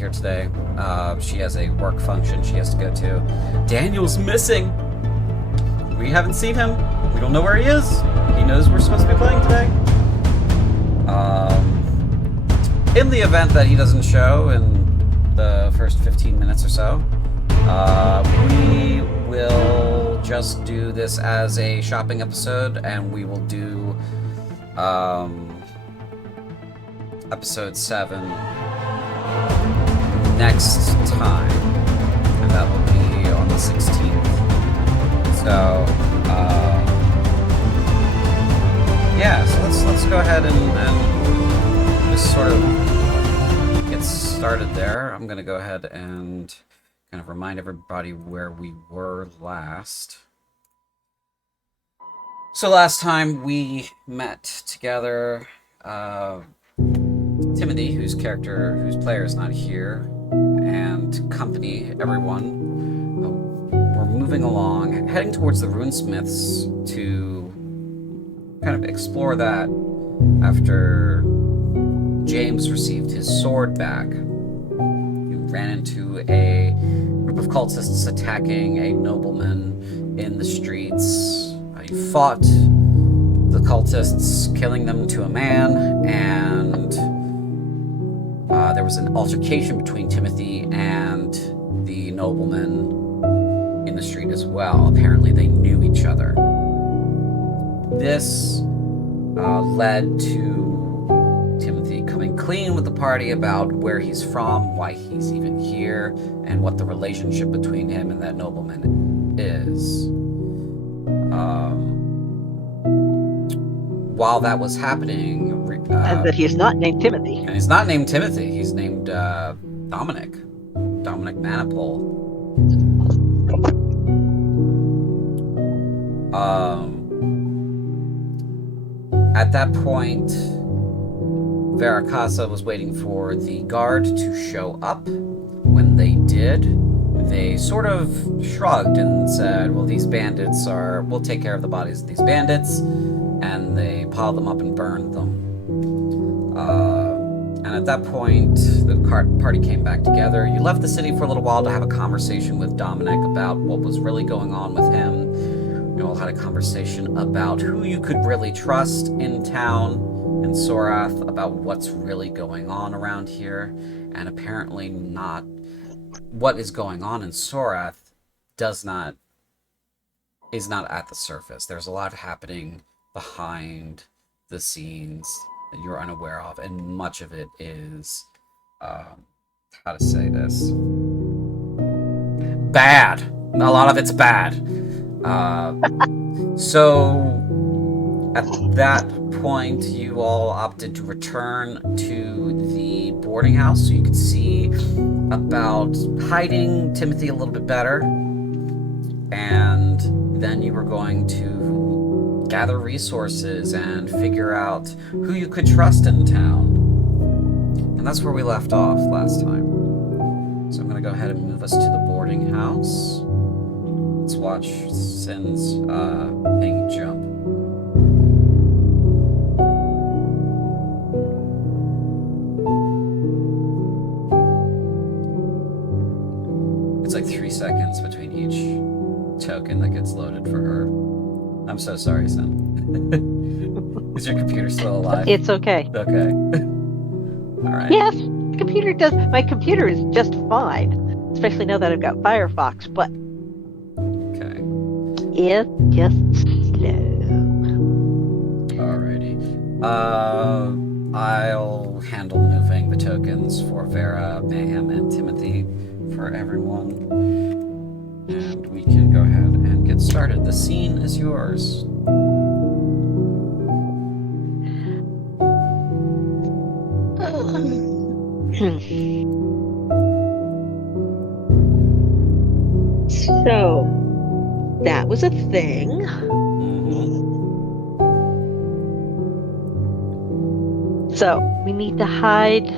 here today. She has a work function she has to go to. Daniel's missing. We haven't seen him. We don't know where he is. He knows we're supposed to be playing today. In the event that he doesn't show in the first 15 minutes or so, we will just do this as a shopping episode, and we will do episode 7 next time, and that will be on the 16th. So, yeah, so let's go ahead and just sort of get started there. I'm gonna go ahead and kind of remind everybody where we were last. So last time we met together, Timothy, whose player is not here, and company, everyone, we're moving along, heading towards the runesmiths to kind of explore that after James received his sword back. You ran into a group of cultists attacking a nobleman in the streets. You fought the cultists, killing them to a man, and there was an altercation between Timothy and the nobleman in the street as well. Apparently they knew each other. This led to Timothy coming clean with the party about where he's from, why he's even here, and what the relationship between him and that nobleman is. While that was happening, and that he's not named Timothy. And he's not named Timothy. He's named Dominic Manipul. At that point, Vera was waiting for the guard to show up. When they did, they sort of shrugged and said, well, these bandits we'll take care of the bodies of these bandits. And they piled them up and burned them. And at that point, the party came back together. You left the city for a little while to have a conversation with Dominic about what was really going on with him. You all had a conversation about who you could really trust in town, in Sorath, about what's really going on around here. And apparently not what is going on in Sorath is not at the surface. There's a lot happening behind the scenes that you're unaware of, and much of it is how to say this, bad. A lot of it's bad. So at that point, you all opted to return to the boarding house so you could see about hiding Timothy a little bit better, and then you were going to gather resources and figure out who you could trust in town. And that's where we left off last time. So I'm going to go ahead and move us to the boarding house. Let's watch Sin's thing jump. It's like 3 seconds between each token that gets loaded for her. I'm so sorry, Sin. Is your computer still alive? It's okay. Okay. All right. Yes, my computer is just fine, especially now that I've got Firefox, but okay. It's just slow. Alrighty. I'll handle moving the tokens for Vera, Mayhem, and Timothy for everyone. And we can go ahead and get started. The scene is yours. So, that was a thing. Mm-hmm. So, we need to hide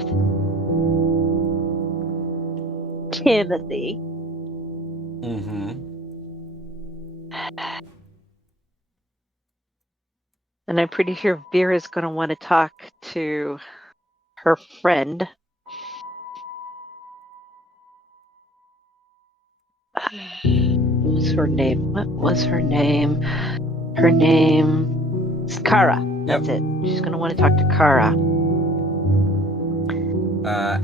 Timothy. Mm-hmm. And I'm pretty sure Vera's going to want to talk to her friend. What was her name? What was her name? Her name is Kara. That's it. She's going to want to talk to Kara.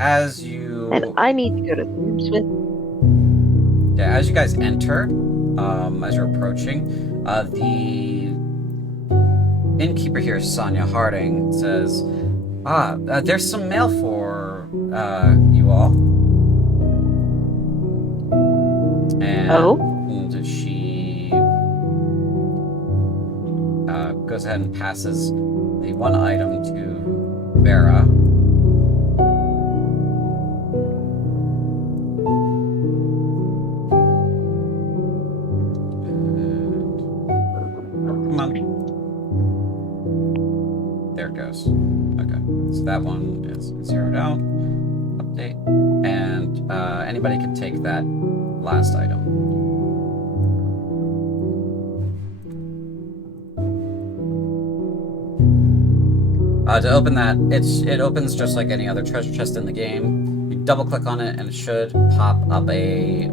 As you And I need to go to the roomsmith. Yeah, as you guys enter, as you're approaching, the innkeeper here, Sonia Harding, says, there's some mail for you all. And she goes ahead and passes the one item to Vera. Come on. There it goes. Okay, so that one is zeroed out. Update. And anybody can take that last item. To open that, it opens just like any other treasure chest in the game. You double click on it and it should pop up a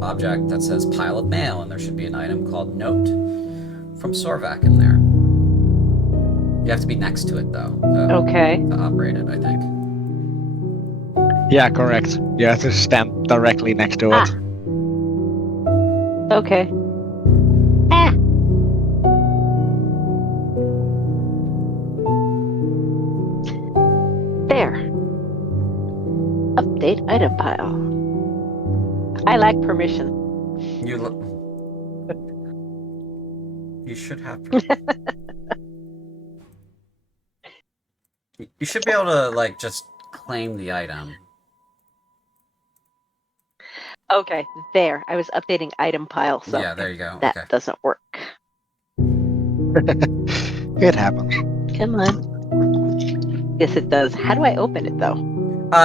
object that says pile of mail, and there should be an item called Note from Sorath in there. You have to be next to it though. To operate it, I think. Yeah, correct. You have to stand directly next to it. Okay. There. Update item pile. I lack permission. You should have permission. You should be able to, like, just claim the item. Okay, there. I was updating item pile, so yeah, there you go. That doesn't work. It happens. Come on. Yes, it does. How do I open it, though?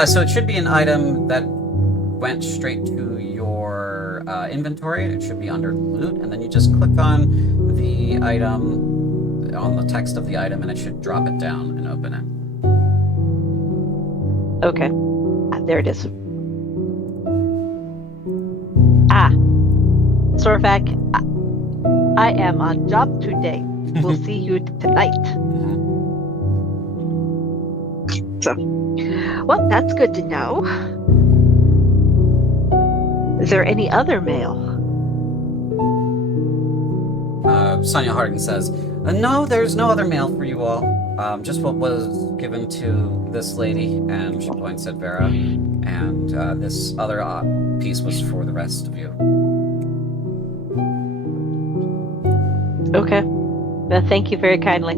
So it should be an item that went straight to your inventory. It should be under loot, and then you just click on the item, on the text of the item, and it should drop it down and open it. Okay. There it is. Sorath, I am on job today. We'll see you tonight. So, well, that's good to know. Is there any other mail? Sonia Harding says, no, there's no other mail for you all. Just what was given to this lady, and she points at Vera, and this other piece was for the rest of you. Okay. Well, thank you very kindly.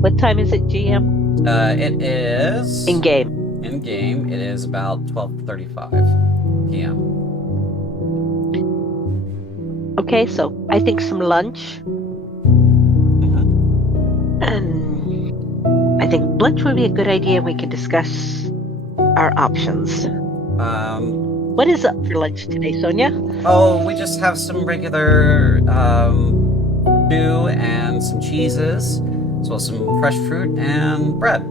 What time is it, GM? It is... In-game. In-game, it is about 12:35 p.m. Okay, so I think some lunch. And I think lunch would be a good idea. We can discuss our options. What is up for lunch today, Sonia? Oh, we just have some regular stew and some cheeses, as well as some fresh fruit and bread.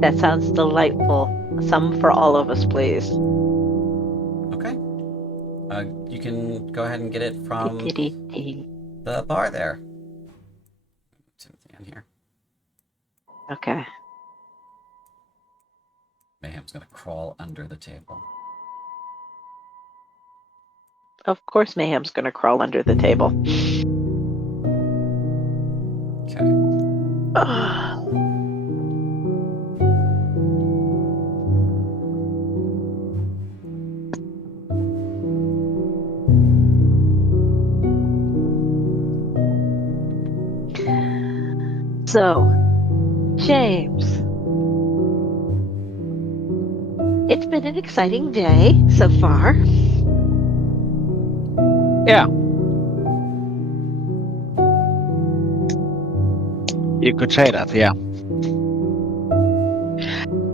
That sounds delightful. Some for all of us, please. Okay. You can go ahead and get it from the bar there. Timothy in here. Okay. Mayhem's gonna crawl under the table. Of course Mayhem's gonna crawl under the table. Okay. So, James. It's been an exciting day so far. Yeah. You could say that, yeah.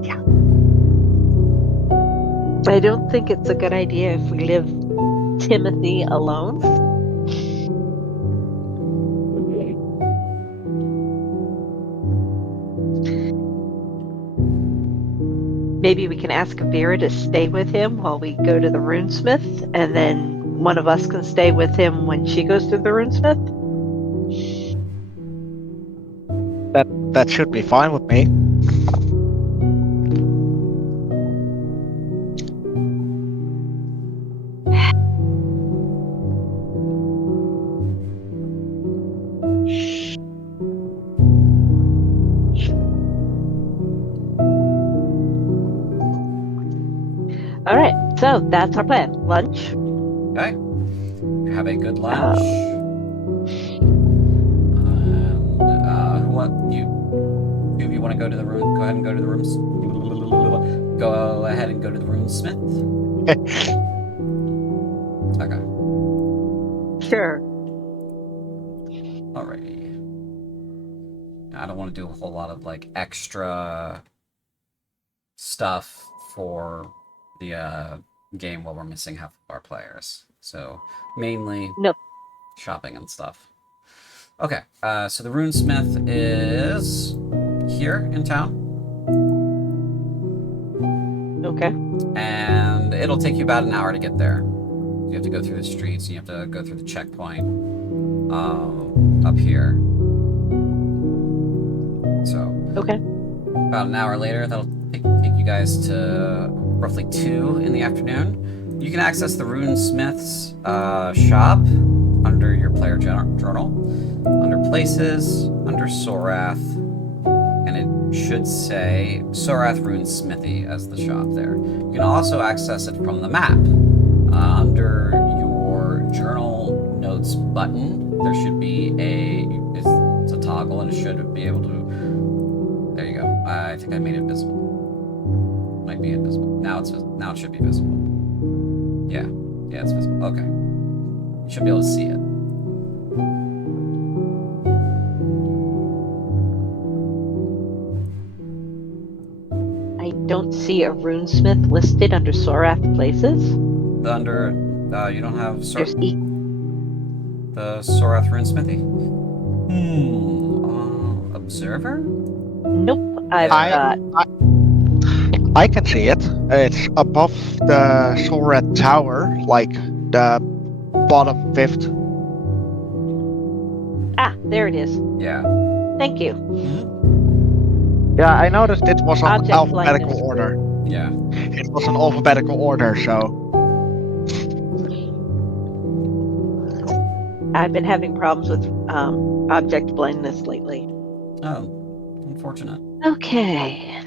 Yeah. I don't think it's a good idea if we leave Timothy alone. maybe we can ask Vera to stay with him while we go to the runesmith, and then one of us can stay with him when she goes to the runesmith. That should be fine with me. All right, so that's our plan. Lunch. Okay. Have a good lunch. Do you want to go to the room? Go ahead and go to the rooms. Go ahead and go to the roomsmith. Okay. Sure. Alrighty. I don't want to do a whole lot of like extra stuff for the game while we're missing half of our players. So mainly shopping and stuff. Okay, so the runesmith is here in town. Okay. And it'll take you about an hour to get there. You have to go through the streets, you have to go through the checkpoint up here. So, okay. About an hour later, that'll take you guys to roughly 2 in the afternoon. You can access the runesmith's shop under your player journal, under places, under Sorath, and it should say Sorath Runesmithy as the shop there. You can also access it from the map. Under your journal notes button, there should be it's a toggle, and it should be able to. There you go. I think I made it visible. Might be invisible. Now it should be visible. Yeah, it's visible. Okay, you should be able to see it. I don't see a runesmith listed under Sorath places. You don't have There's the Sorath runesmithy? Observer? Nope. I can see it. It's above the Sorath tower, like the bottom 5th. Ah, there it is. Yeah. Thank you. Yeah, I noticed it was on alphabetical blindness. order. Yeah. It was an alphabetical order, so. I've been having problems with object blindness lately. Oh, unfortunate. Okay.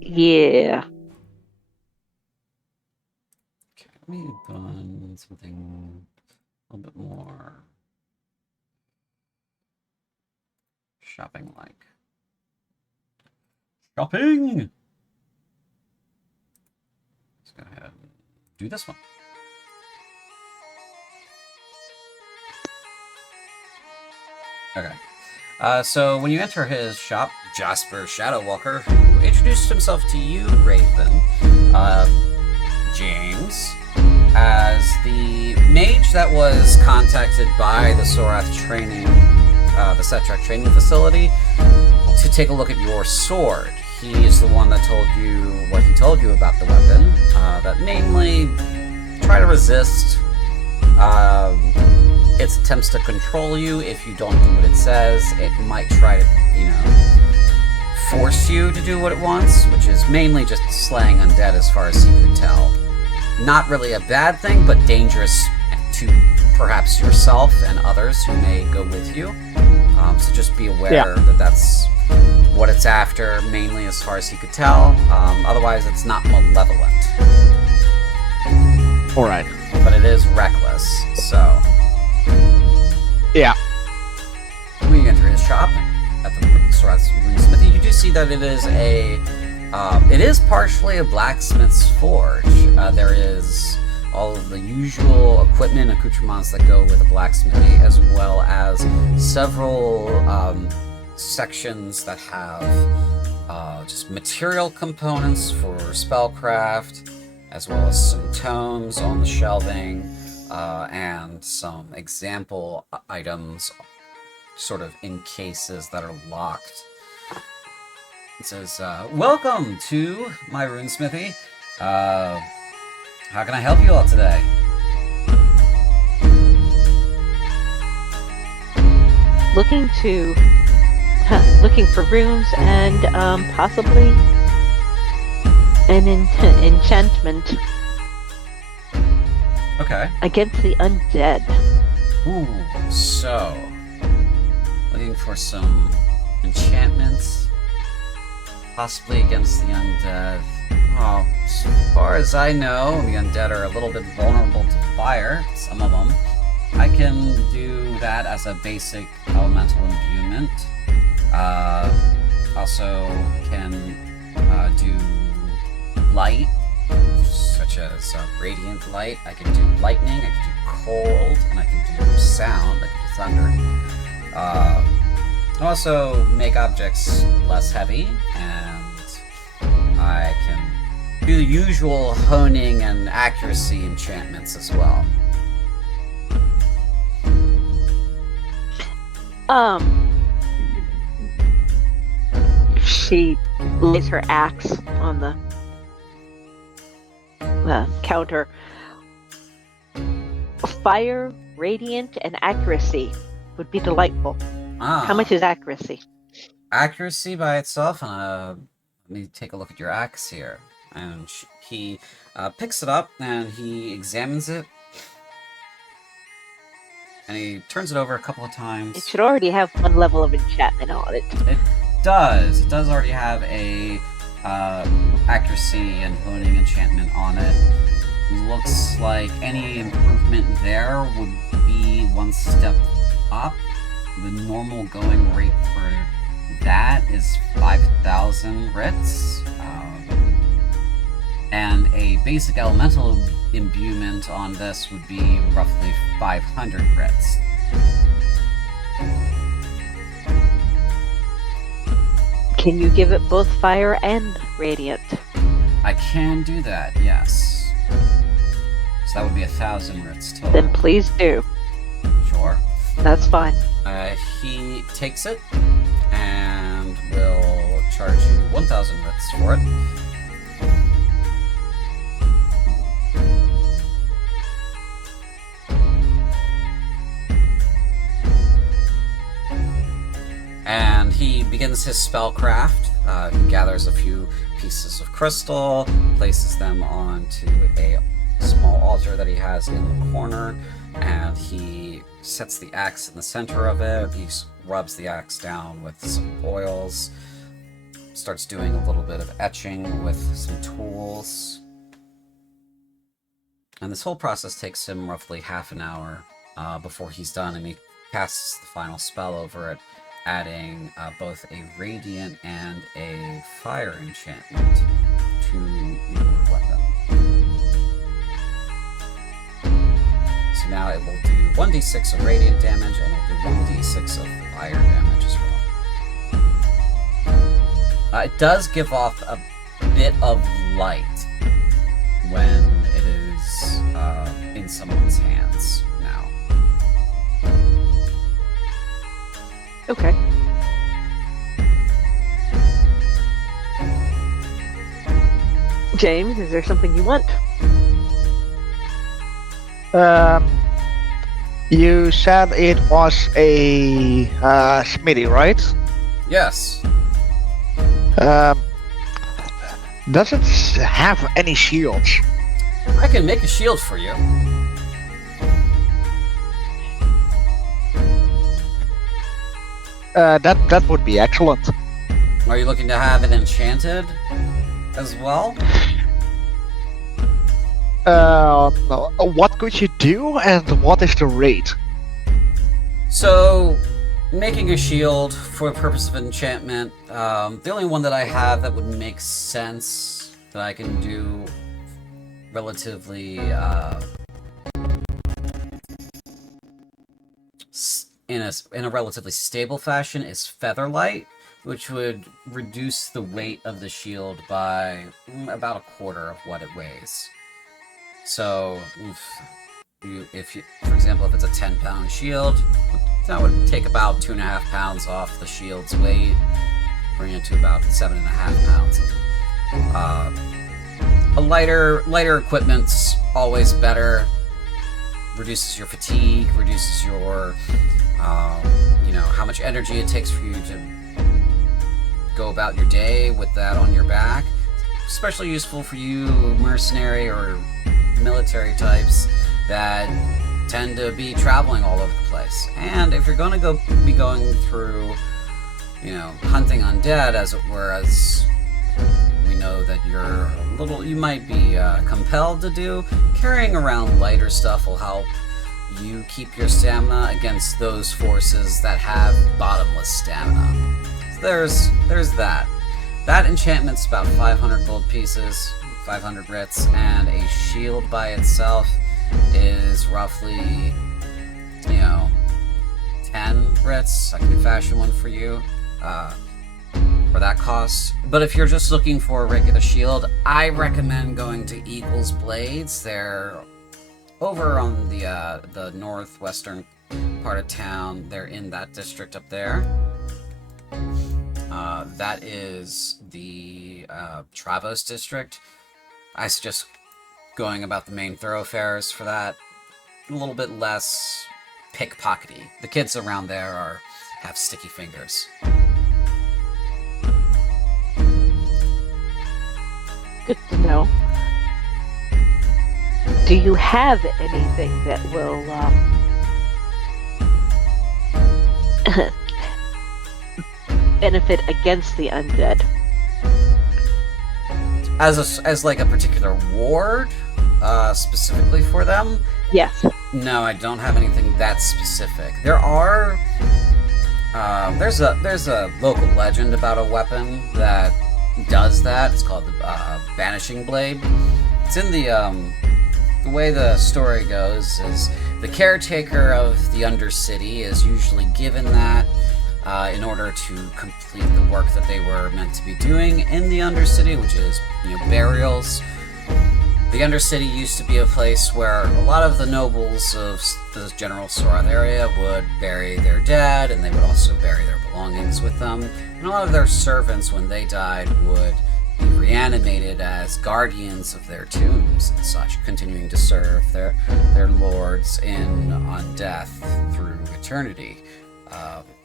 Yeah. Okay, let me put on something a little bit more shopping-like. Shopping! Let's go ahead and do this one. Okay. So when you enter his shop, Jasper Shadowwalker, who introduced himself to you, Raven, James, as the mage that was contacted by the Sorath training, the Setrak training facility, to take a look at your sword. He is the one that told you what he told you about the weapon, that mainly try to resist its attempts to control you. If you don't do what it says, it might try to, force you to do what it wants, which is mainly just slaying undead as far as he could tell. Not really a bad thing, but dangerous to perhaps yourself and others who may go with you. So just be aware that that's what it's after, mainly as far as he could tell. Otherwise, it's not malevolent. Alright. But it is reckless, so... Yeah. When you enter his shop at the Sorath's Runesmithy, you do see that it is partially a blacksmith's forge. There is all of the usual equipment and accoutrements that go with a blacksmithy, as well as several sections that have just material components for spellcraft, as well as some tomes on the shelving, and some example items sort of in cases that are locked. It says, welcome to my runesmithy. How can I help you all today? Looking for runes and possibly an enchantment. Okay. Against the undead. Ooh, so looking for some enchantments, possibly against the undead. Oh, as far as I know, the undead are a little bit vulnerable to fire, some of them. I can do that as a basic elemental imbuement. Also can do light, such as radiant light. I can do lightning, I can do cold, and I can do sound, I can do thunder. Also make objects less heavy, and I can do the usual honing and accuracy enchantments as well. She lays her axe on the counter. Fire, radiant, and accuracy would be delightful. How much is accuracy? Accuracy by itself, let me take a look at your axe here. And he picks it up and he examines it. And he turns it over a couple of times. It should already have one level of enchantment on it. It does. It does already have a accuracy and honing enchantment on it. Looks like any improvement there would be one step up. The normal going rate for that is 5,000 writs. And a basic elemental imbuement on this would be roughly 500 writs. Can you give it both fire and radiant? I can do that, yes. So that would be 1,000 writs total. Then please do. Sure. That's fine. He takes it and will charge you 1,000 writs for it. And he begins his spellcraft. He gathers a few pieces of crystal, places them onto a small altar that he has in the corner, and he sets the axe in the center of it. He rubs the axe down with some oils, starts doing a little bit of etching with some tools. And this whole process takes him roughly half an hour before he's done, and he casts the final spell over it, adding both a radiant and a fire enchantment to your weapon. So now it will do 1d6 of radiant damage, and it will do 1d6 of fire damage as well. It does give off a bit of light when it is in someone's hands now. Okay. James, is there something you want? You said it was a smithy, right? Yes. Does it have any shields? I can make a shield for you. That would be excellent. Are you looking to have it enchanted as well? What could you do, and what is the rate? So, making a shield for the purpose of enchantment, the only one that I have that would make sense that I can do relatively in a relatively stable fashion is Featherlight, which would reduce the weight of the shield by about a quarter of what it weighs. So, if you, for example, if it's a 10-pound shield, that would take about 2.5 pounds off the shield's weight. bring it to about 7.5 pounds. A lighter equipment's always better. Reduces your fatigue, reduces your, how much energy it takes for you to go about your day with that on your back. Especially useful for you mercenary or military types that tend to be traveling all over the place. And if you're going to be going through, hunting undead, as it were, as we know that you might be compelled to do, carrying around lighter stuff will help you keep your stamina against those forces that have bottomless stamina. So there's that. That enchantment's about 500 gold pieces, 500 writs, and a shield by itself is roughly, 10 writs. I can fashion one for you for that cost. But if you're just looking for a regular shield, I recommend going to Eagle's Blades. They're over on the northwestern part of town. They're in that district up there. That is the Travos district. I suggest going about the main thoroughfares for that. A little bit less pickpockety. The kids around there have sticky fingers. Good to know. Do you have anything that will benefit against the undead? As like a particular ward, specifically for them? Yes. No, I don't have anything that specific. There are, there's a local legend about a weapon that does that. It's called the Banishing Blade. It's in the way the story goes is the caretaker of the Undercity is usually given that in order to complete the work that they were meant to be doing in the Undercity, which is, burials. The Undercity used to be a place where a lot of the nobles of the general Sorath area would bury their dead, and they would also bury their belongings with them. And a lot of their servants, when they died, would be reanimated as guardians of their tombs and such, continuing to serve their lords on death through eternity.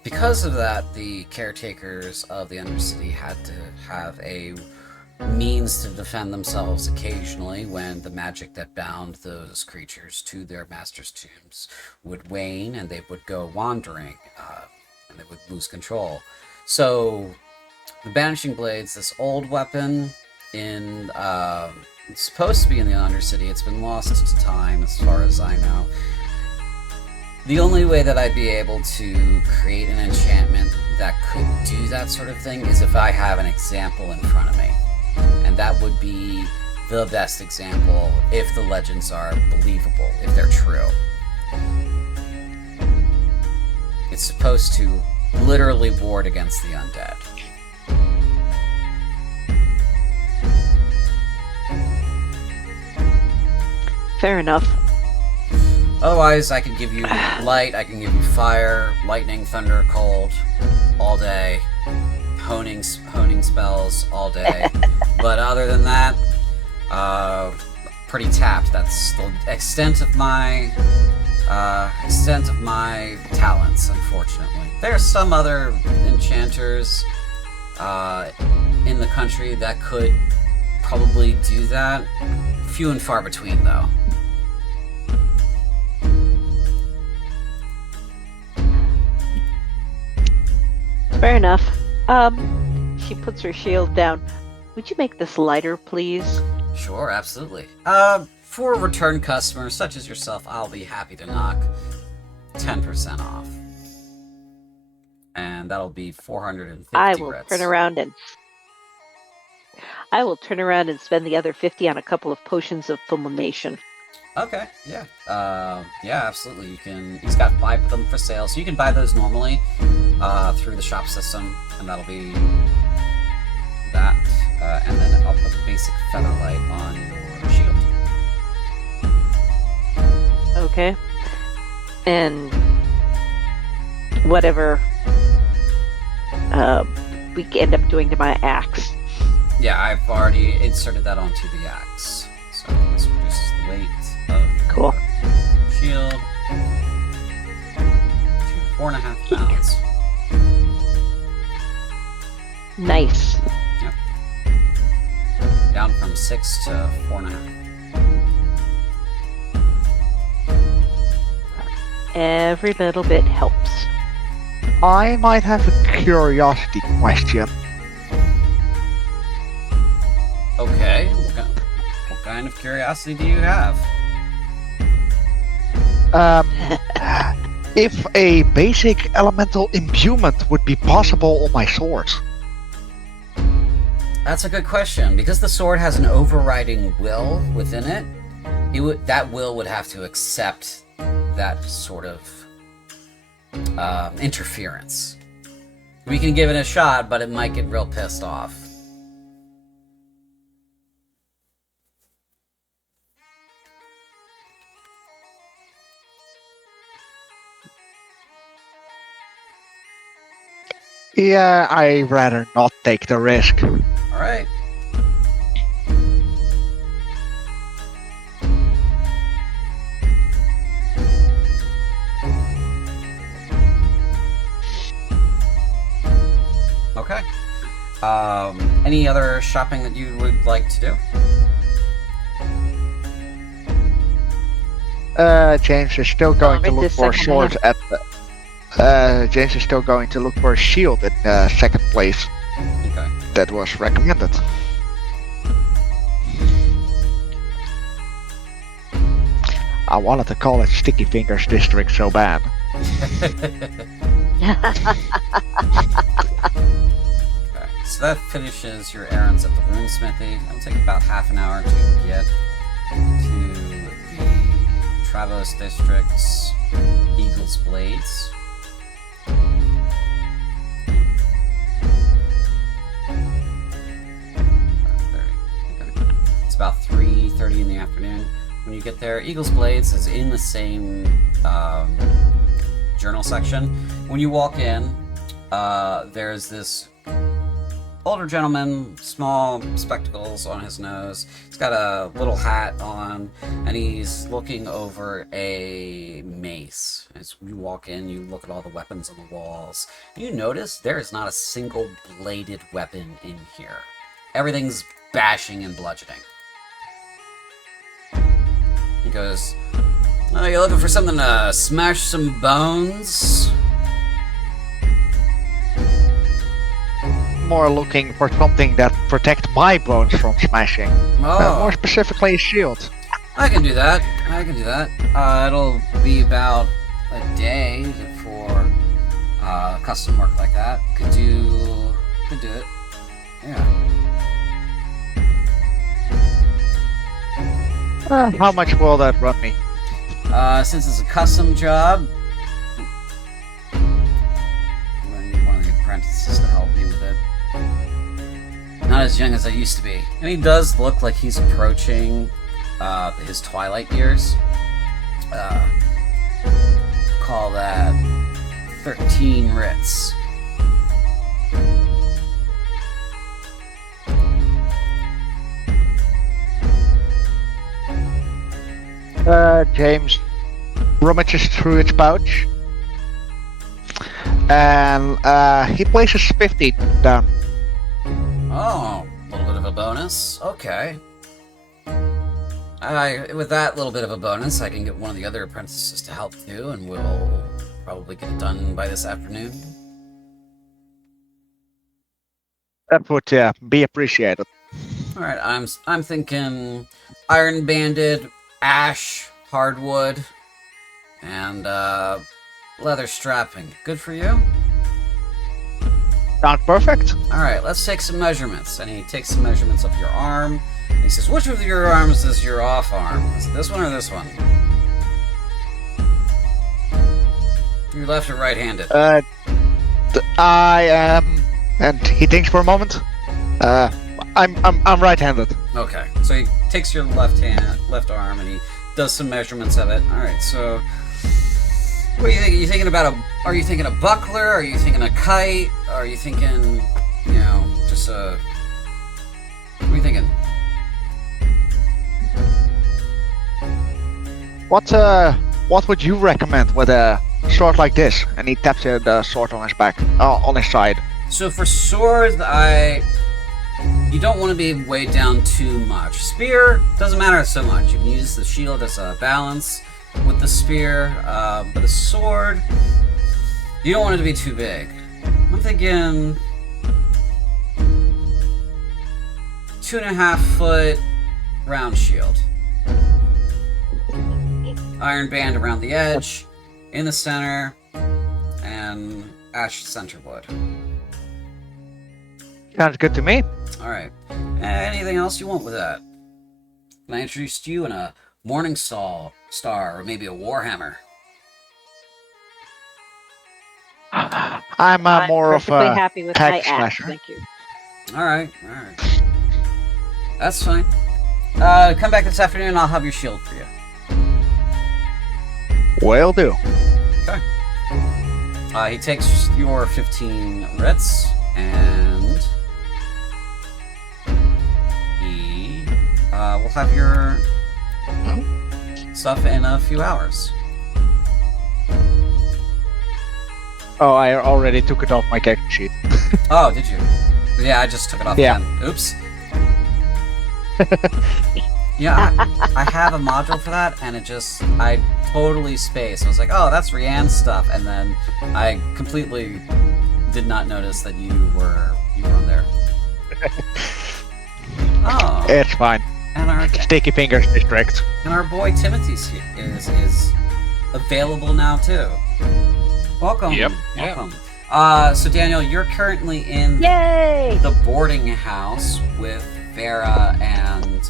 Because of that, the caretakers of the Undercity had to have a means to defend themselves occasionally when the magic that bound those creatures to their masters' tombs would wane and they would go wandering, and they would lose control. So the Banishing Blade's this old weapon it's supposed to be in the Undercity. It's been lost to time as far as I know. The only way that I'd be able to create an enchantment that could do that sort of thing is if I have an example in front of me. And that would be the best example if the legends are believable, if they're true. It's supposed to literally ward against the undead. Fair enough. Otherwise, I can give you light, I can give you fire, lightning, thunder, cold, all day. Honing spells all day. But other than that, pretty tapped. That's the extent of my talents, unfortunately. There are some other enchanters in the country that could probably do that. Few and far between, though. Fair enough. She puts her shield down. Would you make this lighter, please? Sure, absolutely. For return customers such as yourself, I'll be happy to knock 10% off. And that'll be 450 I will writs. turn around and spend the other 50 on a couple of potions of fulmination. Okay, yeah. Yeah, absolutely. He's got 5 of them for sale, so you can buy those normally through the shop system, and that'll be that. And then I'll put the basic featherlight on your shield. Okay. And whatever we end up doing to my axe? Yeah, I've already inserted that onto the axe. So this reduces the weight of Cool. your shield to 4.5 pounds. Nice. Yep. Down from 6 to 4.5. Every little bit helps. I might have a curiosity question. Okay, what kind of curiosity do you have? If a basic elemental imbuement would be possible on my sword. That's a good question. Because the sword has an overriding will within it, that will would have to accept that sort of interference. We can give it a shot, but it might get real pissed off. Yeah, I'd rather not take the risk. Alright. Okay. Any other shopping that you would like to do? James is still going to look for a sword at the... James is still going to look for a shield in second place. Okay. That was recommended. I wanted to call it Sticky Fingers District so bad. Okay, so that finishes your errands at the runesmithy. It'll take about half an hour to get to the Travos District's Eagle's Blades. It's about 3:30 in the afternoon. When you get there, Eagle's Blades is in the same journal section. When you walk in, there's this older gentleman, small spectacles on his nose. He's got a little hat on, and he's looking over a mace. As you walk in, you look at all the weapons on the walls. You notice there is not a single bladed weapon in here. Everything's bashing and bludgeoning. He goes, "Oh, you looking for something to smash some bones?" More looking for something that protect my bones from smashing. Oh. More specifically, a shield. I can do that. It'll be about a day for custom work like that. Could do it. Yeah. How much will that run me? Since it's a custom job, I'm gonna need one of the apprentices to help me with it. Not as young as I used to be. And he does look like he's approaching his twilight years. Call that 13 writs. James rummages through its pouch. And he places 15 down. Oh, a little bit of a bonus. Okay. With that little bit of a bonus, I can get one of the other apprentices to help too, and we'll probably get it done by this afternoon. That would be appreciated. All right, I'm thinking iron banded, ash, hardwood, and leather strapping. Good for you? Sounds perfect. All right, let's take some measurements. And he takes some measurements of your arm. He says, "Which of your arms is your off arm? Is it this one or this one? You're left or right-handed?" I am, and he thinks for a moment. I'm right-handed. Okay, so he takes your left arm, and he does some measurements of it. All right, so what are you thinking? Are you thinking a buckler? Are you thinking a kite? Are you thinking just what are you thinking? What would you recommend with a sword like this? And he taps the sword on his back, on his side. So for swords, you don't want to be weighed down too much. Spear doesn't matter so much. You can use the shield as a balance with the spear, but a sword, you don't want it to be too big. I'm thinking 2.5 foot round shield. Iron band around the edge, in the center, and ash center wood. Sounds good to me. Alright. Anything else you want with that? Can I introduce you in a Morning Star, or maybe a Warhammer? I'm more of a happy with my axe, thank you. Alright. That's fine. Come back this afternoon and I'll have your shield for you. Will do. Okay. He takes your 15 writs, and he will have your stuff in a few hours. Oh, I already took it off my character sheet. Oh, did you? Yeah, I just took it off again. Oops. Yeah, I have a module for that, and I totally spaced. I was like, oh, that's Reanne's stuff, and then I completely did not notice that you were on there. Oh, It's fine. and our Sticky fingers district. and our boy Timothy is available now too. Welcome. Yep. Welcome. So Daniel, you're currently in Yay! the boarding house with Vera and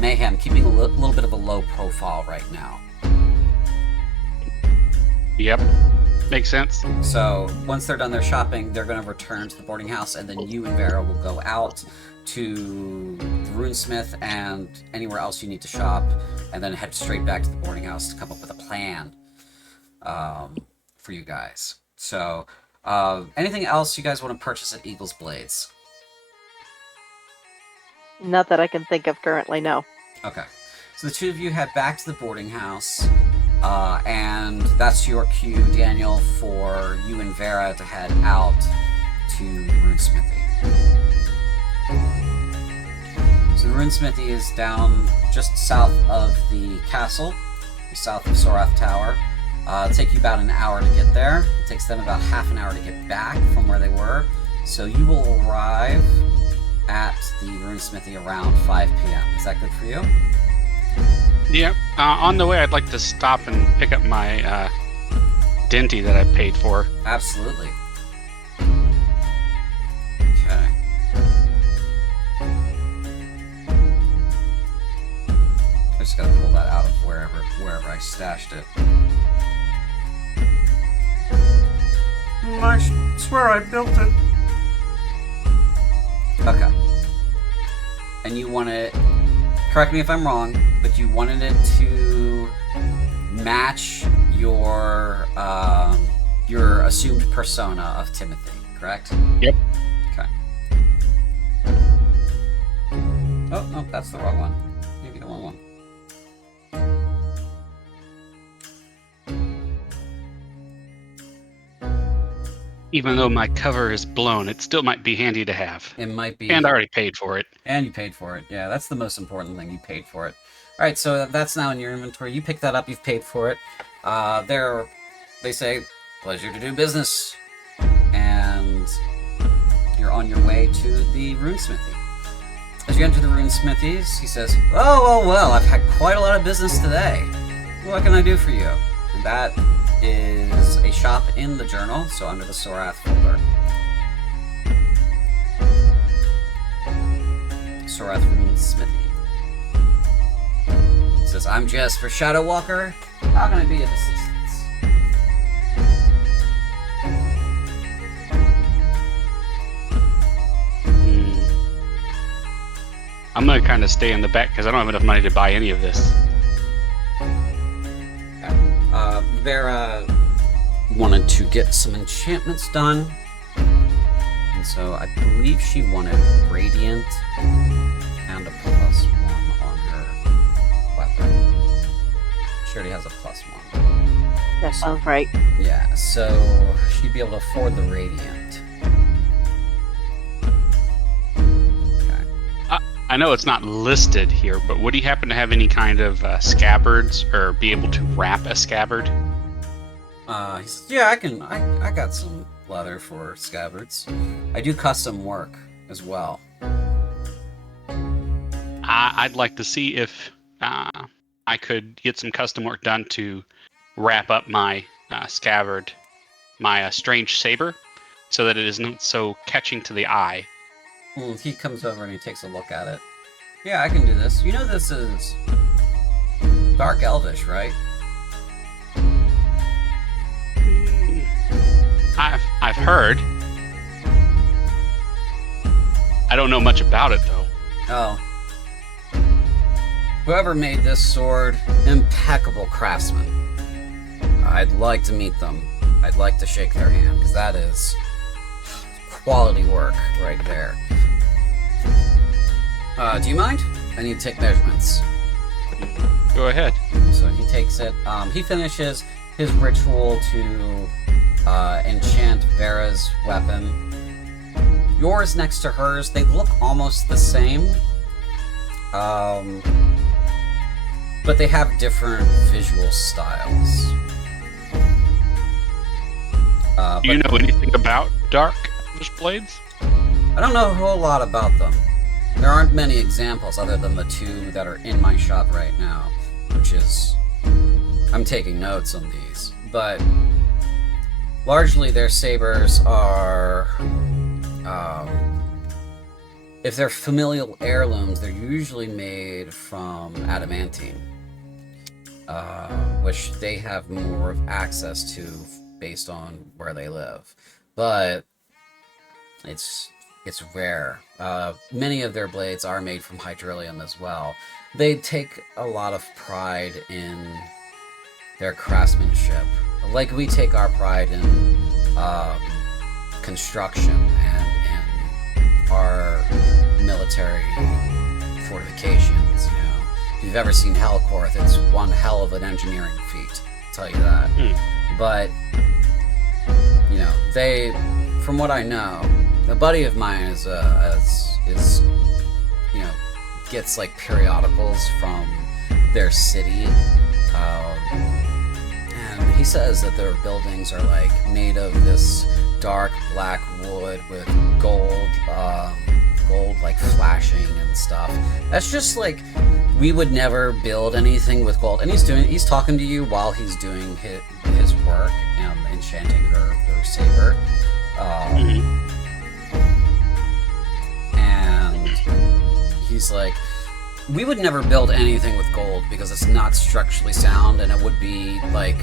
Mayhem, keeping a little bit of a low profile right now. Yep. Makes sense. So once they're done their shopping, they're going to return to the boarding house, and then you and Vera will go out to the Runesmith and anywhere else you need to shop, and then head straight back to the boarding house to come up with a plan for you guys. So anything else you guys want to purchase at Eagle's Blades? Not that I can think of currently, no. Okay. So the two of you head back to the boarding house, and that's your cue, Daniel, for you and Vera to head out to the Runesmithy. So the Runesmithy is down just south of the castle, south of Sorath Tower. It'll take you about an hour to get there. It takes them about half an hour to get back from where they were. So you will arrive at the Runesmithy around 5 p.m. Is that good for you? Yep. On the way, I'd like to stop and pick up my Denty that I paid for. Absolutely. Okay. I just gotta pull that out of wherever I stashed it. I swear I built it. Okay. And you want it, correct me if I'm wrong, but you wanted it to match your assumed persona of Timothy, correct? Yep. Okay. Oh, no, that's the wrong one. Maybe the wrong one. Even though my cover is blown, it still might be handy to have. It might be. And I already paid for it. And you paid for it. Yeah, that's the most important thing. You paid for it. All right, so that's now in your inventory. You picked that up. You've paid for it. They say, pleasure to do business. And you're on your way to the Runesmithy. As you enter the Runesmithies, he says, well, I've had quite a lot of business today. What can I do for you? And that is a shop in the journal, so under the Sorath folder. Sorath Runesmithy. It says, I'm Jess for Shadow Walker. How can I be of assistance? I'm gonna kind of stay in the back because I don't have enough money to buy any of this. Vera wanted to get some enchantments done. And And so I believe she wanted Radiant and a +1 on her weapon. She already has a +1. That sounds right. Yeah, so she'd be able to afford the Radiant. Okay. I know it's not listed here, but would he happen to have any kind of scabbards or be able to wrap a scabbard? He says, yeah, I got some leather for scabbards. I do custom work as well. I'd like to see if I could get some custom work done to wrap up my scabbard, my strange saber, so that it isn't so catching to the eye. He comes over and he takes a look at it. Yeah, I can do this. You know this is Dark Elvish, right? I've heard. I don't know much about it though. Oh. Whoever made this sword, impeccable craftsman. I'd like to meet them. I'd like to shake their hand, because that is quality work right there. Do you mind? I need to take measurements. Go ahead. So he takes it. He finishes his ritual to enchant Vera's weapon. Yours next to hers, they look almost the same. But they have different visual styles. Do you know anything about Dark Elvish blades? I don't know a whole lot about them. There aren't many examples other than the 2 that are in my shop right now, which is... I'm taking notes on these. But largely their sabers are... if they're familial heirlooms, they're usually made from adamantine, which they have more of access to based on where they live. But it's rare. Many of their blades are made from hydrilium as well. They take a lot of pride in their craftsmanship. Like we take our pride in construction and in our military fortifications, you know. If you've ever seen Hellcorth, it's one hell of an engineering feat, I'll tell you that. But, you know, they, from what I know, a buddy of mine is you know, gets like periodicals from their city, and he says that their buildings are like made of this dark black wood with gold like flashing and stuff. That's just like, we would never build anything with gold. And he's talking to you while he's doing his work and enchanting her saber. And he's like, we would never build anything with gold because it's not structurally sound, and it would be like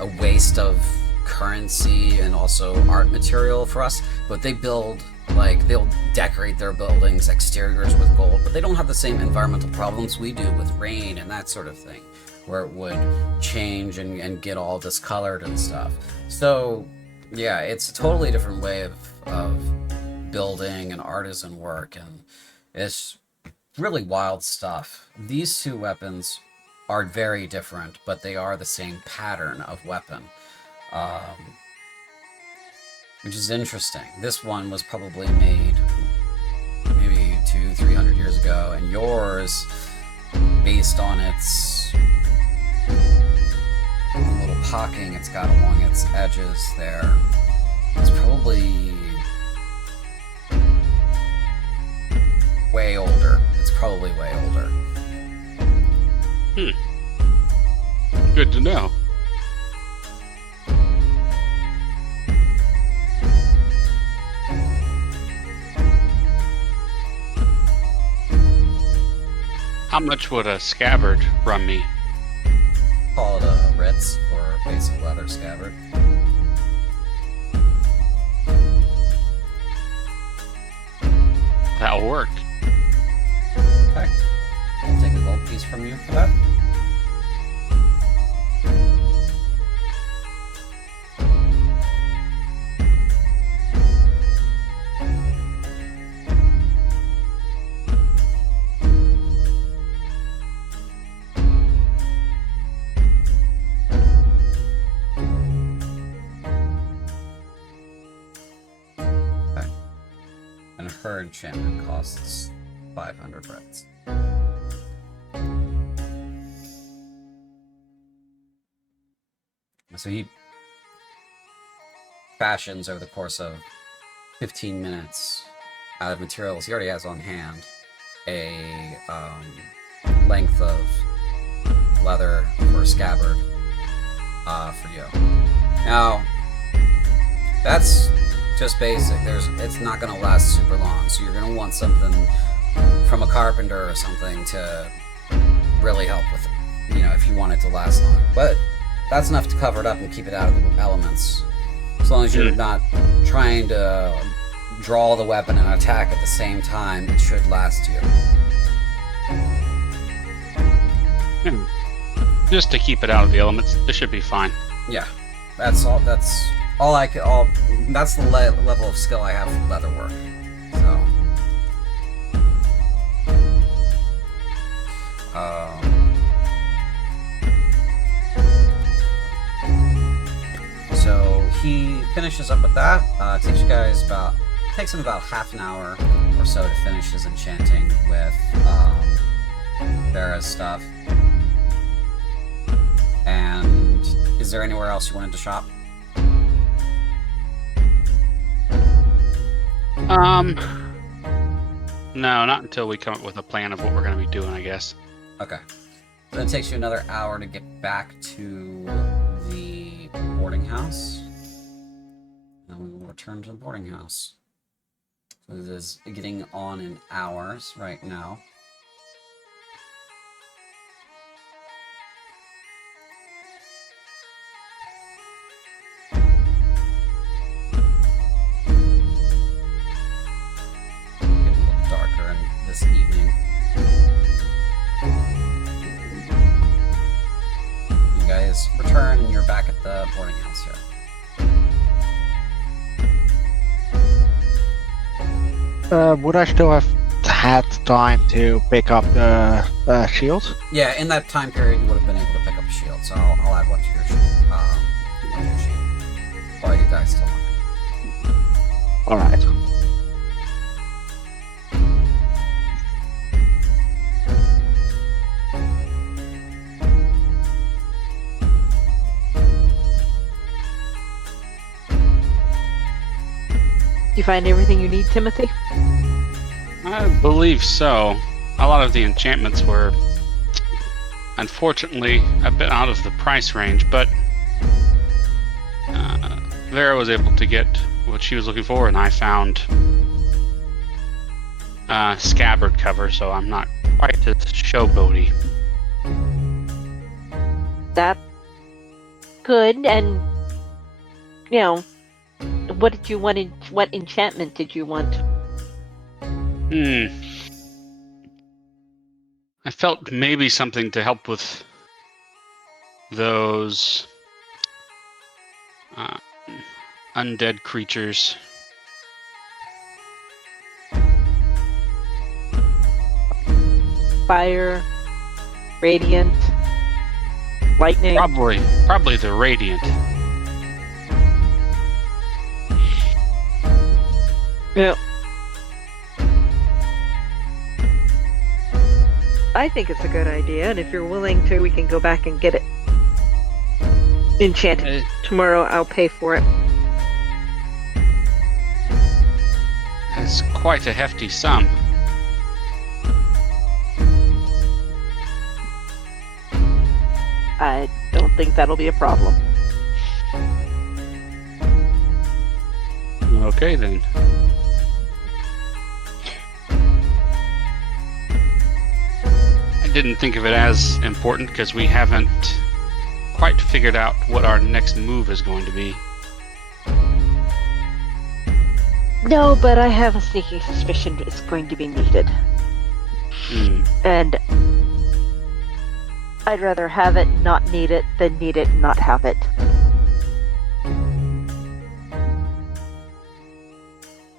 a waste of currency and also art material for us. But they build, like, they'll decorate their buildings exteriors with gold, but they don't have the same environmental problems we do with rain and that sort of thing, where it would change and get all discolored and stuff. So yeah, it's a totally different way of building and artisan work, and it's really wild stuff. These 2 weapons are very different, but they are the same pattern of weapon, which is interesting. This one was probably made maybe 200-300 years ago, and yours, based on its little pocking it's got along its edges there, it's probably way older. It's probably way older. Good to know. How much would a scabbard run me? Call it a Ritz for a basic leather scabbard. That'll work. Okay. I'll take a gold piece from you for that. And her enchantment costs 500 reds. So he fashions over the course of 15 minutes out of materials he already has on hand a length of leather for a scabbard for you. Now, that's just basic. It's not going to last super long, so you're going to want something from a carpenter or something to really help with it, if you want it to last long. But that's enough to cover it up and keep it out of the elements. As long as you're not trying to draw the weapon and attack at the same time, it should last you. Just to keep it out of the elements, this should be fine. Yeah, that's all. That's the level of skill I have for leatherwork. So he finishes up with that. Takes him about half an hour or so to finish his enchanting with Vera's stuff. And is there anywhere else you wanted to shop? No, not until we come up with a plan of what we're going to be doing, I guess. Okay. Then it takes you another hour to get back to the boarding house. And we will return to the boarding house. So this is getting on in hours right now. This evening. You guys return and you're back at the boarding house here. Would I still have had time to pick up the shields? Yeah, in that time period you would have been able to pick up a shield, so I'll add one to your sheet. While you guys still want. Alright. You find everything you need, Timothy? I believe so. A lot of the enchantments were, unfortunately, a bit out of the price range, but Vera was able to get what she was looking for, and I found scabbard cover, so I'm not quite as showboaty. That's good, and, what did you want? What enchantment did you want? I felt maybe something to help with those undead creatures. Fire, radiant, lightning. Probably the radiant. Yeah. I think it's a good idea, and if you're willing to, we can go back and get it enchanted. Tomorrow I'll pay for it. It's quite a hefty sum. I don't think that'll be a problem. Okay, then. I didn't think of it as important because we haven't quite figured out what our next move is going to be. No, but I have a sneaking suspicion it's going to be needed. And I'd rather have it, not need it, than need it, not have it.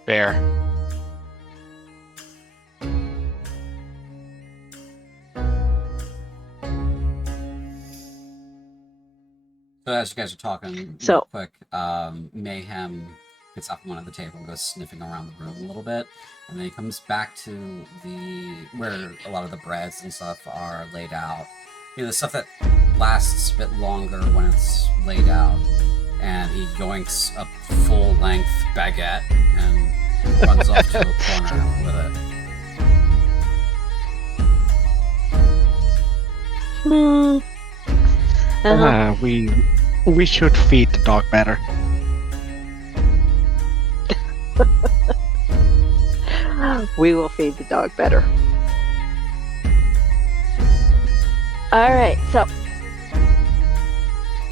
Fair. So as you guys are talking, So- real quick, Mayhem gets off one of the table and goes sniffing around the room a little bit, and then he comes back to where a lot of the breads and stuff are laid out. The stuff that lasts a bit longer when it's laid out, and he yoinks a full-length baguette and runs off to a corner with it. We should feed the dog better. We will feed the dog better. Alright, so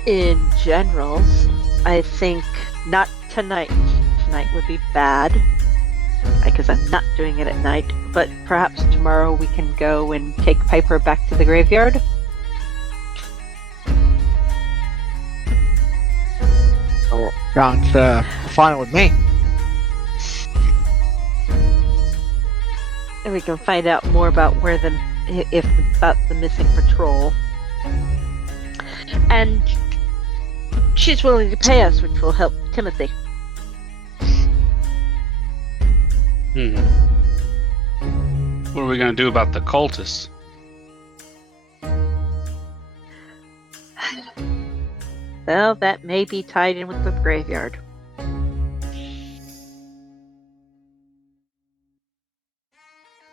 in generals, I think not tonight. Tonight would be bad, because I'm not doing it at night, but perhaps tomorrow we can go and take Piper back to the graveyard. Sounds fine with me. And we can find out more about about the missing patrol. And she's willing to pay us, which will help Timothy. What are we going to do about the cultists? Well, that may be tied in with the graveyard.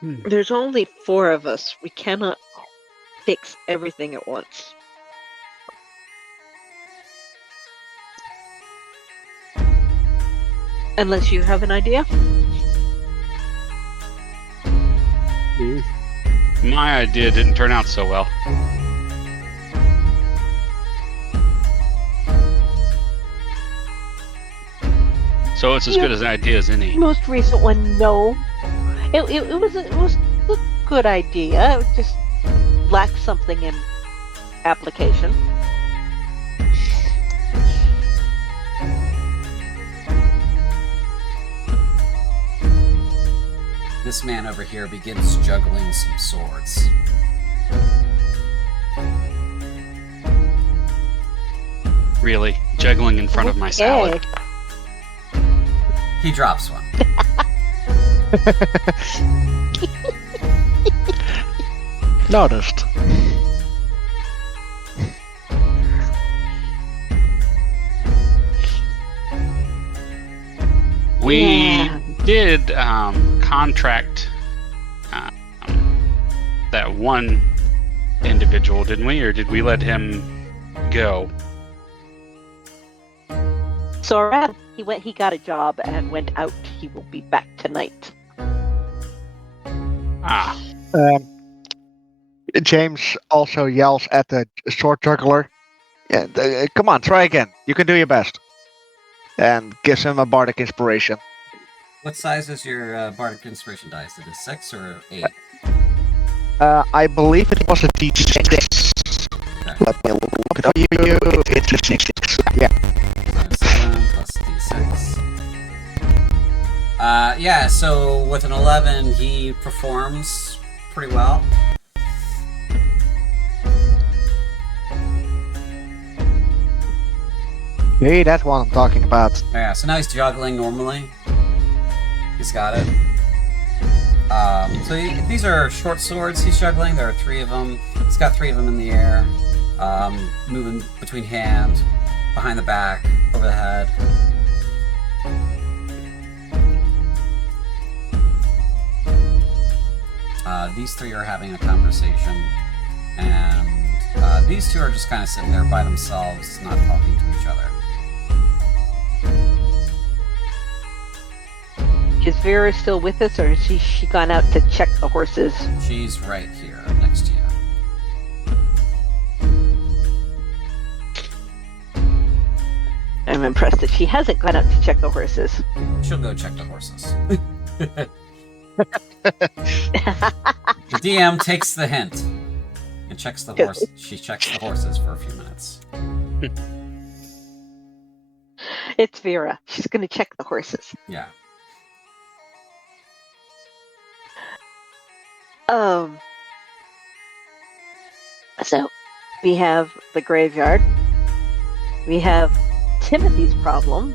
There's only 4 of us. We cannot fix everything at once. Unless you have an idea? My idea didn't turn out so well. So it's as good as an idea as any. Most recent one, no. It was a good idea. It just lacked something in application. This man over here begins juggling some swords. Really? Juggling in front of my salad? He drops one. Noticed. We did contract that one individual, didn't we? Or did we let him go? Sorath, he got a job and went out. He will be back tonight. James also yells at the sword juggler. Yeah, come on, try again. You can do your best. And gives him a bardic inspiration. What size is your bardic inspiration dice? Is it a 6 or 8? I believe it was a D6. Okay. Let me look it up. It's a 6. Yeah. 7 plus D6. Yeah, so with an 11, he performs pretty well. Hey, that's what I'm talking about. Yeah, so now he's juggling normally. He's got it. These are short swords he's juggling. There are 3 of them. He's got 3 of them in the air. Moving between hand, behind the back, over the head. These 3 are having a conversation. And these 2 are just kind of sitting there by themselves, not talking to each other. Is Vera still with us, or has she gone out to check the horses? She's right here, next to you. I'm impressed that she hasn't gone out to check the horses. She'll go check the horses. The DM takes the hint and checks the horse. She checks the horses for a few minutes. It's Vera. She's going to check the horses. Yeah. So we have the graveyard. We have Timothy's problem.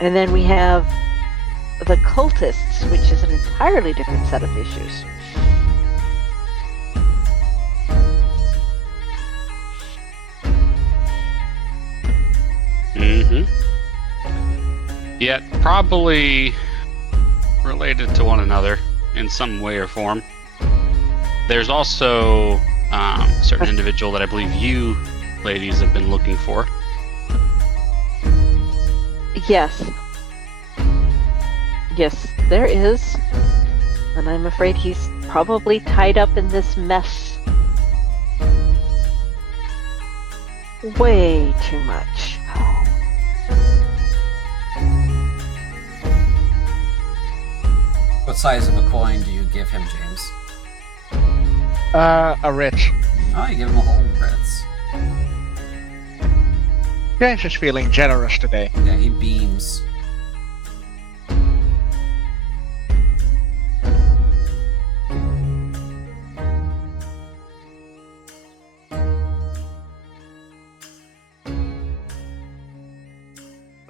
And then we have the cultists, which is an entirely different set of issues. Yet probably related to one another in some way or form. There's also a certain individual that I believe you ladies have been looking for. Yes. Yes, there is. And I'm afraid he's probably tied up in this mess. Way too much. What size of a coin do you give him, James? A Ritz. Oh, you give him a whole Ritz. James is feeling generous today. Yeah, he beams.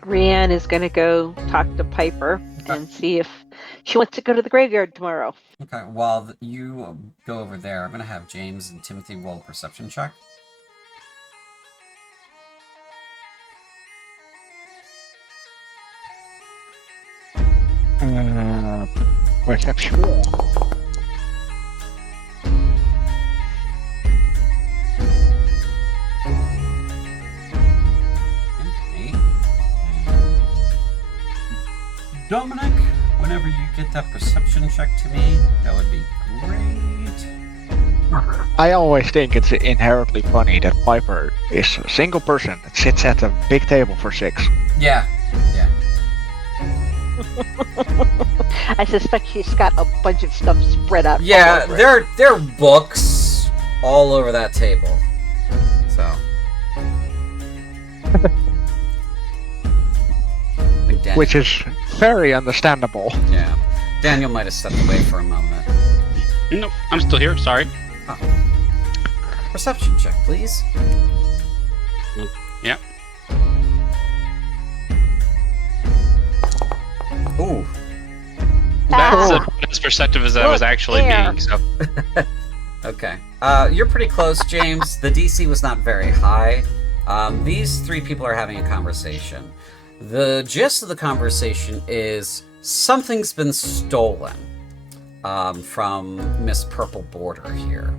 Reanne is going to go talk to Piper and see if she wants to go to the graveyard tomorrow. Okay, while you go over there, I'm going to have James and Timothy roll a perception check. Perception. Eight. Dominic, whenever you get that perception check to me, that would be great. I always think it's inherently funny that Piper is a single person that sits at a big table for 6. Yeah, yeah. I suspect she's got a bunch of stuff spread out. Yeah, all over it. there are books all over that table. So. Which is very understandable. Yeah. Daniel might have stepped away for a moment. Nope, I'm still here. Sorry. Oh. Perception check, please. Yeah. Ooh. That's as perceptive as I was actually being. So. Okay. You're pretty close, James. The DC was not very high. These 3 people are having a conversation. The gist of the conversation is something's been stolen from Miss Purple Border here.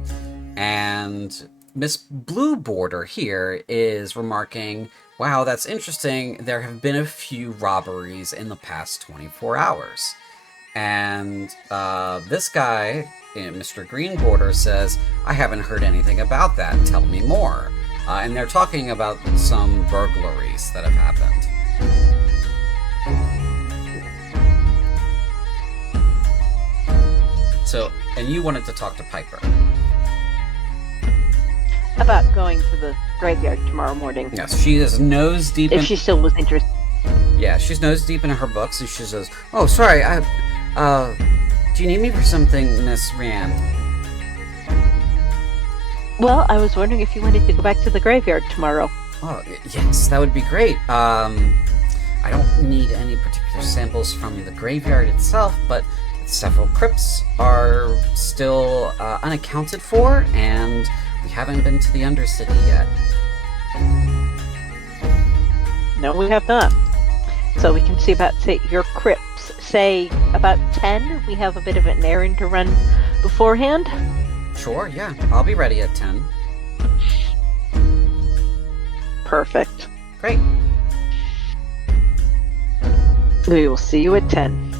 And Miss Blue Border here is remarking, wow, that's interesting. There have been a few robberies in the past 24 hours. And this guy, Mr. Green Border, says, I haven't heard anything about that. Tell me more. And they're talking about some burglaries that have happened. So, and you wanted to talk to Piper. About going to the graveyard tomorrow morning. Yes, she is nose deep in... If she still was interested. Yeah, she's nose deep in her books, and she says, oh, sorry, do you need me for something, Miss Reanne? Well, I was wondering if you wanted to go back to the graveyard tomorrow. Oh, yes, that would be great. I don't need any particular samples from the graveyard itself, but several crypts are still unaccounted for, and we haven't been to the Undercity yet. No, we have not. So we can see about, say, your crypts. Say, about 10. We have a bit of an errand to run beforehand. Sure, yeah. I'll be ready at 10. Perfect. Great. We will see you at 10.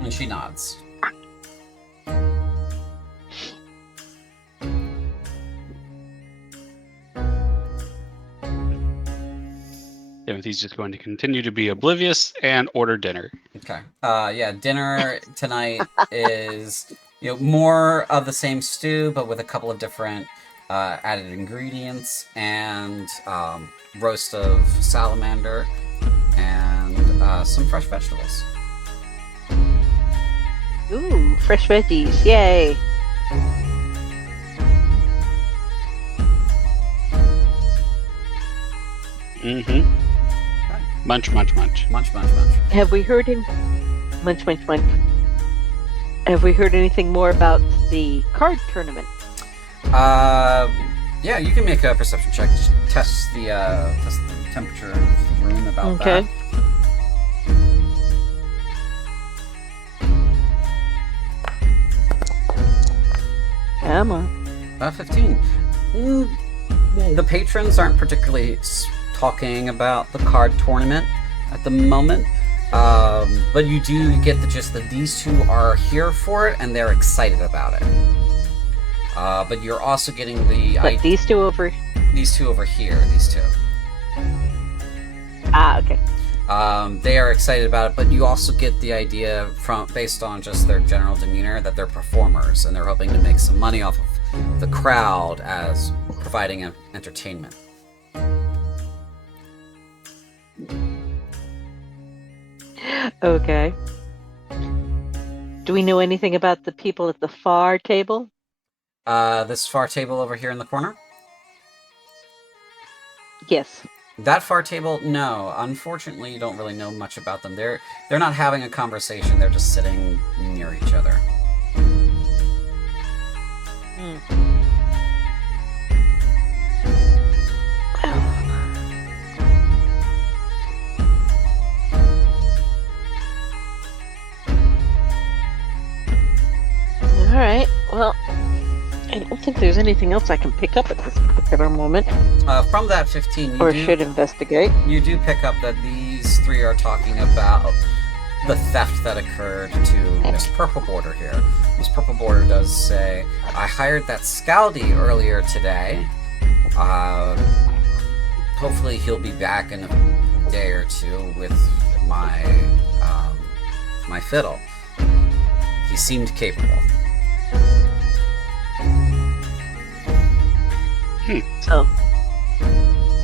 And she nods. Timothy's just going to continue to be oblivious and order dinner. Okay. Yeah, dinner tonight is, more of the same stew, but with a couple of different added ingredients, and roast of salamander, and some fresh vegetables. Ooh, fresh veggies. Yay. Mm-hmm. Munch, munch, munch. Munch, munch, munch. Have we heard in munch, munch, munch? Have we heard anything more about the card tournament? Yeah, you can make a perception check. Just test the temperature of the room about Okay. Come on. 15. The patrons aren't particularly talking about the card tournament at the moment, but you do get the gist that these two are here for it and they're excited about it. But you're also getting the But these two over. these two over here, these two. Ah, okay. They are excited about it, but you also get the idea based on just their general demeanor that they're performers and they're hoping to make some money off of the crowd as providing entertainment. Okay. Do we know anything about the people at the far table? This far table over here in the corner? Yes. That far table? No. Unfortunately, you don't really know much about them. They're not having a conversation. They're just sitting near each other. All right. Well, I don't think there's anything else I can pick up at this particular moment, From that 15, or should investigate. you do pick up that these three are talking about the theft that occurred to Miss Purple Border here. Miss Purple Border does say, I hired that Scaldy earlier today. Hopefully he'll be back in a day or two with my my fiddle. He seemed capable. So,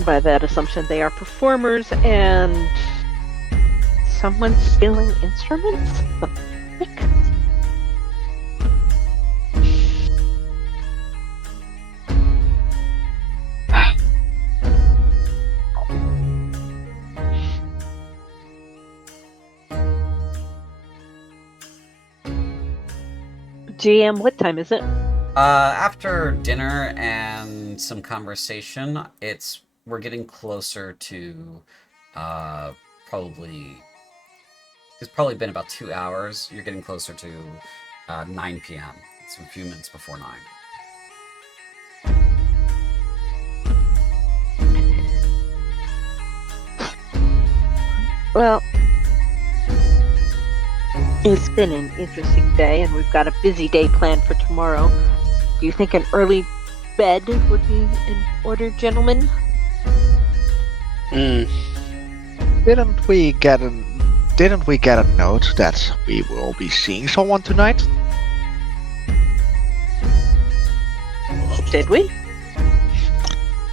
by that assumption, they are performers and someone stealing instruments? The frick? GM, what time is it? After dinner and some conversation, we're getting closer to probably. It's probably been about 2 hours. You're getting closer to 9 p.m. It's a few minutes before 9. Well, it's been an interesting day, and we've got a busy day planned for tomorrow. Do you think an early bed would be in order, gentlemen? Didn't we get a note that we will be seeing someone tonight? Did we?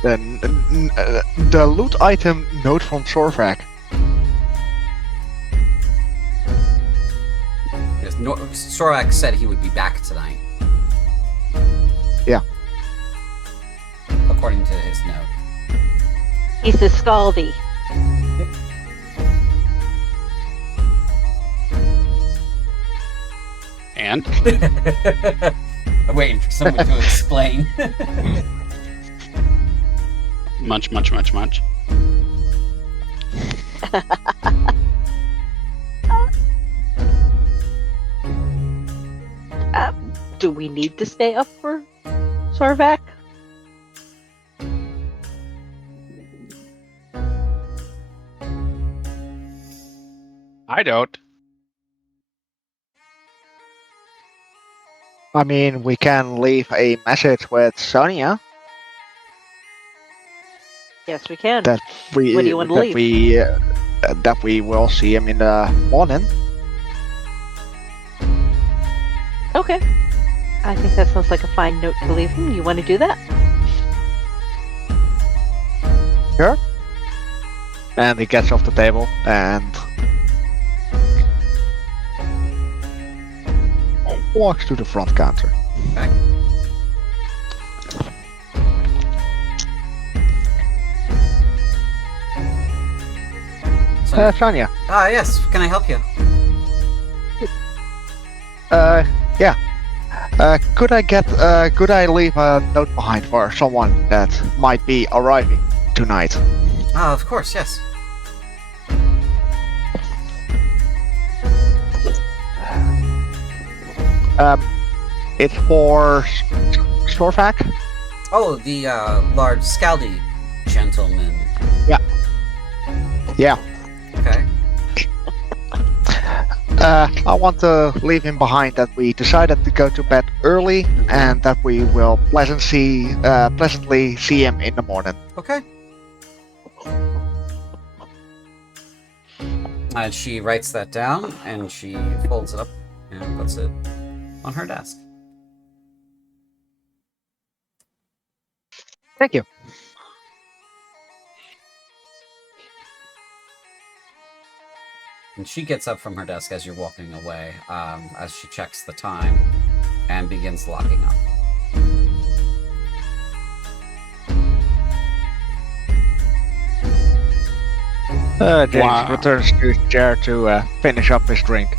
The loot item note from Sorath. Yes, Sorath said he would be back tonight. Yeah. According to his note. He's the Scaldy. And? I'm waiting for someone to explain. Munch, munch, munch, munch. Do we need to stay up for Sorath? I don't. I mean, we can leave a message with Sonia Yes, we can. that we When do you want to leave? that we will see him in the morning. Okay. I think that sounds like a fine note to leave him. You want to do that? Sure. And he gets off the table and walks to the front counter. Okay. Sonia. Yes. Can I help you? Yeah. Could I leave a note behind for someone that might be arriving tonight? Of course, yes. It's for Sorath. Oh, the large Scaldy gentleman. Yeah. Okay. I want to leave him behind that we decided to go to bed early and that we will pleasantly see him in the morning. Okay. And she writes that down, and she folds it up and puts it on her desk. Thank you. And she gets up from her desk as you're walking away, as she checks the time and begins locking up. James returns to his chair to finish up his drink.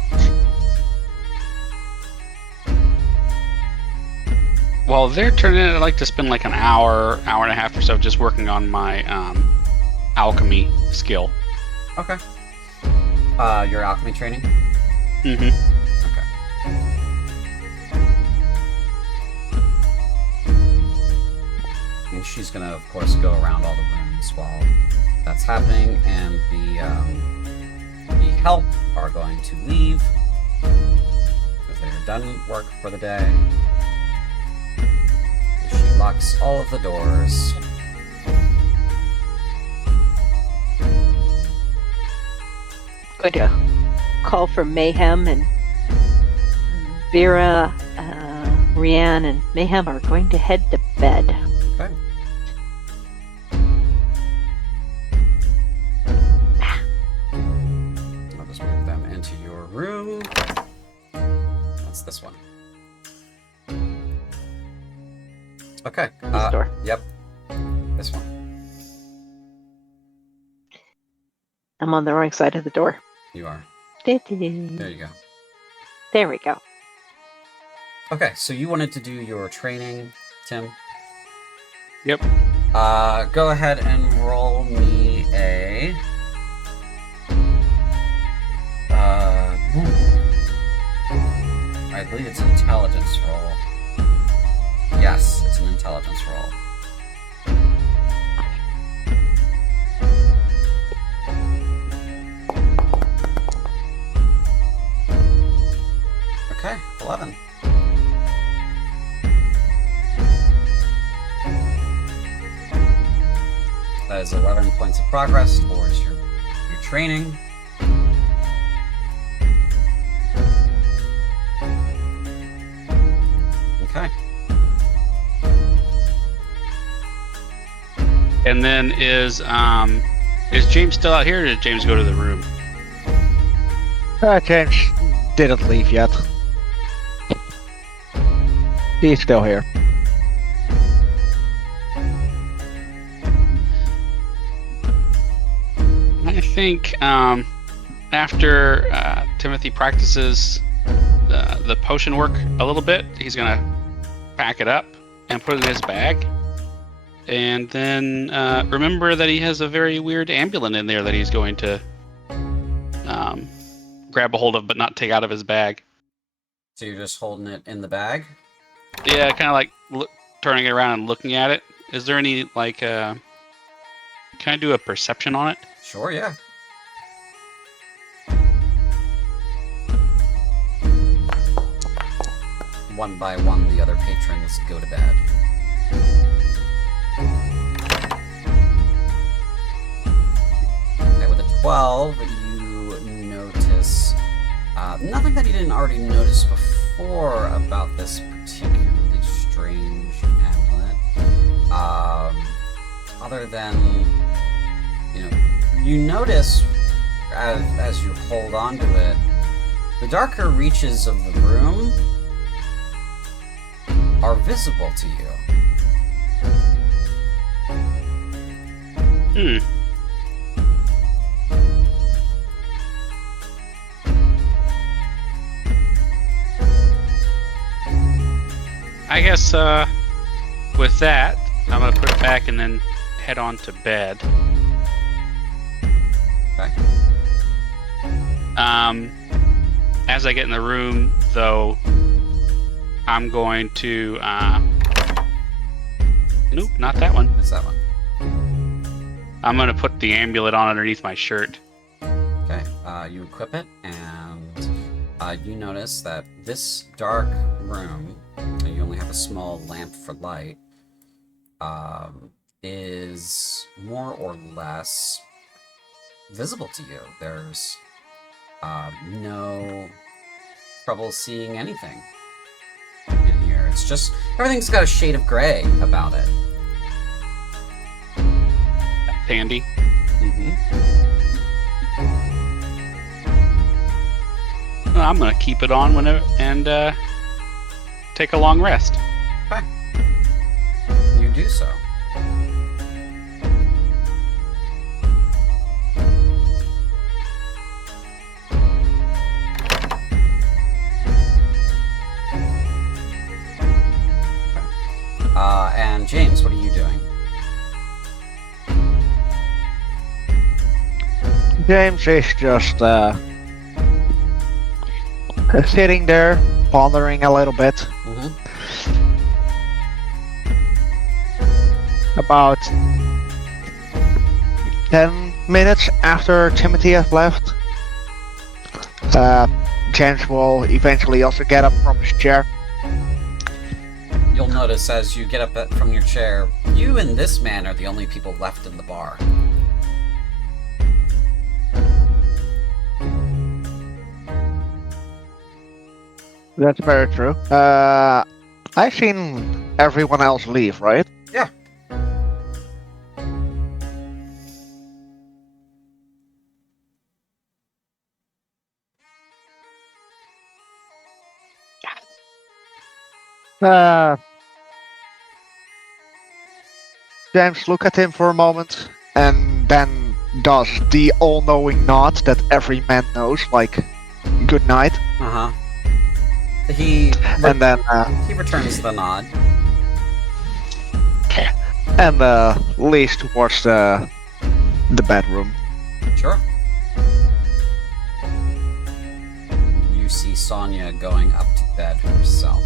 While they're turning in, I'd like to spend like an hour and a half or so just working on my alchemy skill. Okay. Your alchemy training? Mm-hmm. Okay. And she's gonna, of course, go around all the rooms while that's happening, and the help are going to leave because they're done work for the day. She locks all of the doors. Going to call for Mayhem, and Vera, Reanne, and Mayhem are going to head to bed. Okay. I'll just move them into your room. That's this one. Okay. This door. Yep. This one. I'm on the wrong side of the door. You are. There There you go. we go. Okay, so you wanted to do your training, Tim? Yep. Go ahead and roll me a... I believe it's an intelligence roll. Yes, it's an intelligence roll. Okay, 11. That is 11 points of progress towards your training. Okay. And then is James still out here, or did James go to the room? James didn't leave yet. He's still here. I think after Timothy practices the potion work a little bit, he's gonna pack it up and put it in his bag. And then remember that he has a very weird amulet in there that he's going to grab a hold of but not take out of his bag. So you're just holding it in the bag? Yeah, kind of like turning it around and looking at it. Is there any, like, can I do a perception on it? Sure, yeah. One by one, the other patrons go to bed. Okay, with a 12, you notice nothing that you didn't already notice before about this particularly strange amulet. Other than, you notice as you hold on to it, the darker reaches of the room are visible to you. I guess with that, I'm gonna put it back and then head on to bed. Okay. As I get in the room, though, I'm going to. Nope, not that one. It's that one. I'm gonna put the amulet on underneath my shirt. Okay. You equip it, and you notice that this dark room, and you only have a small lamp for light, is more or less visible to you. There's no trouble seeing anything in here. It's just everything's got a shade of gray about it. Handy. Well, I'm gonna keep it on whenever and take a long rest. Okay. You do so. And James, what are you doing? James is just sitting there, pondering a little bit. Mm-hmm. About 10 minutes after Timothy has left, James will eventually also get up from his chair. You'll notice as you get up from your chair, you and this man are the only people left in the bar. That's very true. I've seen everyone else leave, right? Yeah. James look at him for a moment, and then does the all-knowing nod that every man knows, like, good night. Uh-huh. He returns the nod. And leads towards the bedroom. Sure. You see Sonya going up to bed herself.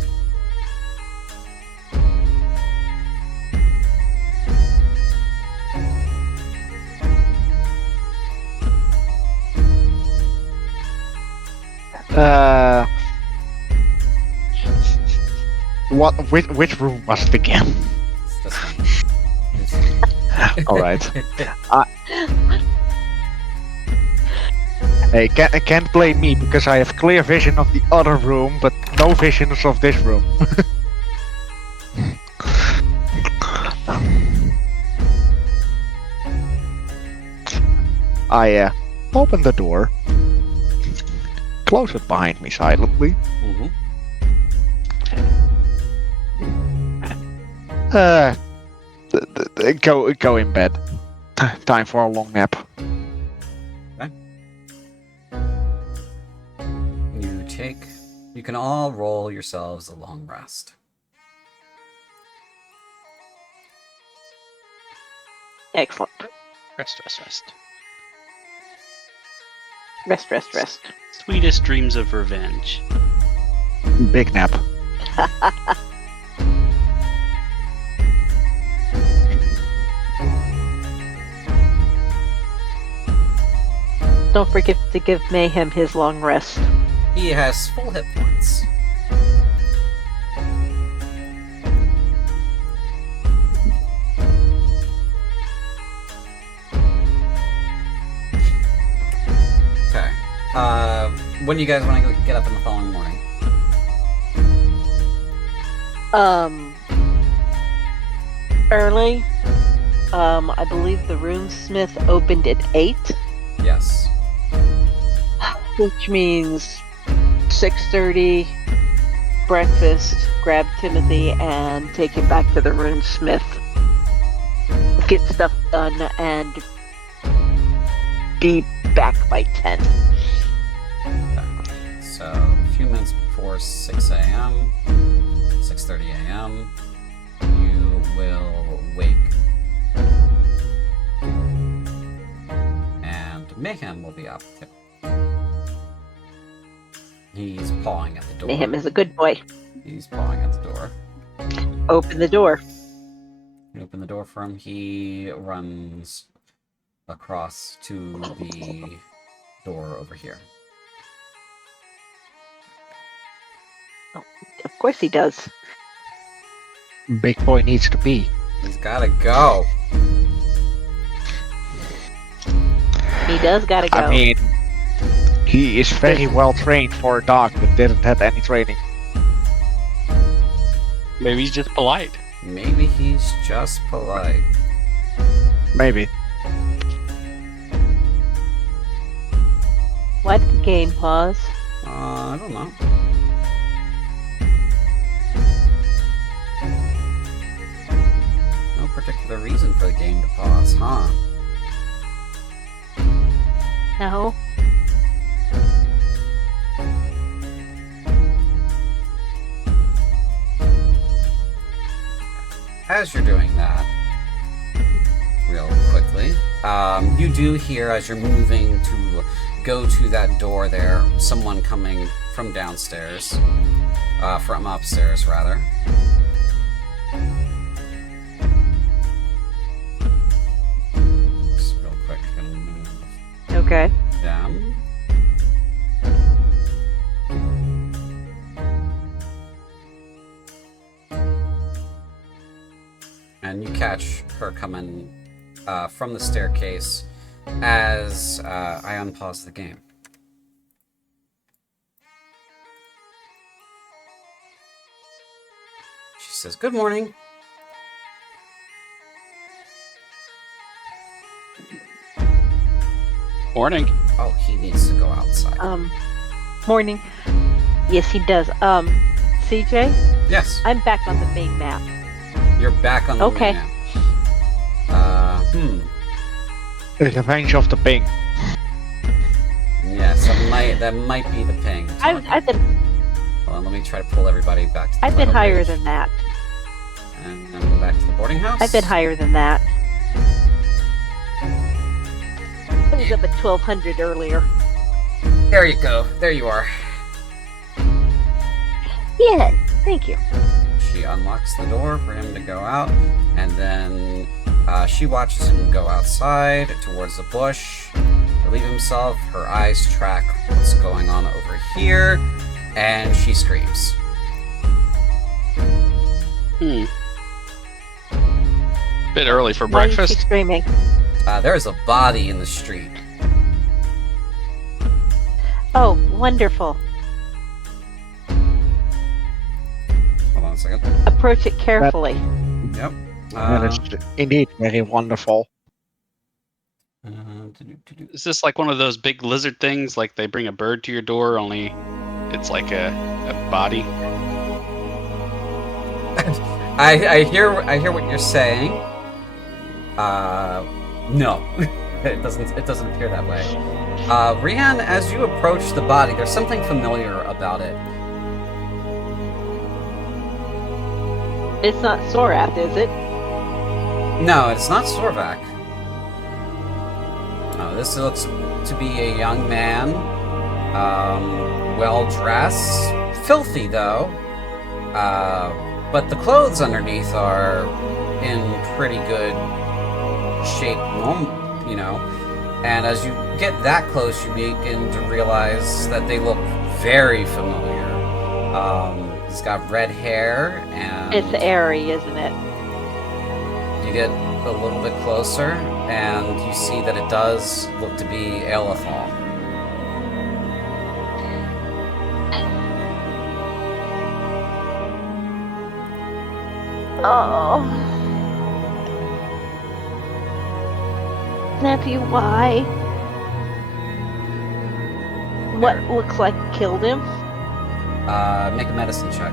Which room was it again? It's this one. All right. Hey, can't blame me because I have clear vision of the other room, but no visions of this room. I open the door, close it behind me silently. Mm-hmm. Go in bed. Time for a long nap. Okay. You can all roll yourselves a long rest. Excellent. Rest, rest, rest. Rest, rest, rest. Sweetest dreams of revenge. Big nap. Don't forget to give Mayhem his long rest. He has full hit points. Okay. When do you guys want to get up in the following morning? Early. I believe the runesmith opened at 8, Yes. which means 6:30, breakfast, grab Timothy, and take him back to the runesmith. Get stuff done and be back by 10. Okay. So, a few minutes before 6 a.m. 6:30 a.m. You will wake. And Mayhem will be up too. He's pawing at the door. Mayhem is a good boy. He's pawing at the door. Open the door. You open the door for him. He runs across to the door over here. Of course he does. Big boy needs to pee. He's gotta go. He does gotta go. I mean, he is very well trained for a dog that didn't have any training. Maybe he's just polite. Maybe he's just polite. Maybe. What game pause? I don't know. No particular reason for the game to pause, huh? No. As you're doing that, real quickly, you do hear as you're moving to go to that door there, someone coming from downstairs, from upstairs rather. Just real quick, gonna move Okay. them. And you catch her coming from the staircase as I unpause the game. She says, "Good morning." Morning. Oh, he needs to go outside. Morning. Yes, he does. CJ, Yes, I'm back on the main map. you're back on the Okay. map. Revenge of the ping. Yes, that might be the ping. I've been Hold on, let me try to pull everybody back to the I've been title higher page. than that. And then back to the boarding house. I've been higher than that. I was up at 1200 earlier. There you go. There you are. Yeah, thank you. She unlocks the door for him to go out, and then she watches him go outside towards the bush, relieve himself. Her eyes track what's going on over here, and she screams. Bit early for Why is she breakfast. screaming? There's a body in the street. Oh, wonderful. Hold on a second. Approach it carefully. Yep. That is indeed very wonderful. Is this like one of those big lizard things? Like they bring a bird to your door, only it's like a body. I hear what you're saying. No, it doesn't appear that way. Reanne, as you approach the body, there's something familiar about it. It's not Sorath, is it? No, it's not Sorvak. No, this looks to be a young man, well dressed, filthy though. But the clothes underneath are in pretty good shape, you know. And as you get that close, you begin to realize that they look very familiar. He's got red hair, and It's airy, isn't it? you get a little bit closer, and you see that it does look to be Elethal. Oh. Nephew, why? What looks like killed him? Make a medicine check.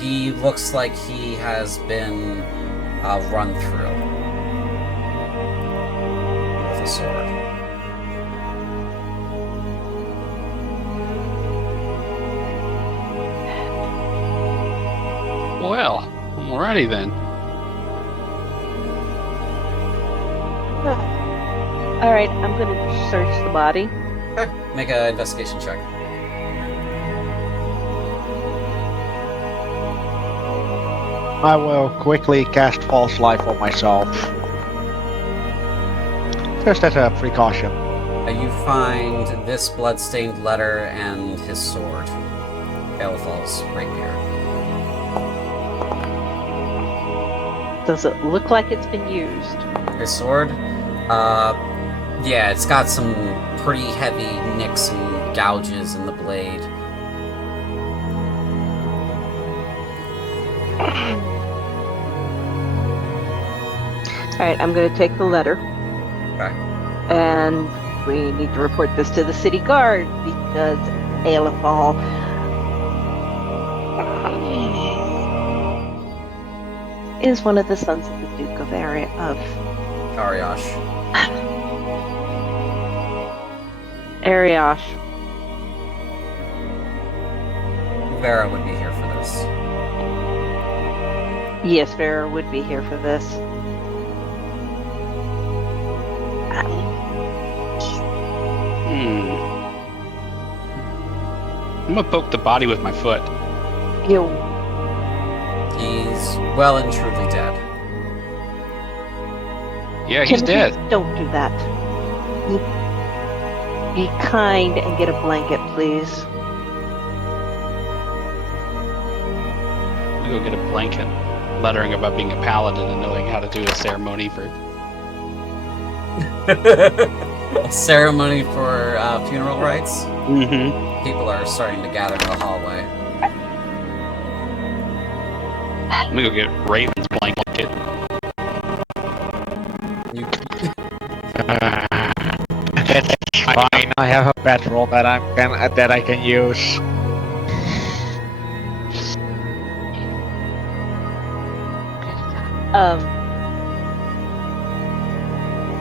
He looks like he has been run through with a sword. Well, alrighty then. All right, I'm gonna search the body. Okay. Make an investigation check. I will quickly cast False Life on myself. Just as a precaution. You find this blood-stained letter and his sword. Elithal's rapier. Does it look like it's been used? His sword? Yeah, it's got some pretty heavy nicks and gouges in the blade. Alright, I'm gonna take the letter. Okay. And we need to report this to the city guard because Elithal is one of the sons of the Duke of Ariash. Ariash. Vera would be here for this. Yes, Vera would be here for this. I'm gonna poke the body with my foot. You. He's well and truly dead. Yeah, he's Timothy, dead. Don't do that. Be kind and get a blanket, please. I'm gonna go get a blanket, lettering about being a paladin and knowing how to do a ceremony for. A ceremony for funeral rites? Mm-hmm. People are starting to gather in the hallway. I'm gonna go get Raven's blanket. You, That's fine. I have a bedroll that I can use.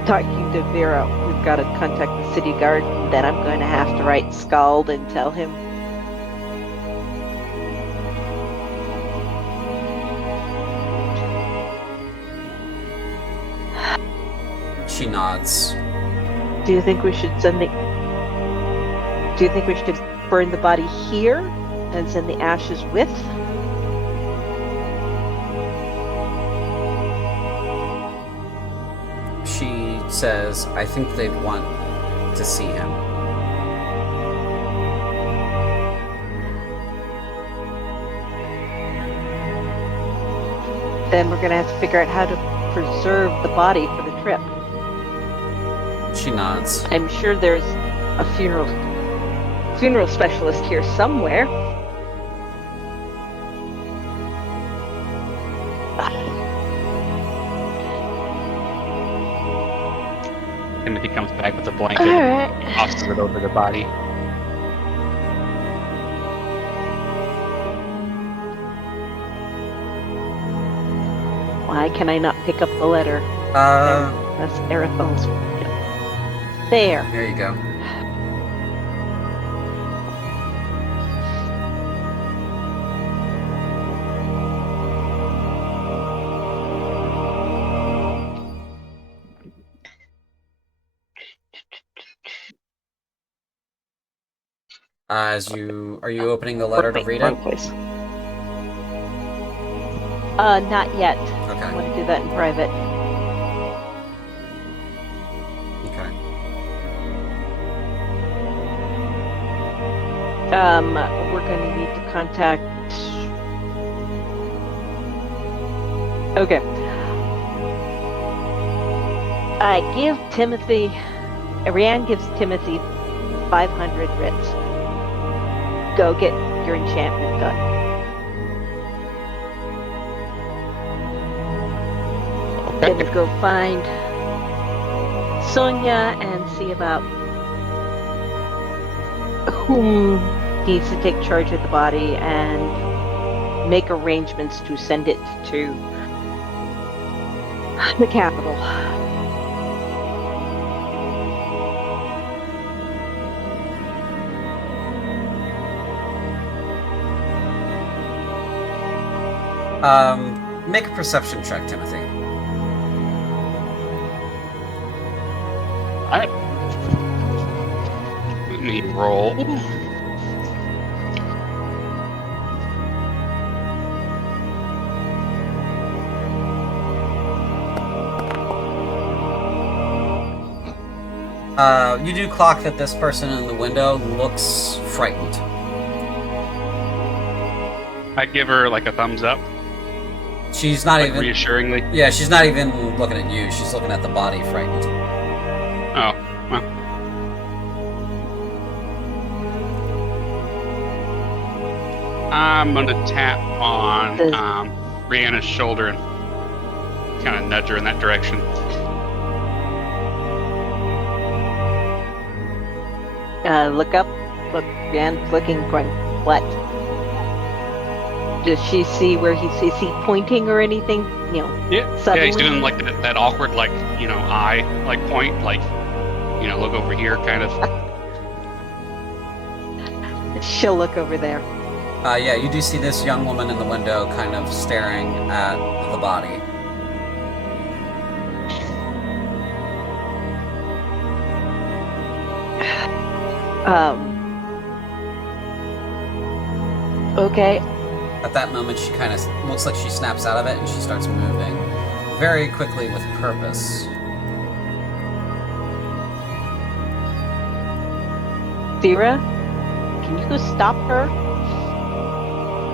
Talking to Vera, we've got to contact the city guard. Then I'm going to have to write Scald and tell him. she nods. Do you think we should burn the body here and send the ashes with? She says, I think they'd want to see him. Then we're going to have to figure out how to preserve the body for the trip. She nods. I'm sure there's a funeral specialist here somewhere. Timothy comes back with a blanket All and right. tosses it over the body. Why can I not pick up the letter? That's Erethal's. There. There you go. Are you opening the letter to read it? Place. Not yet. Okay. I want to do that in private. Okay. We're going to need to contact. Okay. Reanne gives Timothy 500 writs. Go get your enchantment done. Then we go find Sonia and see about whom needs to take charge of the body and make arrangements to send it to the capital. Make a perception check, Timothy. Alright. Let me roll. You do clock that this person in the window looks frightened. I give her like a thumbs up, She's not like even... reassuringly. Yeah, she's not even looking at you. She's looking at the body, frightened. Oh, well. I'm gonna tap on Reanne's shoulder and kind of nudge her in that direction. Look up. Look, Reanne's looking, going, what? Does she see where is he pointing or anything? You know, Yeah, suddenly? he's doing like that awkward, like, you know, eye, like point, like, you know, look over here, kind of. She'll look over there. Yeah, you do see this young woman in the window kind of staring at the body. Okay. At that moment, she kind of looks like she snaps out of it and she starts moving very quickly with purpose. Vera, can you go stop her?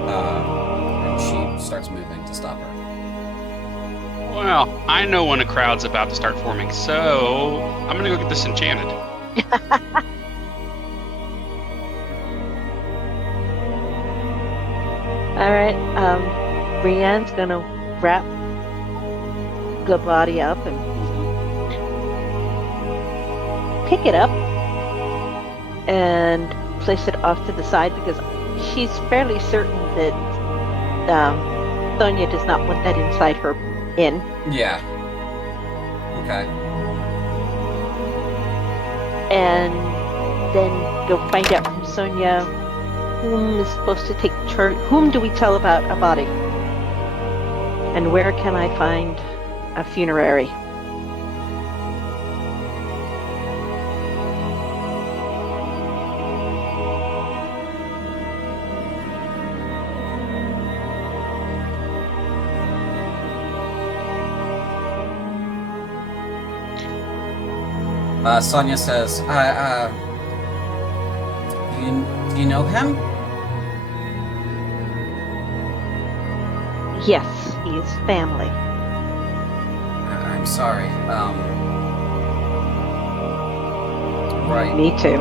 And she starts moving to stop her. Well, I know when a crowd's about to start forming, so I'm gonna go get this enchanted. Alright, Reanne's gonna wrap the body up and pick it up and place it off to the side because she's fairly certain that Sonia does not want that inside her inn. Yeah. Okay. And then go find out from Sonia whom is supposed to take charge. Whom do we tell about a body? And where can I find a funerary? Sonia says, do you know him? Yes, he is family. I'm sorry. Right. Me too.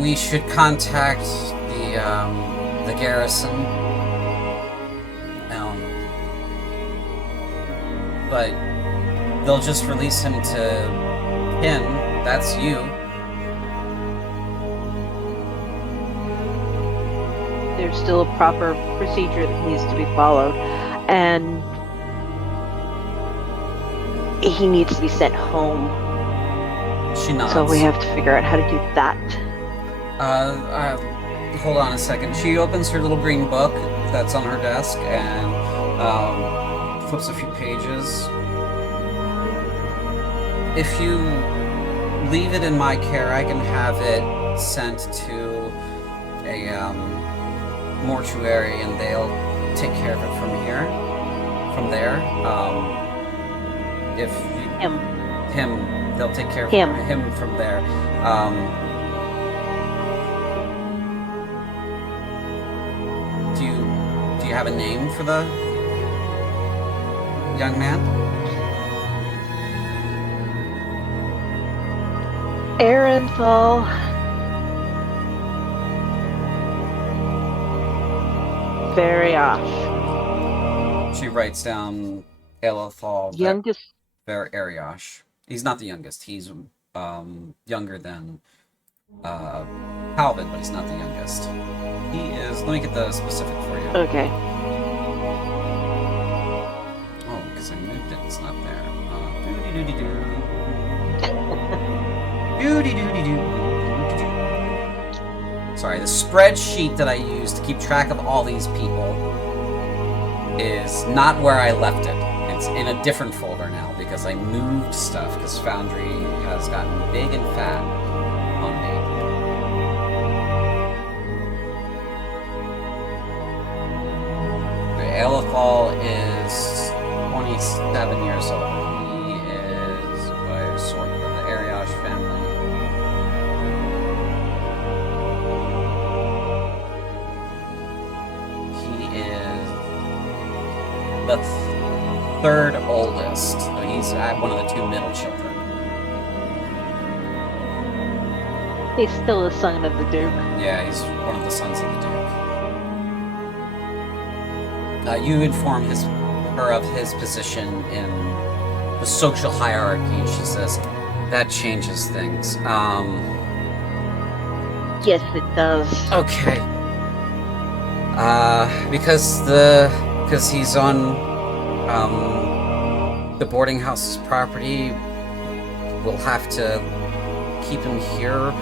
We should contact the garrison. But they'll just release him to Kin. That's you. There's still a proper procedure that needs to be followed, and he needs to be sent home. She nods. So we have to figure out how to do that. Hold on a second. She opens her little green book that's on her desk and flips a few pages. If you leave it in my care, I can have it sent to a mortuary, and they'll take care of it from here, from there. If you, him, they'll take care of him from there. Do you have a name for the young man? Aerenthal. Veriash. She writes down Elethal Youngest. Ver Ariosh. He's not the youngest. He's younger than Calvin, but he's not the youngest. He is. Let me get the specific for you. Okay. Oh, because I moved it. It's not there. Doody-doody-doo. Doody-doody-doo. Sorry, the spreadsheet that I use to keep track of all these people is not where I left it. It's in a different folder now because I moved stuff because Foundry has gotten big and fat on me. Elithal is 27 years old. He is by sort of the Ariash family. He is the third oldest. So he's one of the two middle children. He's still a son of the Duke. Yeah, he's one of the sons of the Duke. You inform her of his position in the social hierarchy, and she says, that changes things. Yes, it does. Okay. Because he's on the boarding house's property, we'll have to keep him here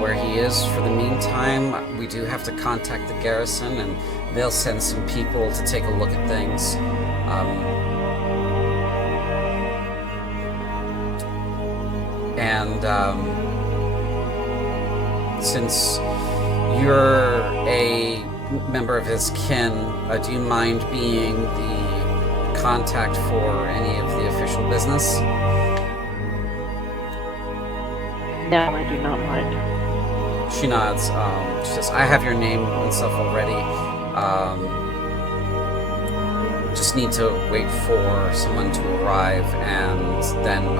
where he is for the meantime. We do have to contact the garrison, and they'll send some people to take a look at things. Since you're a member of his kin, do you mind being the contact for any of the official business? No, I do not mind. She nods. She says, I have your name and stuff already. Just need to wait for someone to arrive, and then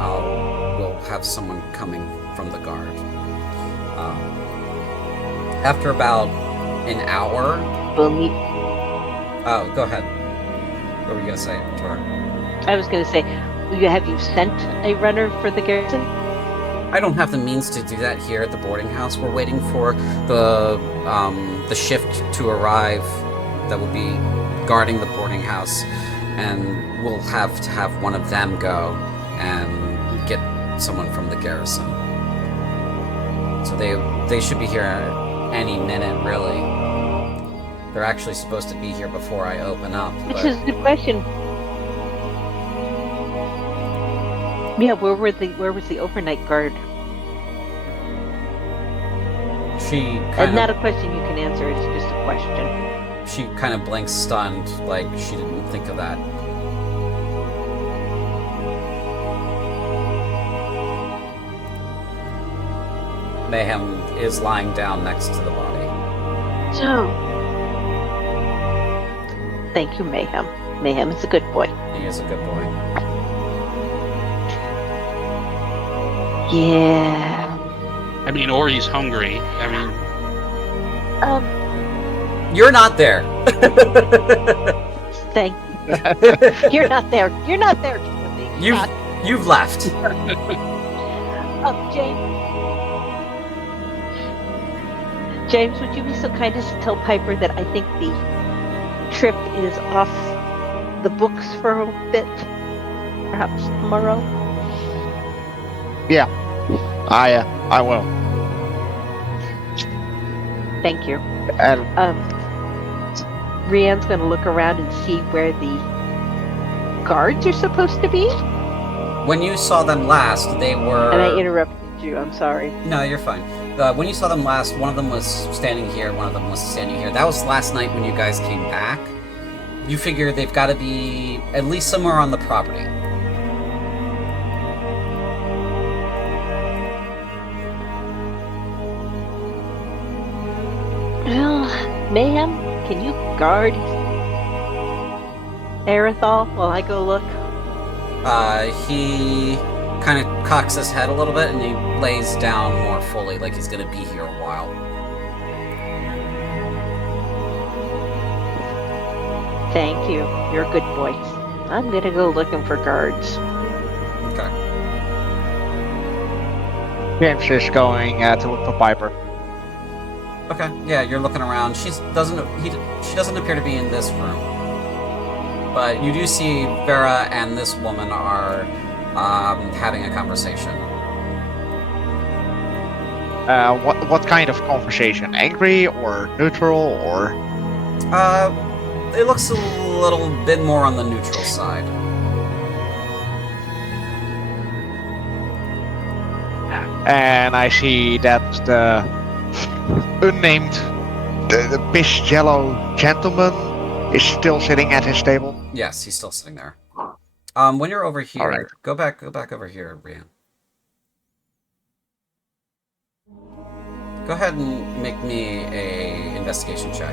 we'll have someone coming from the guard. After about an hour... We'll meet... Oh, go ahead. What were you going to say to her? I was going to say, have you sent a runner for the garrison? I don't have the means to do that here at the boarding house. We're waiting for the shift to arrive that will be guarding the boarding house, and we'll have to have one of them go and get someone from the garrison. So they should be here any minute, really. They're actually supposed to be here before I open up. Which is a good question. Yeah, where was the overnight guard? She And not a question you can answer, it's just a question. She kind of blinks stunned, like she didn't think of that. Mayhem is lying down next to the body. So... Thank you, Mayhem. Mayhem is a good boy. He is a good boy. Yeah. I mean, or he's hungry. I mean, You're not there. Thank you. You're not there. You're not there, Timothy. You've left. James, would you be so kind as to tell Piper that I think the trip is off the books for a bit? Perhaps tomorrow? Yeah, I will. Thank you. And Reanne's going to look around and see where the guards are supposed to be. When you saw them last, they were... And I interrupted you, I'm sorry. No, you're fine. When you saw them last, one of them was standing here, one of them was standing here. That was last night when you guys came back. You figure they've got to be at least somewhere on the property. Well, Mayhem, can you guard Arethal while I go look? He kind of cocks his head a little bit and he lays down more fully, like he's going to be here a while. Thank you. You're a good boy. I'm going to go looking for guards. Okay. James is going to look for Piper. Okay, yeah, you're looking around. She doesn't appear to be in this room, but you do see Vera and this woman are having a conversation. What kind of conversation? Angry or neutral or? It looks a little bit more on the neutral side. And I see that the unnamed, the piss yellow gentleman is still sitting at his table. Yes, he's still sitting there. When you're over here, Alright. go back over here, Reanne. Go ahead and make me a investigation check.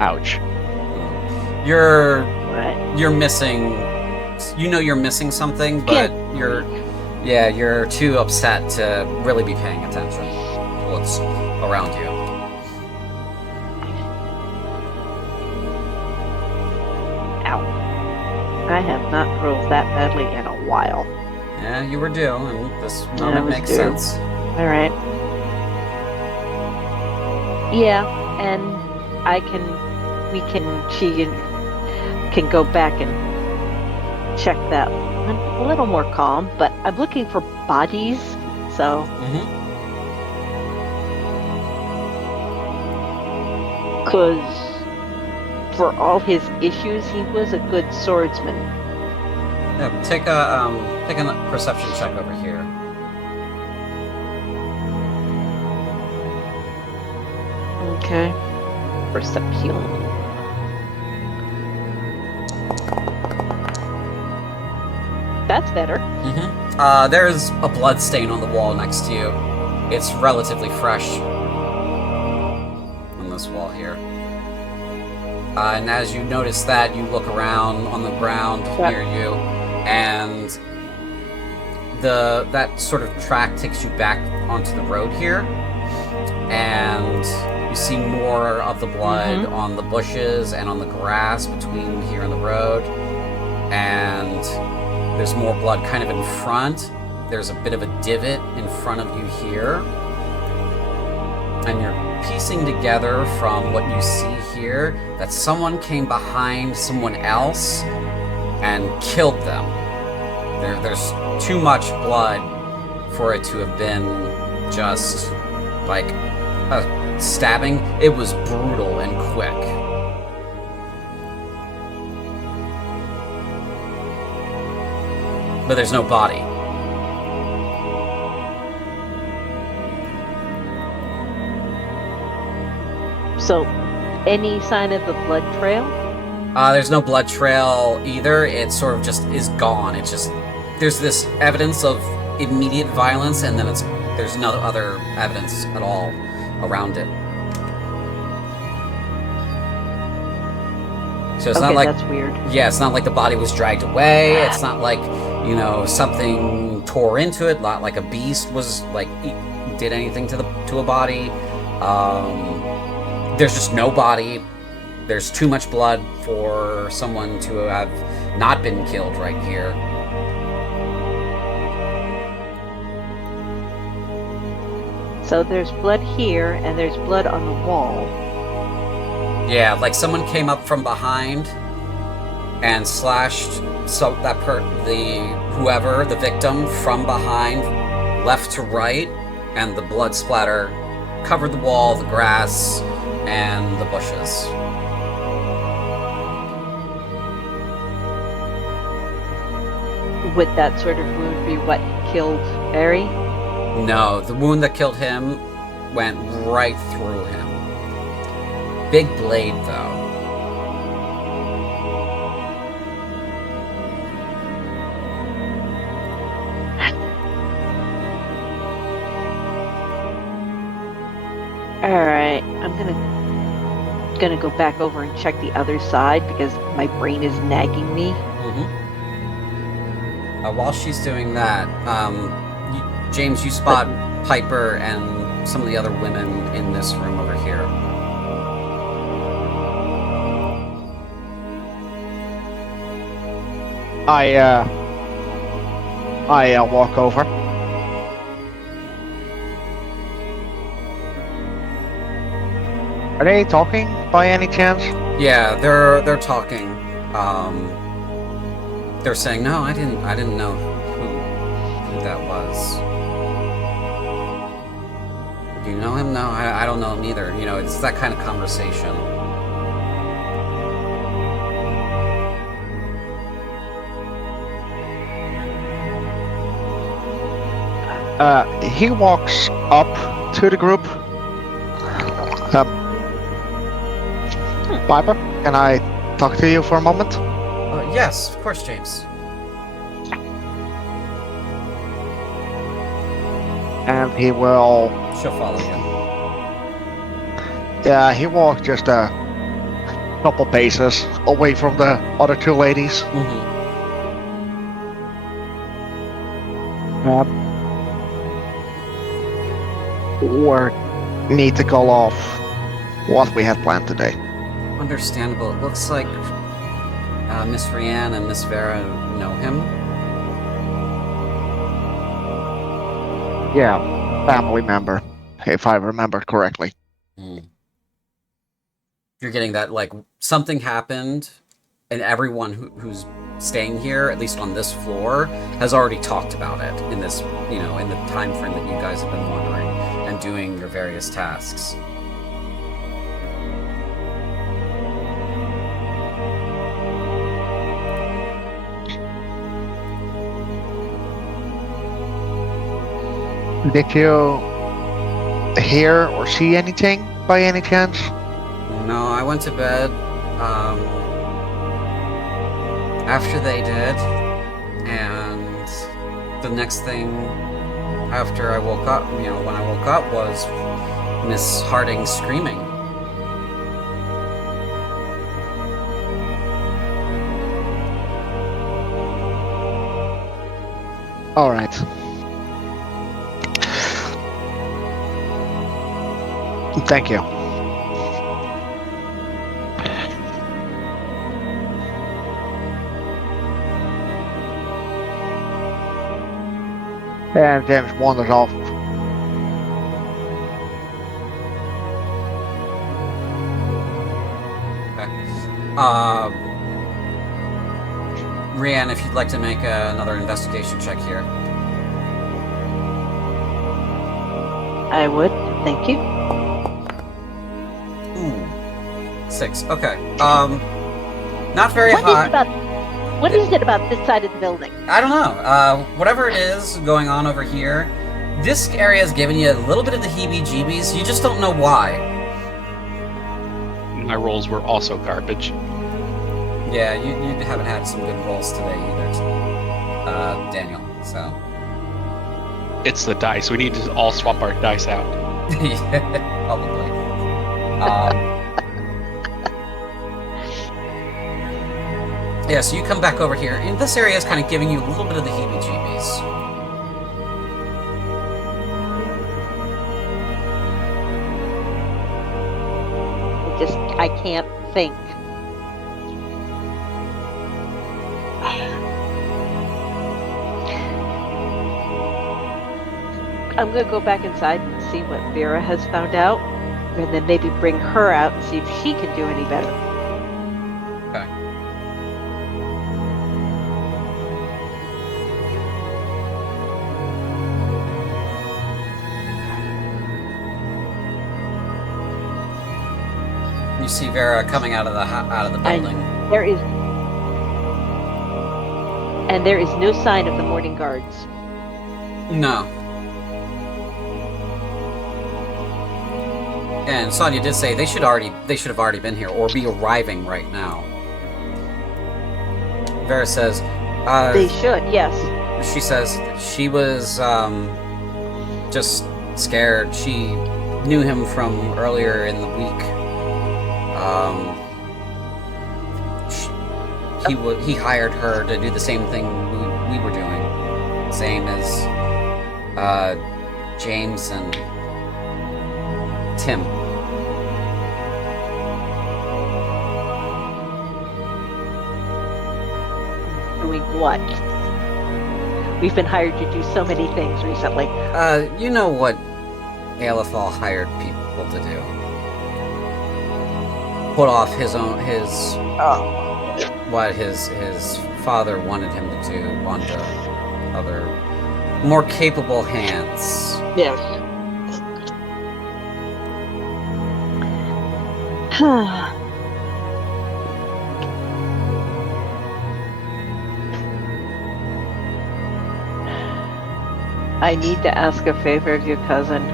Ouch. You're missing. You know you're missing something, but you're too upset to really be paying attention to what's around you. Ow. I have not rolled that badly in a while. Yeah, you were due, and this I moment was makes due. sense. Alright. Yeah, and she can go back and check that. I'm a little more calm, but I'm looking for bodies, so Mm-hmm. because for all his issues, he was a good swordsman. Yeah, take a perception check over here. Okay. Perception. That's better. Mm-hmm. There's a blood stain on the wall next to you. It's relatively fresh on this wall here. And as you notice that, you look around on the ground near you, and that sort of track takes you back onto the road here, and you see more of the blood on the bushes and on the grass between here and the road, and there's more blood kind of in front. There's a bit of a divot in front of you here. And you're piecing together from what you see here that someone came behind someone else and killed them. There's too much blood for it to have been just like a stabbing. It was brutal and quick. But there's no body. So, any sign of the blood trail? There's no blood trail either. It sort of just is gone. It's just there's this evidence of immediate violence, and then there's no other evidence at all around it. So it's Okay, not like that's weird. yeah, it's not like the body was dragged away. It's not like something tore into it. Not like a beast was like did anything to a body. There's just no body. There's too much blood for someone to have not been killed right here. So there's blood here, and there's blood on the wall. Yeah, like someone came up from behind and slashed the victim from behind, left to right, and the blood splatter covered the wall, the grass, and the bushes. Would that sort of wound be what killed Barry? No, the wound that killed him went right through him. Big blade, though. Alright, I'm gonna go back over and check the other side because my brain is nagging me. While she's doing that, James, you spot Piper and some of the other women in this room over here. I walk over. Are they talking by any chance? Yeah, they're talking. They're saying, "No, I didn't know who that was." Do you know him? No, I don't know him either. You know, it's that kind of conversation. He walks up to the group. Piper, can I talk to you for a moment? Yes, of course, James. And he will. She'll follow you. Yeah, he walks just a couple paces away from the other two ladies. Mm-hmm. Or need to call off what we had planned today. Understandable. It looks like Miss Reanne and Miss Vera know him. Yeah, family member, if I remember correctly. You're getting that, like, something happened, and everyone who's staying here, at least on this floor, has already talked about it in this, you know, in the time frame that you guys have been wondering and doing your various tasks. Did you hear or see anything by any chance? No, I went to bed after they did, and the next thing after I woke up, you know, when I woke up, was Miss Harding screaming. All right. Thank you. And James wanders off. Okay. Reanne, if you'd like to make another investigation check here. I would. Thank you. Ooh. 6. Okay. Not very high. What is it about this side of the building? I don't know. Whatever it is going on over here, this area is giving you a little bit of the heebie-jeebies. You just don't know why. My rolls were also garbage. Yeah, you haven't had some good rolls today either, Daniel. So. It's the dice. We need to all swap our dice out. Yeah, probably. Yeah, so you come back over here, and this area is kind of giving you a little bit of the heebie-jeebies. I can't think. I'm gonna go back inside and see what Vera has found out, and then maybe bring her out and see if she can do any better. Okay. You see Vera coming out of the building. There is no sign of the morning guards. No. And Sonya did say they should have already been here or be arriving right now. Vera says, they should, yes. She says she was just scared. She knew him from earlier in the week. He hired her to do the same thing we were doing, same as James and Tim. We Doing what? We've been hired to do so many things recently. You know what Alethal hired people to do. Put off his what his father wanted him to do onto other more capable hands. Yes. I need to ask a favor of you, cousin.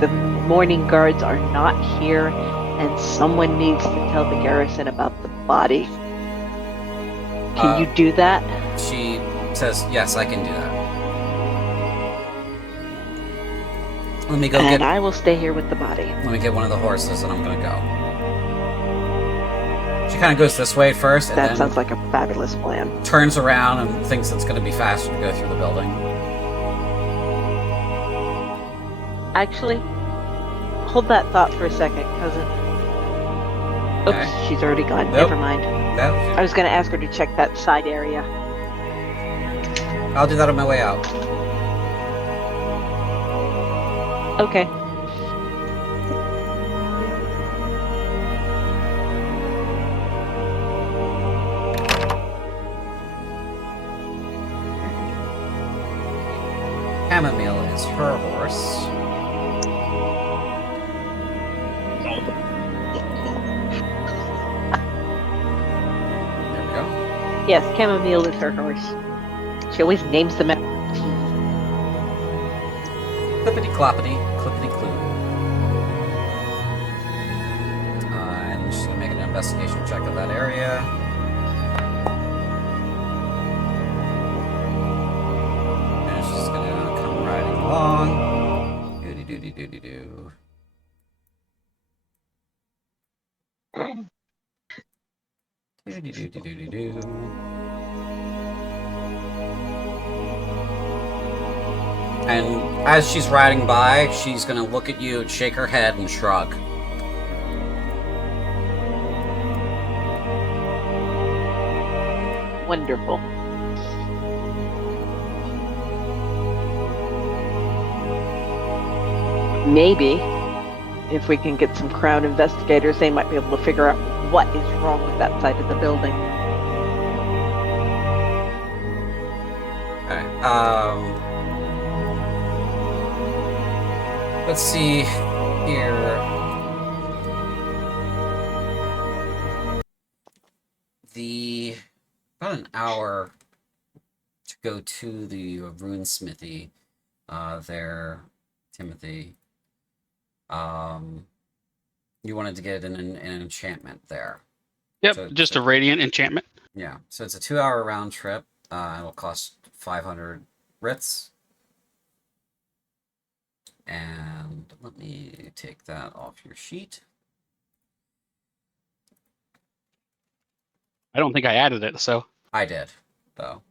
The morning guards are not here, and someone needs to tell the garrison about the body. Can you do that? She says, "Yes, I can do that." Let me go And get. I will stay here with the body. Let me get one of the horses, and I'm gonna go. She kind of goes this way first, and That then sounds like a fabulous plan. turns around and thinks it's gonna be faster to go through the building. Actually, hold that thought for a second, cousin. Oops, Okay. she's already gone. Nope. Never mind. That, I was going to ask her to check that side area. I'll do that on my way out. Okay. Chamomile is her horse. There we go. Yes, Chamomile is her horse. She always names them after tea. Clippity cloppity, clippity cloo. And she's gonna make an investigation check of that area. And she's gonna come riding along. Doody doody doody doo. Doody doody doody doo. And as she's riding by, she's gonna look at you, shake her head, and shrug. Wonderful. Maybe, if we can get some Crown investigators, they might be able to figure out what is wrong with that side of the building. Okay. Let's see here. About an hour to go to the rune smithy there, Timothy. You wanted to get an enchantment there. Yep, So- just a radiant enchantment. Yeah, so it's a 2-hour round trip. It'll cost 500 Rits. And let me take that off your sheet. I don't think I added it, so I did, though.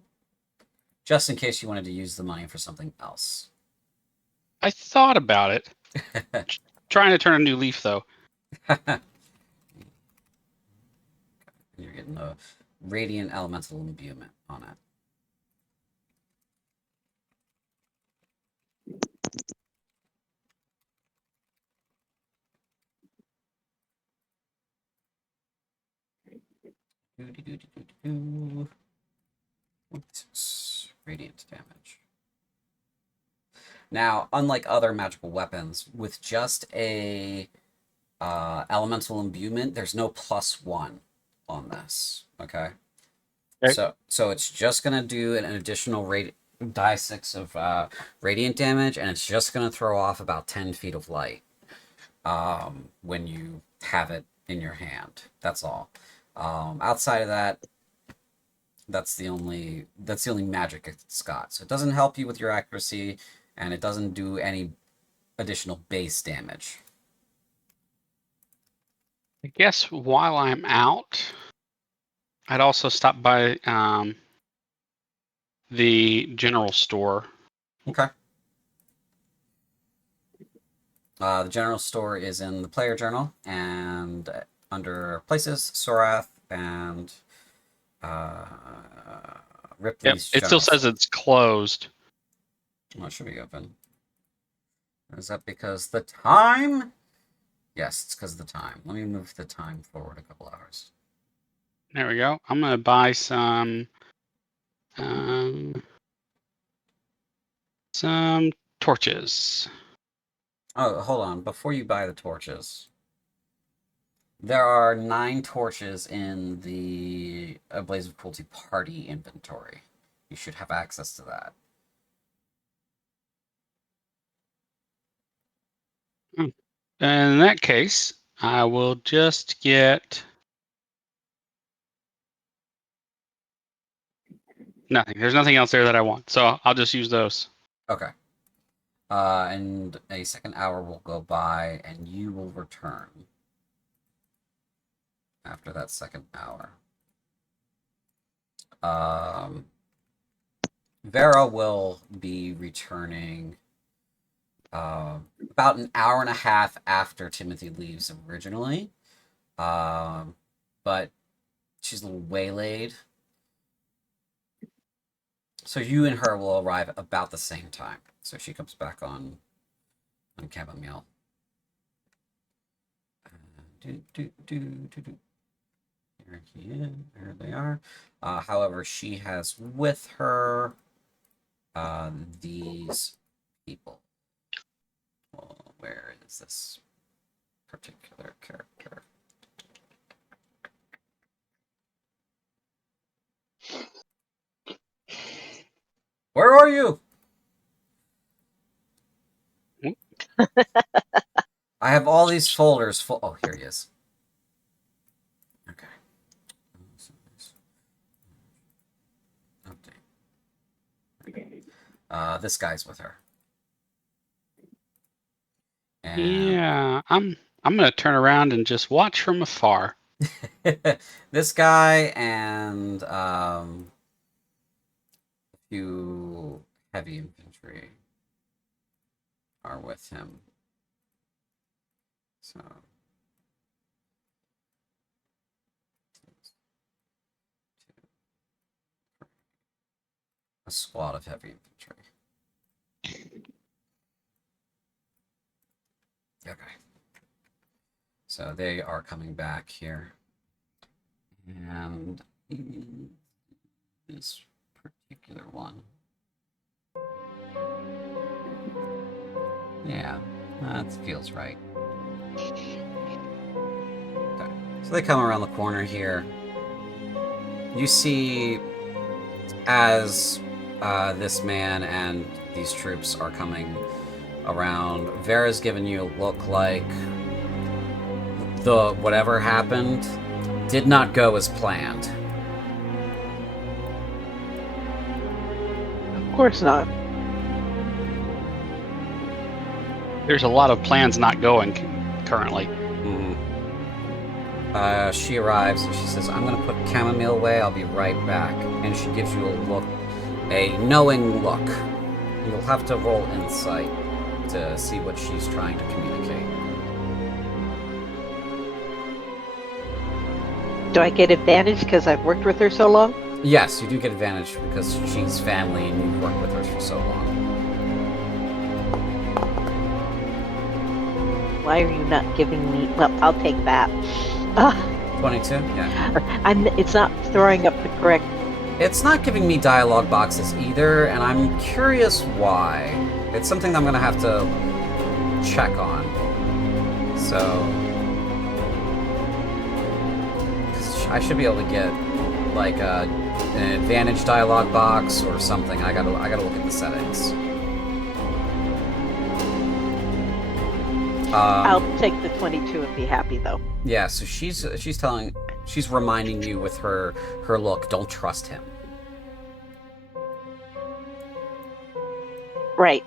Just in case you wanted to use the money for something else. I thought about it. Trying to turn a new leaf, though. You're getting a radiant elemental imbuement on it. Oops. Radiant damage. Now, unlike other magical weapons, with just a elemental imbuement, there's no +1 on this. Okay. Okay. So it's just gonna do an additional die 6 of radiant damage, and it's just gonna throw off about 10 feet of light when you have it in your hand. That's all. Outside of that, that's the only magic it's got. So it doesn't help you with your accuracy, and it doesn't do any additional base damage. I guess while I'm out, I'd also stop by the general store. Okay. The general store is in the player journal, and under places, Sorath, and Ripley's It still shop. says it's closed. Well, it should be open. Is that because the time? Yes, it's because of the time. Let me move the time forward a couple hours. There we go. I'm gonna buy some torches. Oh, hold on. Before you buy the torches, there are 9 torches in the Blaze of Cruelty party inventory. You should have access to that. In that case, I will just get nothing. There's nothing else there that I want, so I'll just use those. Okay. And a second hour will go by, and you will return after that second hour. Vera will be returning about an hour and a half after Timothy leaves originally. But she's a little waylaid. So you and her will arrive about the same time. So she comes back on chamomile. Here they are. However, she has with her these people. Well, where is this particular character? Where are you? I have all these folders full. Oh, here he is. Okay. Update. This guy's with her. And Yeah, I'm gonna turn around and just watch from afar. this guy and a few heavy infantry are with him. So a squad of heavy infantry. Okay. So they are coming back here. And this particular one. Yeah, that feels right. Okay. So they come around the corner here. You see, as this man and these troops are coming around, Vera's given you a look like the whatever happened did not go as planned. Of course not. There's a lot of plans not going currently. She arrives and she says, I'm going to put chamomile away. I'll be right back. And she gives you a look, a knowing look. You'll have to roll insight to see what she's trying to communicate. Do I get advantage because I've worked with her so long? Yes, you do get advantage because she's family and you've worked with her for so long. Why are you not giving me... Well, I'll take that. 22? Yeah. It's not throwing up the correct... It's not giving me dialogue boxes either, and I'm curious why. It's something that I'm going to have to check on. So... I should be able to get, like, an advantage dialogue box or something. I gotta look at the settings. I'll take the 22 and be happy, though. Yeah, so she's reminding you with her look, don't trust him. Right.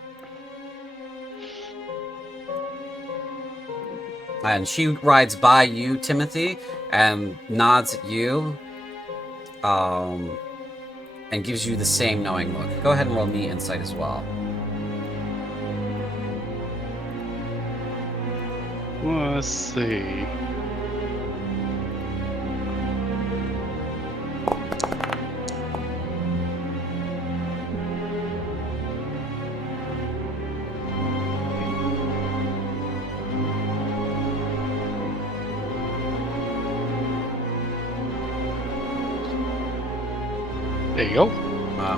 And she rides by you, Timothy, and nods at you, and gives you the same knowing look. Go ahead and roll me insight as well. Let's see. There you go.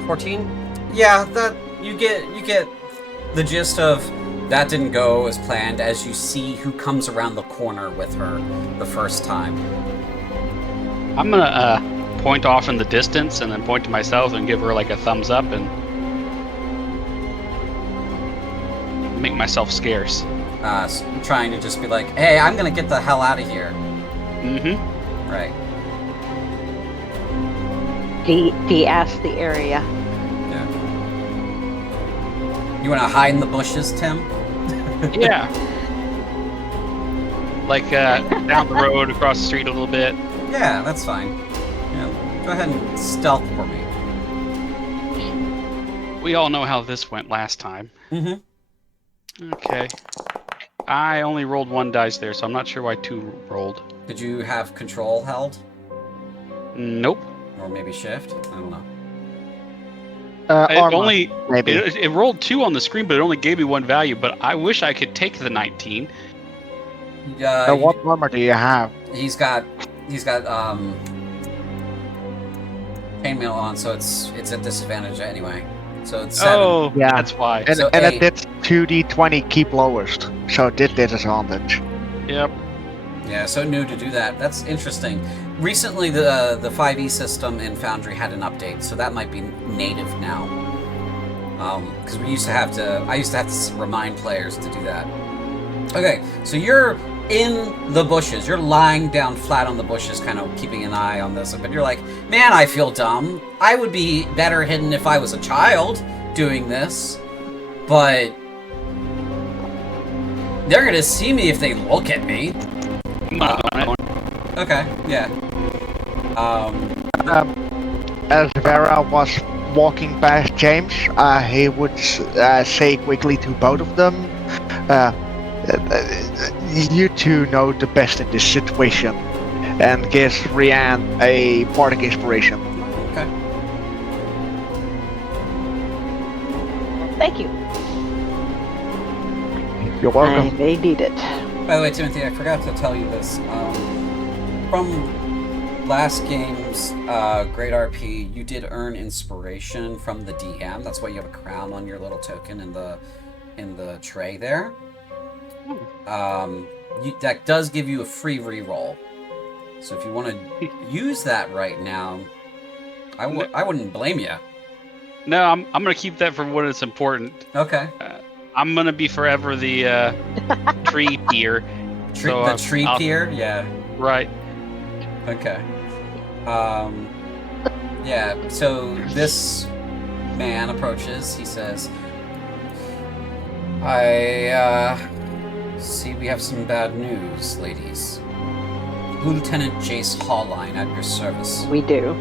14. Yeah, that you get the gist of that didn't go as planned as you see who comes around the corner with her the first time. I'm gonna point off in the distance and then point to myself and give her like a thumbs up and make myself scarce. Trying to just be like, hey, I'm gonna get the hell out of here. Mm-hmm. Right. He asked the area. Yeah. You wanna hide in the bushes, Tim? Yeah. Like down the road, across the street a little bit. Yeah, that's fine. Yeah, go ahead and stealth for me. We all know how this went last time. Mm-hmm. Okay. I only rolled 1 dice there, so I'm not sure why 2 rolled. Did you have control held? Nope. Or maybe shift? I don't know. It Armor, only maybe. it rolled 2 on the screen, but it only gave me 1 value. But I wish I could take the 19. What armor do you have? He's got chainmail on, so it's a disadvantage anyway. So it's 7. Oh, Yeah. that's why. And, So and eight. it did 2d20 keep lowest, so it did disadvantage. Yep. Yeah, so new to do that. That's interesting. Recently, the 5e system in Foundry had an update, so that might be native now. Because I used to have to remind players to do that. Okay, so you're in the bushes. You're lying down flat on the bushes, kind of keeping an eye on this. But you're like, man, I feel dumb. I would be better hidden if I was a child doing this. But they're gonna see me if they look at me. Okay, yeah. As Vera was walking past James, he would say quickly to both of them, you two know the best in this situation, and gives Reanne a bardic inspiration. Okay. Thank you. You're welcome. I may need it. By the way, Timothy, I forgot to tell you this. From last game's Great RP, you did earn inspiration from the DM. That's why you have a crown on your little token in the tray there. That does give you a free reroll. So if you want to use that right now, I wouldn't blame you. No, I'm gonna keep that for when it's important. Okay. I'm gonna be forever the tree peer. The tree peer? Yeah. Right. Okay. Yeah, so this man approaches. He says, I see we have some bad news, ladies. Lieutenant Jace Hawline at your service. We do.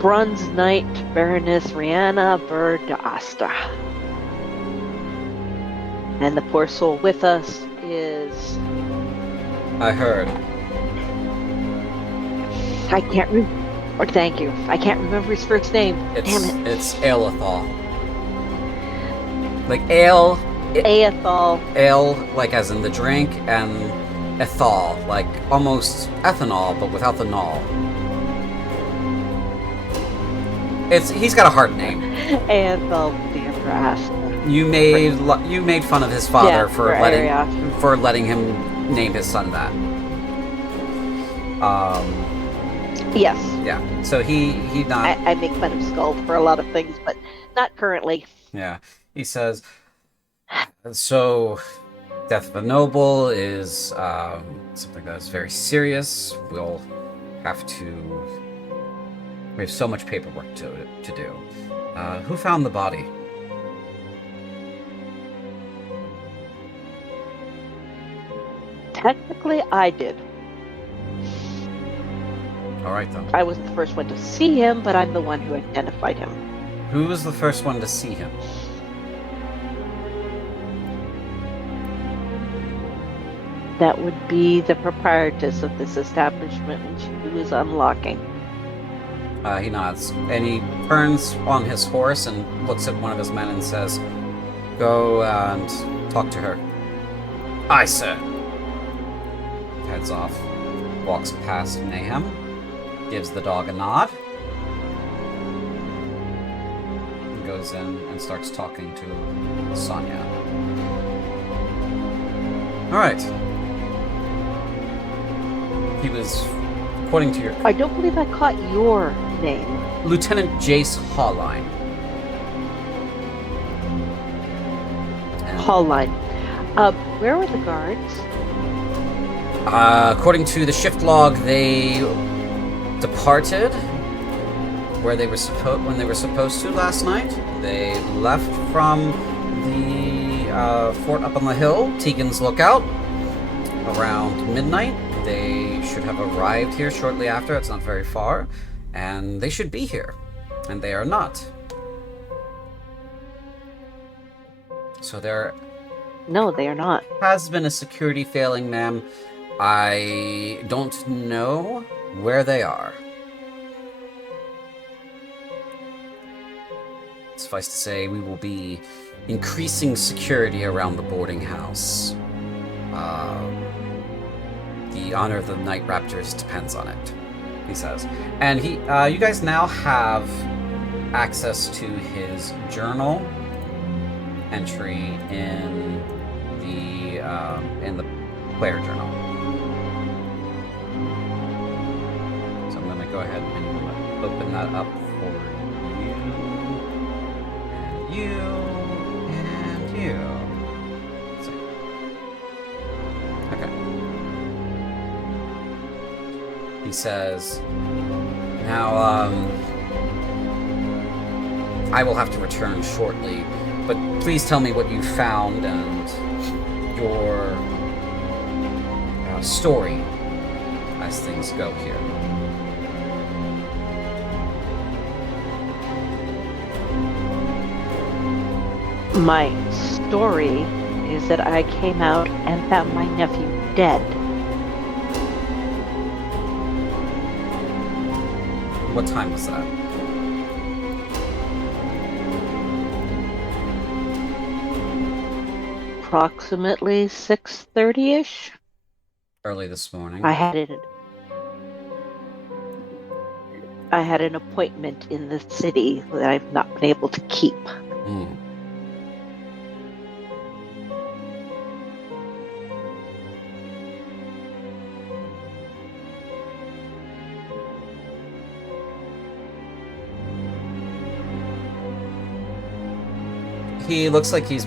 Bronze Knight Baroness Rihanna Verdasta. And the poor soul with us is... I heard. I can't remember. Thank you. I can't remember his first name. Damn it. It's Aelithal. Like ale... Aethal. Ale, like as in the drink, and ethol, like almost ethanol, but without the nol. He's got a hard name. Aethal Verdasta. You made fun of his father for letting him name his son that. Yes. Yeah. So he not. I make fun of Skull for a lot of things, but not currently. Yeah. He says. So, death of a noble is something that is very serious. We have so much paperwork to do. Who found the body? Technically, I did. All right, then. I wasn't the first one to see him, but I'm the one who identified him. Who was the first one to see him? That would be the proprietress of this establishment when she was unlocking. He nods, and he turns on his horse and looks at one of his men and says, "Go and talk to her." "Aye, sir." heads off, walks past Mayhem, gives the dog a nod, and goes in and starts talking to Sonya. Alright. He was, according to your... I don't believe I caught your name. Lieutenant Jace Hawline. Hallline. Where were the guards? According to the shift log, they departed when they were supposed to last night. They left from the fort up on the hill, Tegan's Lookout, around midnight. They should have arrived here shortly after. It's not very far, and they should be here, and they are not. So there No, they are not. has been a security failing, ma'am. I don't know where they are. Suffice to say, we will be increasing security around the boarding house. The honor of the Night Raptors depends on it, he says. And you guys now have access to his journal entry in the player journal. So I'm going to go ahead and open that up for you, and you, and you. Let's see. Okay. He says, now, I will have to return shortly, but please tell me what you found and your story as things go here. My story is that I came out and found my nephew dead. What time was that? Approximately 6:30-ish. Early this morning. I had an appointment in the city that I've not been able to keep. Mm. He looks like he's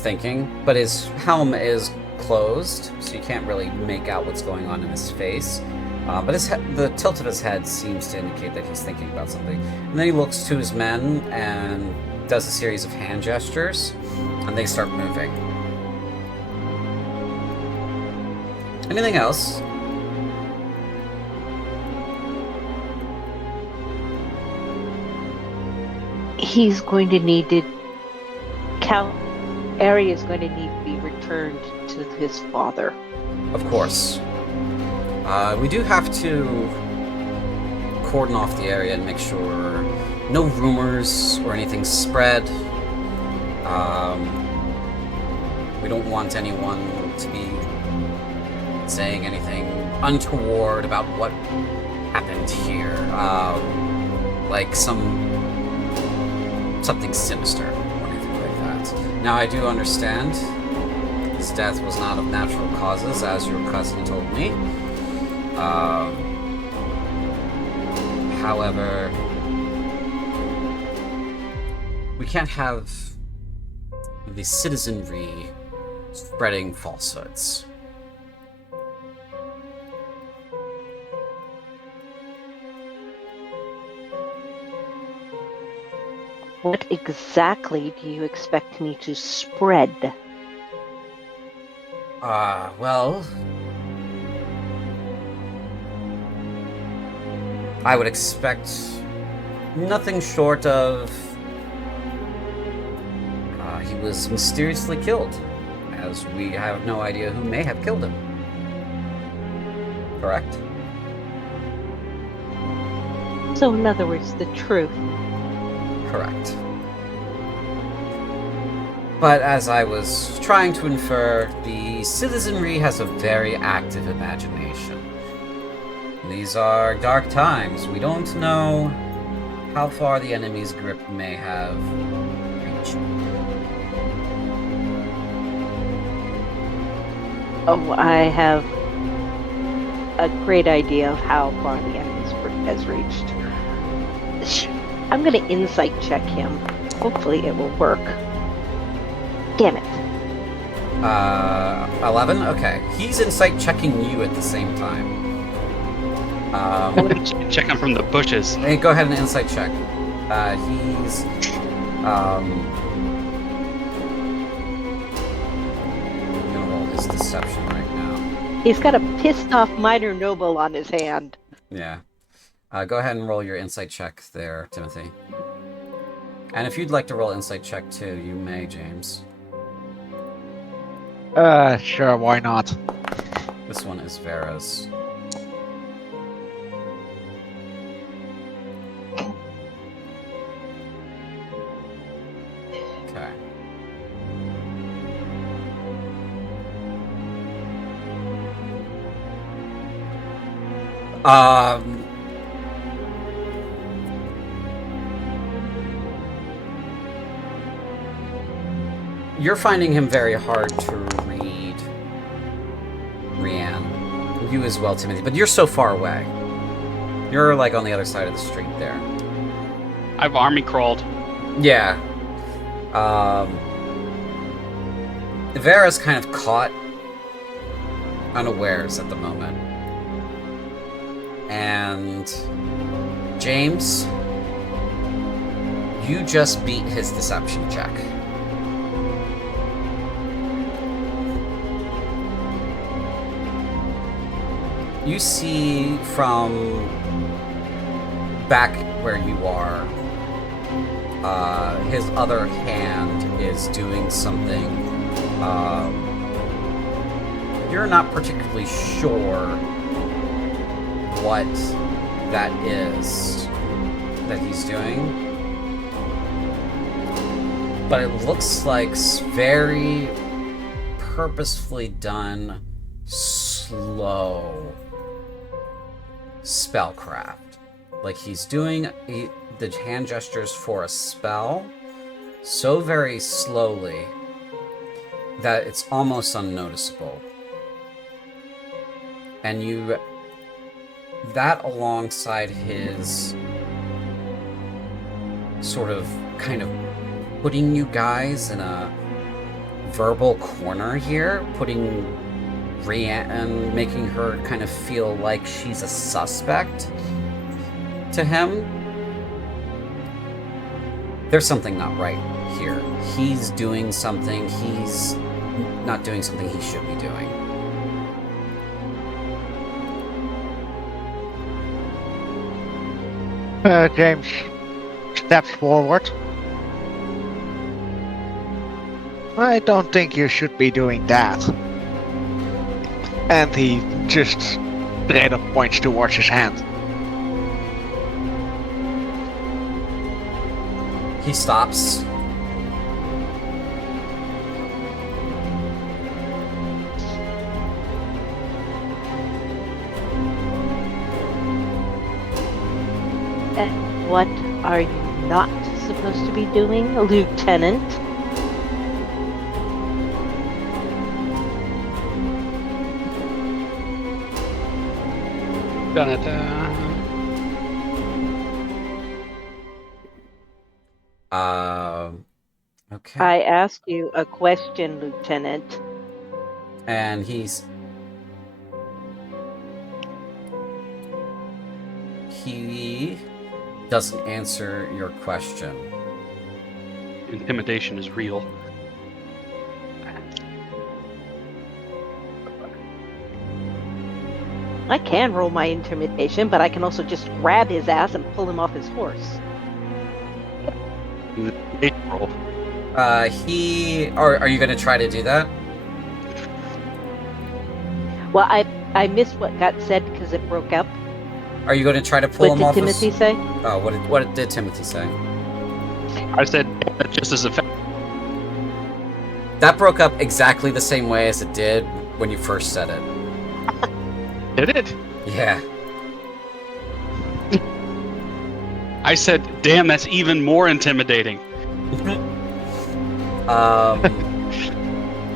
thinking, but his helm is closed, so you can't really make out what's going on in his face. But the tilt of his head seems to indicate that he's thinking about something. And then he looks to his men and does a series of hand gestures, and they start moving. Anything else? He's going to need to area is going to need to be returned to his father. Of course. We do have to cordon off the area and make sure no rumors or anything spread. We don't want anyone to be saying anything untoward about what happened here. Like something sinister. Now, I do understand his death was not of natural causes, as your cousin told me. However, we can't have the citizenry spreading falsehoods. What exactly do you expect me to spread? Well, I would expect nothing short of he was mysteriously killed, as we have no idea who may have killed him. Correct? So, in other words, the truth. Correct. But as I was trying to infer, the citizenry has a very active imagination. These are dark times. We don't know how far the enemy's grip may have reached. Oh, I have a great idea of how far the enemy's grip has reached. I'm going to insight check him. Hopefully it will work. Damn it. 11? Okay. He's insight checking you at the same time. Check him from the bushes. Hey, go ahead and insight check. He's... I'm gonna roll his deception right now. He's got a pissed off minor noble on his hand. Yeah. Go ahead and roll your insight check there, Timothy. And if you'd like to roll insight check too, you may, James. Sure, why not? This one is Vera's. Okay. You're finding him very hard to read, Reanne. You as well, Timothy. But you're so far away. You're like on the other side of the street there. I've army crawled. Yeah. Vera's kind of caught unawares at the moment. And James, you just beat his deception check. You see from back where you are, his other hand is doing something. You're not particularly sure what that is that he's doing, but it looks like very purposefully done, slow spellcraft. Like he's doing the hand gestures for a spell so very slowly that it's almost unnoticeable. And you... that alongside his sort of kind of putting you guys in a verbal corner here, putting Reanne, making her kind of feel like she's a suspect to him. There's something not right here. He's doing something, he's not doing something he should be doing. James steps forward. I don't think you should be doing that. And he just straight up points towards his hand. He stops. And what are you not supposed to be doing, Lieutenant? Okay. I ask you a question, Lieutenant. And he doesn't answer your question. Intimidation is real. I can roll my intimidation, but I can also just grab his ass and pull him off his horse. Roll. Are you going to try to do that? Well, I missed what got said because it broke up. Are you going to try to pull What him did off Timothy his... say? Oh, what did Timothy say? I said that just as effective. That broke up exactly the same way as it did when you first said it. Did it? Yeah. I said, damn, that's even more intimidating.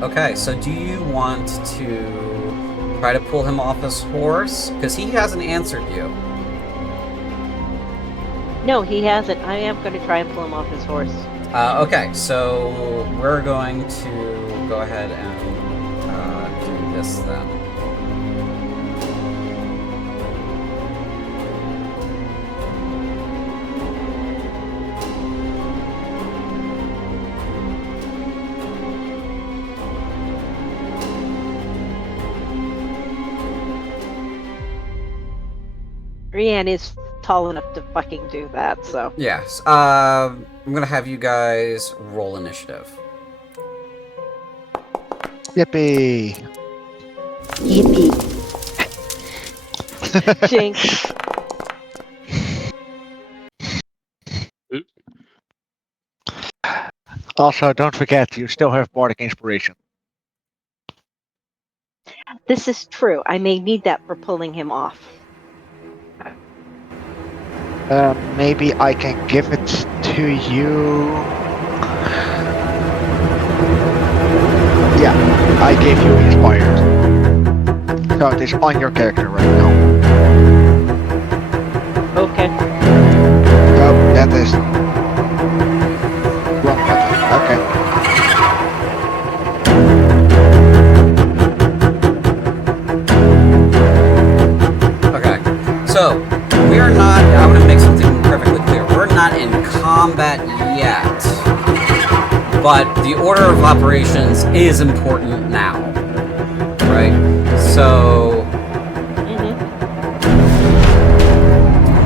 Okay, so do you want to try to pull him off his horse? Because he hasn't answered you. No, he hasn't. I am going to try and pull him off his horse. Okay, so we're going to go ahead and do this then. Reanne is tall enough to fucking do that, so. Yes. I'm gonna have you guys roll initiative. Yippee! Yippee. Jinx. Also, don't forget, you still have bardic inspiration. This is true. I may need that for pulling him off. Maybe I can give it to you. Yeah, I gave you inspired. So it is on your character right now. Okay. Oh, that is wrong button. Okay. Okay. So we are not. I want to make something perfectly clear. We're not in combat yet, but the order of operations is important now, right? So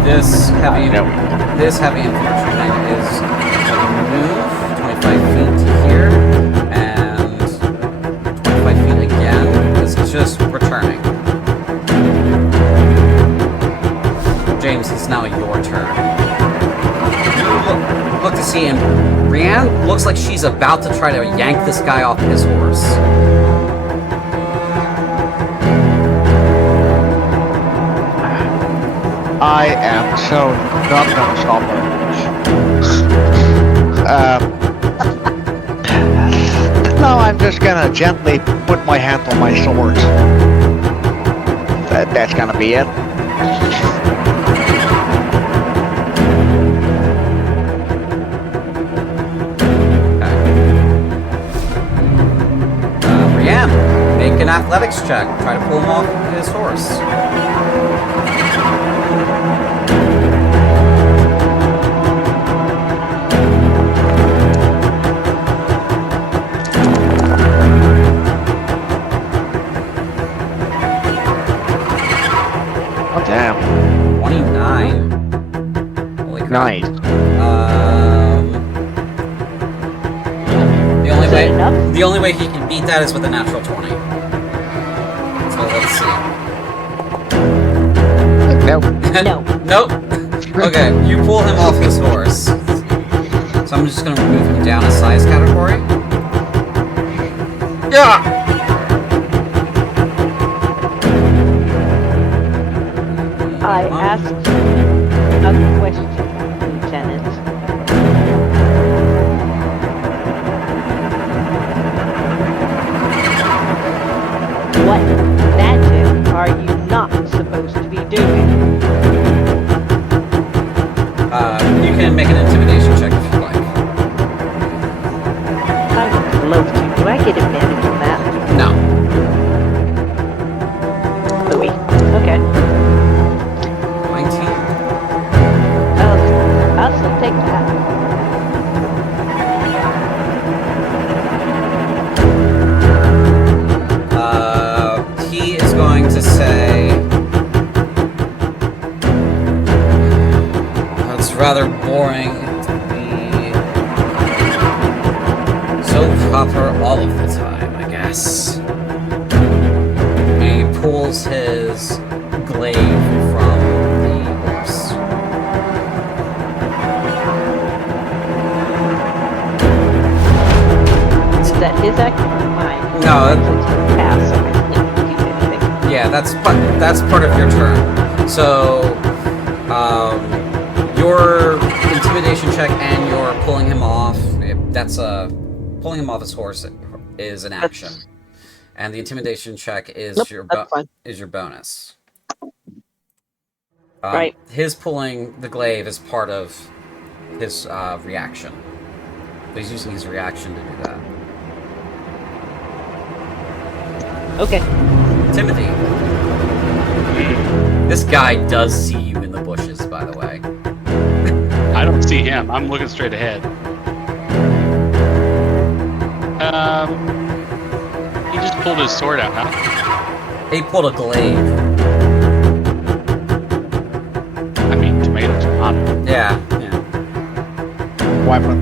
this heavy infantry thing is going to move 25 feet to here and 25 feet again. This is just returning. James, it's now your turn. You look to see him. Reanne looks like she's about to try to yank this guy off his horse. I am so not gonna stop her. No, I'm just gonna gently put my hand on my sword. That's gonna be it. Reanne, make an athletics check. Try to pull him off his horse. Oh damn. 29. Holy crap. Nice. The only way he can beat that is with a natural 20. So let's see. Nope. No. Nope. Okay, you pull him off his horse. So I'm just gonna move him down a size category. Yeah! I asked a question, Lieutenant. What magic are you not supposed to be doing? You can make an intimidation check if you like. I would love to. Do I get advantage on that? No. Louis. Okay. 19. I'll still take that. He is going to say... It's rather boring to be so proper all of the time, I guess. And he pulls his glaive from the horse. Is that his action or mine? No, It's pass, so I can't do anything. yeah, that's part of your turn. So, your intimidation check and your pulling him off. That's pulling him off his horse is an action, and the intimidation check is Nope, your that's fine. is your bonus. Right. His pulling the glaive is part of his reaction. But he's using his reaction to do that. Okay. Timothy. This guy does see you in the bushes, by the way. I don't see him. I'm looking straight ahead. He just pulled his sword out, huh? He pulled a glaive. I mean, tomatoes are hot. Yeah. Weapon.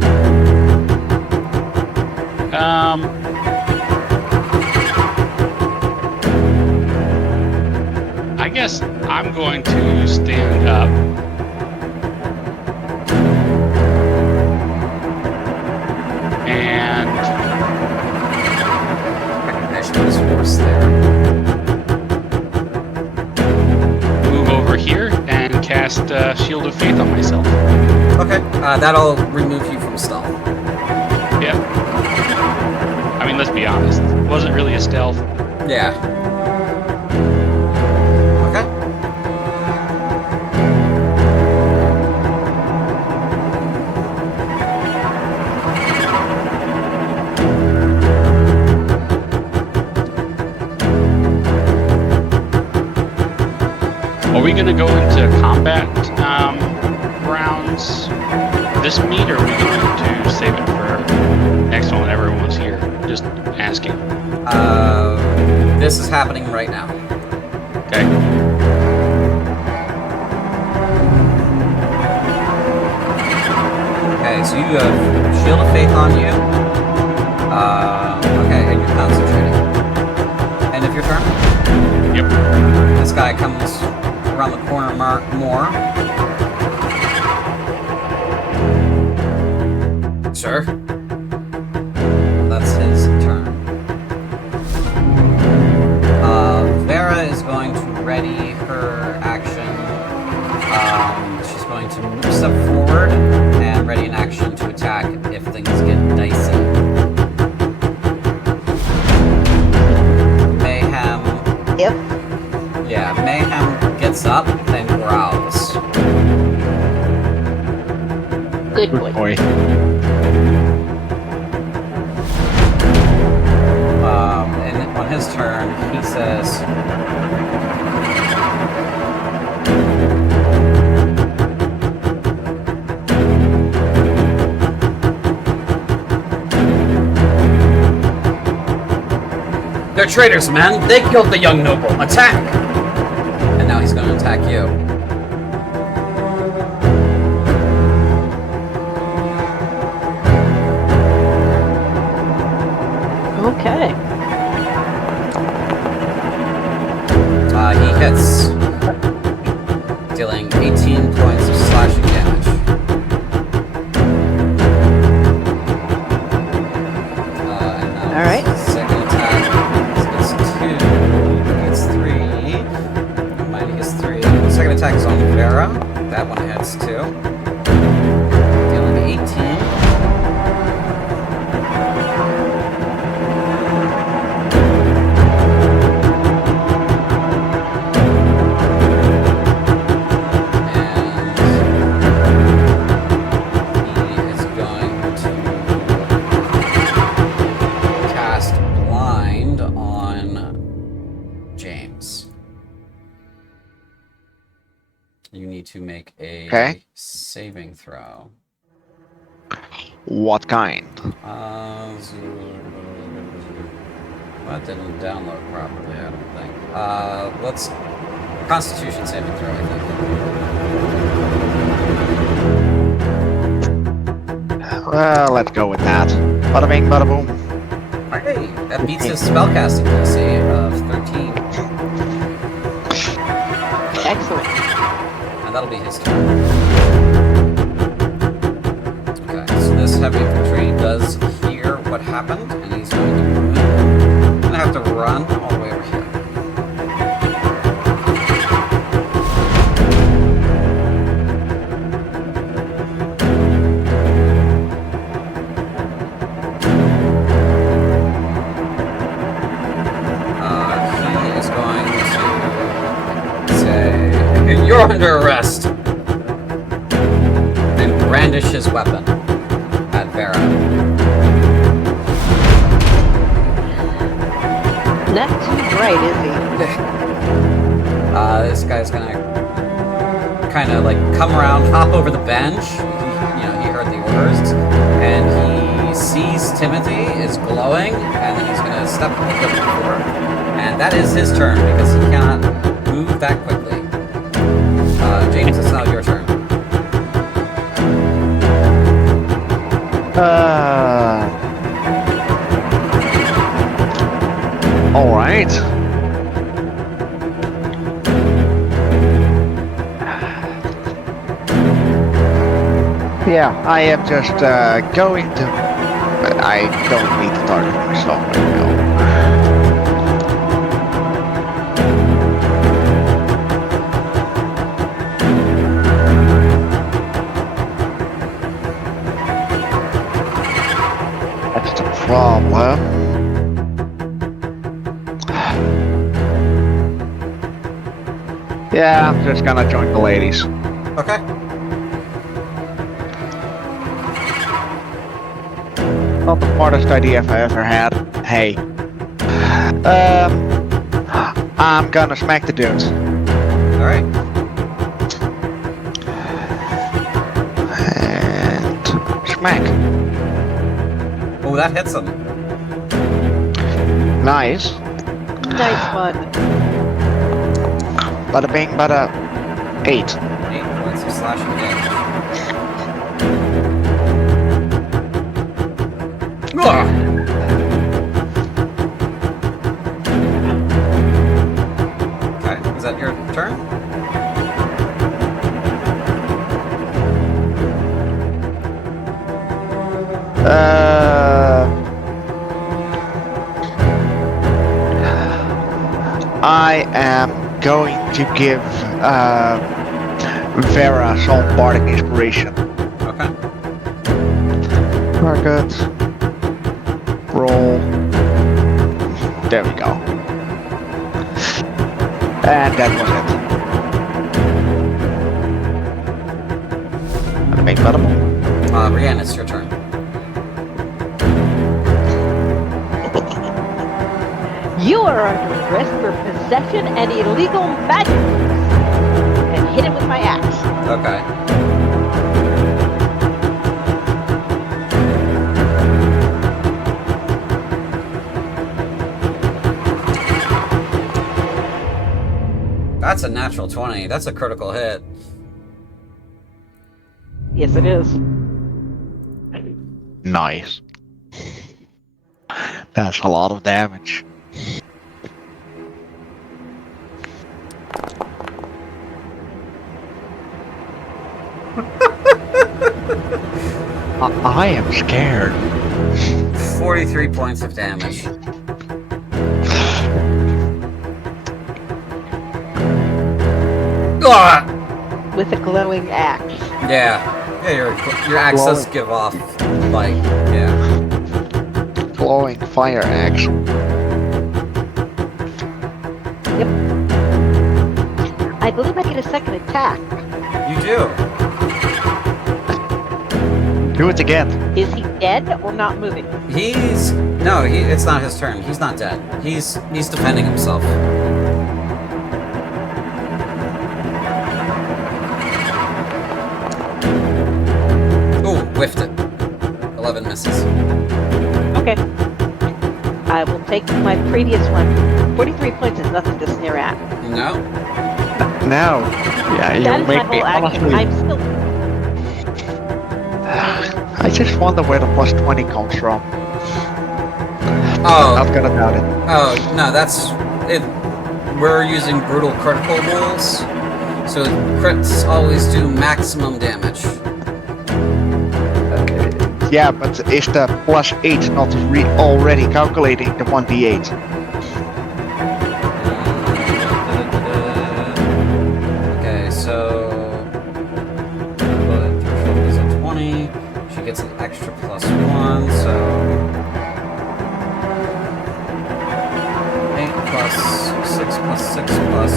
I guess I'm going to stand up. And Recognition of his horse there. move over here and cast Shield of Faith on myself. Okay. That'll remove you from stealth. Yeah. I mean, let's be honest. It wasn't really a stealth. Yeah. Okay. Are we going to go into combat rounds this meet, or are we going to save it for next one when everyone's here? Just asking. This is happening right now. Okay. Okay, so you have Shield of Faith on you. Okay, and you're concentrating. End of your turn? Yep. This guy comes around the corner more. Sure. That's his turn. Vera is going to ready her action. She's going to move a step forward and ready an action to attack if things get dicey. Mayhem. Yep. Yeah, Mayhem gets up and growls. Good boy. And on his turn, he says, "They're traitors, men! They killed the young noble! Attack!" And now he's going to attack you. Okay. He hits, dealing 18 points of slashing damage. And now All right. his second attack gets 2, gets 3. Mine gets 3. The second attack is on Vera. That one hits too. Dealing 18. To make a saving throw. What kind? That didn't download properly, I don't think. Let's Constitution saving throw, I think. Well, let's go with that. Bada bing, bada boom. Hey, that beats his spellcasting DC of 13. Excellent. And that'll be his turn. Okay, so this heavy infantry does hear what happened, and he's going to have to run all the way over here. He is going to say, "You're under arrest," and brandish his weapon at Vera. Not too bright, is he? This guy's gonna kind of like come around, hop over the bench. He heard the orders, and he sees Timothy is glowing, and then he's gonna step a little bit forward. And that is his turn because he cannot move that quickly. James, it's now your turn. All right. Yeah, I am just going to. But I don't need to target myself right now. That's the problem. Yeah, I'm just gonna join the ladies. Okay. Not the smartest idea I've ever had. Hey. I'm gonna smack the dudes. Alright. And smack. Oh, that hits him. Nice. Nice one. Bada bing, bada 8. 8 points of slashing damage. Ugh. Okay, is that your turn? I am going to give Vera some bardic inspiration. Okay. Target. Roll. There we go. And that was it. Make that Reanne, it's your turn. You are under arrest for possession and illegal magic. And hit it with my axe. Okay. That's a natural 20. That's a critical hit. Yes, it is. Nice. That's a lot of damage. I am scared. 43 points of damage. Ah! With a glowing axe. Yeah. Yeah, your axe does give off light. Yeah. Glowing fire axe. Yep. I believe I get a second attack. You do. Do it again. Is he dead or not moving? It's not his turn. He's not dead. He's defending himself. Ooh, whiffed it. 11 misses. Okay. I will take my previous one. 43 points is nothing to sneer at. No. No. Yeah, you That is my make me whole action. honestly. I'm still. I just wonder where the plus 20 comes from. Oh. Not gonna doubt it. Oh, no, that's it. We're using brutal critical rules, so crits always do maximum damage. Yeah, but is the +8 not already calculating the 1d8? Okay, so the threshold is a 20. She gets an extra +1, so 8 plus 6 plus 6 plus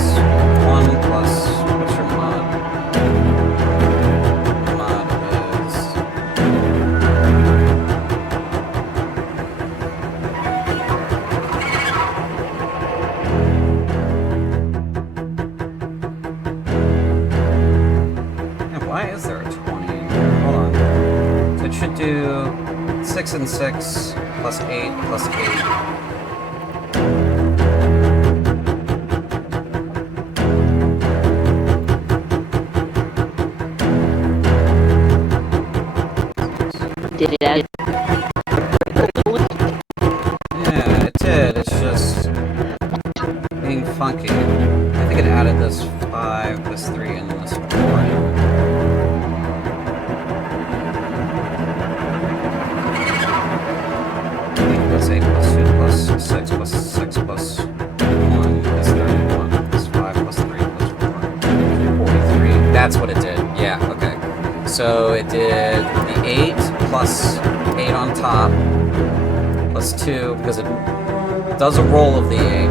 1 plus what's your mod? Mod is why is there a 20 in here? Hold on. So it should do 6 and 6 plus 8 plus 8. Did it add? Yeah, it did. It's just being funky. I think it added this 5, this 3, and this 4. 8 plus 2 plus 6 plus 6 plus 1 is 31 plus 5 plus 3 plus 4. 43. That's what it did. Yeah, okay. So it did the 8 plus 8 on top plus 2 because it does a roll of the 8,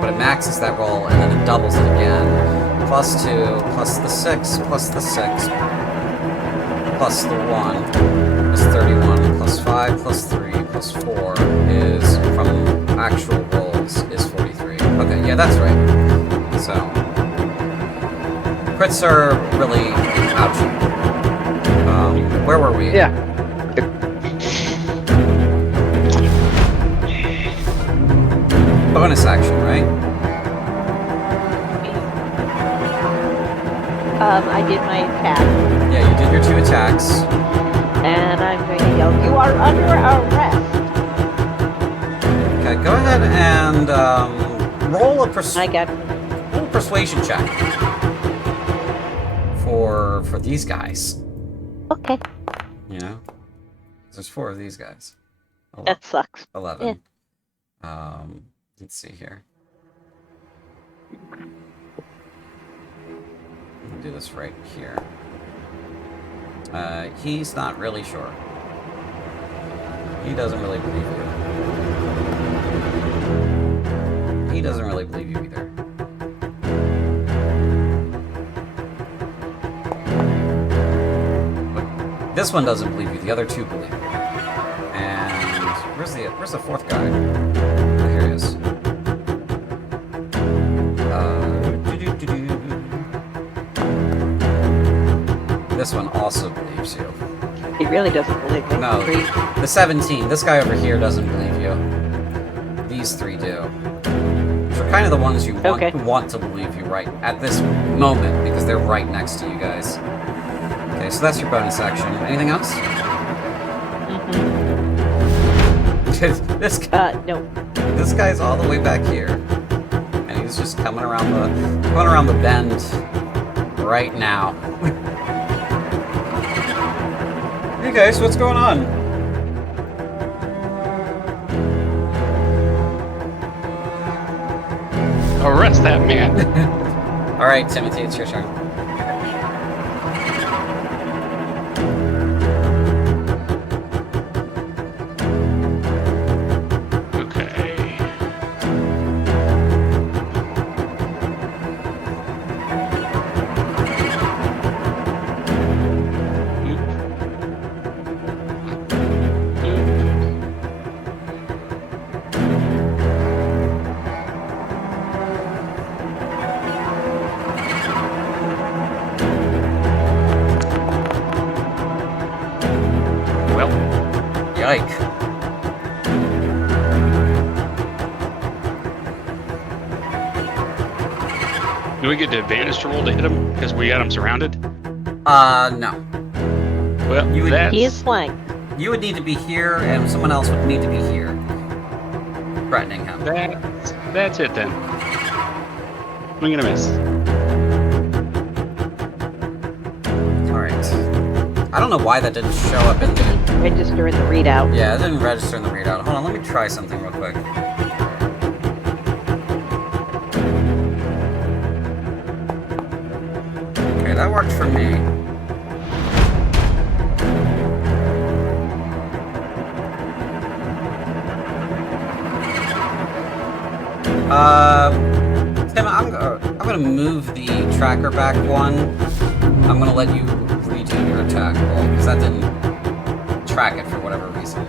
but it maxes that roll and then it doubles it again. Plus 2 plus the 6 plus the 6 plus the 1 is 31 plus 5 plus 3 plus 4 is from actual rolls is 43. Okay, yeah, that's right. So crits are really ouchy. Where were we? Yeah. Bonus action, right? I did my attack, Yeah, you did your 2 attacks. and I'm going to yell, "You are under arrest!" Okay, go ahead and roll a I got persuasion check for these guys. okay. You know, there's 4 of these guys. That sucks. 11. Let's see here. I'll do this right here. He's not really sure. He doesn't really believe you. He doesn't really believe you either. But this one doesn't believe you. The other 2 believe you. And where's the 4th guy? Oh, here he is. This one also believes you. He really doesn't believe me. No, the 17. This guy over here doesn't believe you. These 3 do. Which are kind of the ones you want, Okay. who want to believe you right at this moment because they're right next to you guys. Okay, so that's your bonus action. Anything else? This guy, No. this guy's all the way back here, and he's just coming around the bend right now. Hey guys, what's going on? Arrest that man. All right, Timothy, it's your turn. Okay. Well, Yike. do we get the advantage to roll to hit him because we got him surrounded? No. Well, You would- that's He is flanked. You would need to be here, and someone else would need to be here, threatening him. that's it then. I'm gonna miss. All right. I don't know why that didn't show up in the... Register in the readout. Yeah, it didn't register in the readout. Hold on, let me try something real quick. Okay, that worked for me. Tim, I'm gonna move the tracker back one. I'm gonna let you redo your attack roll, because that didn't track it for whatever reason.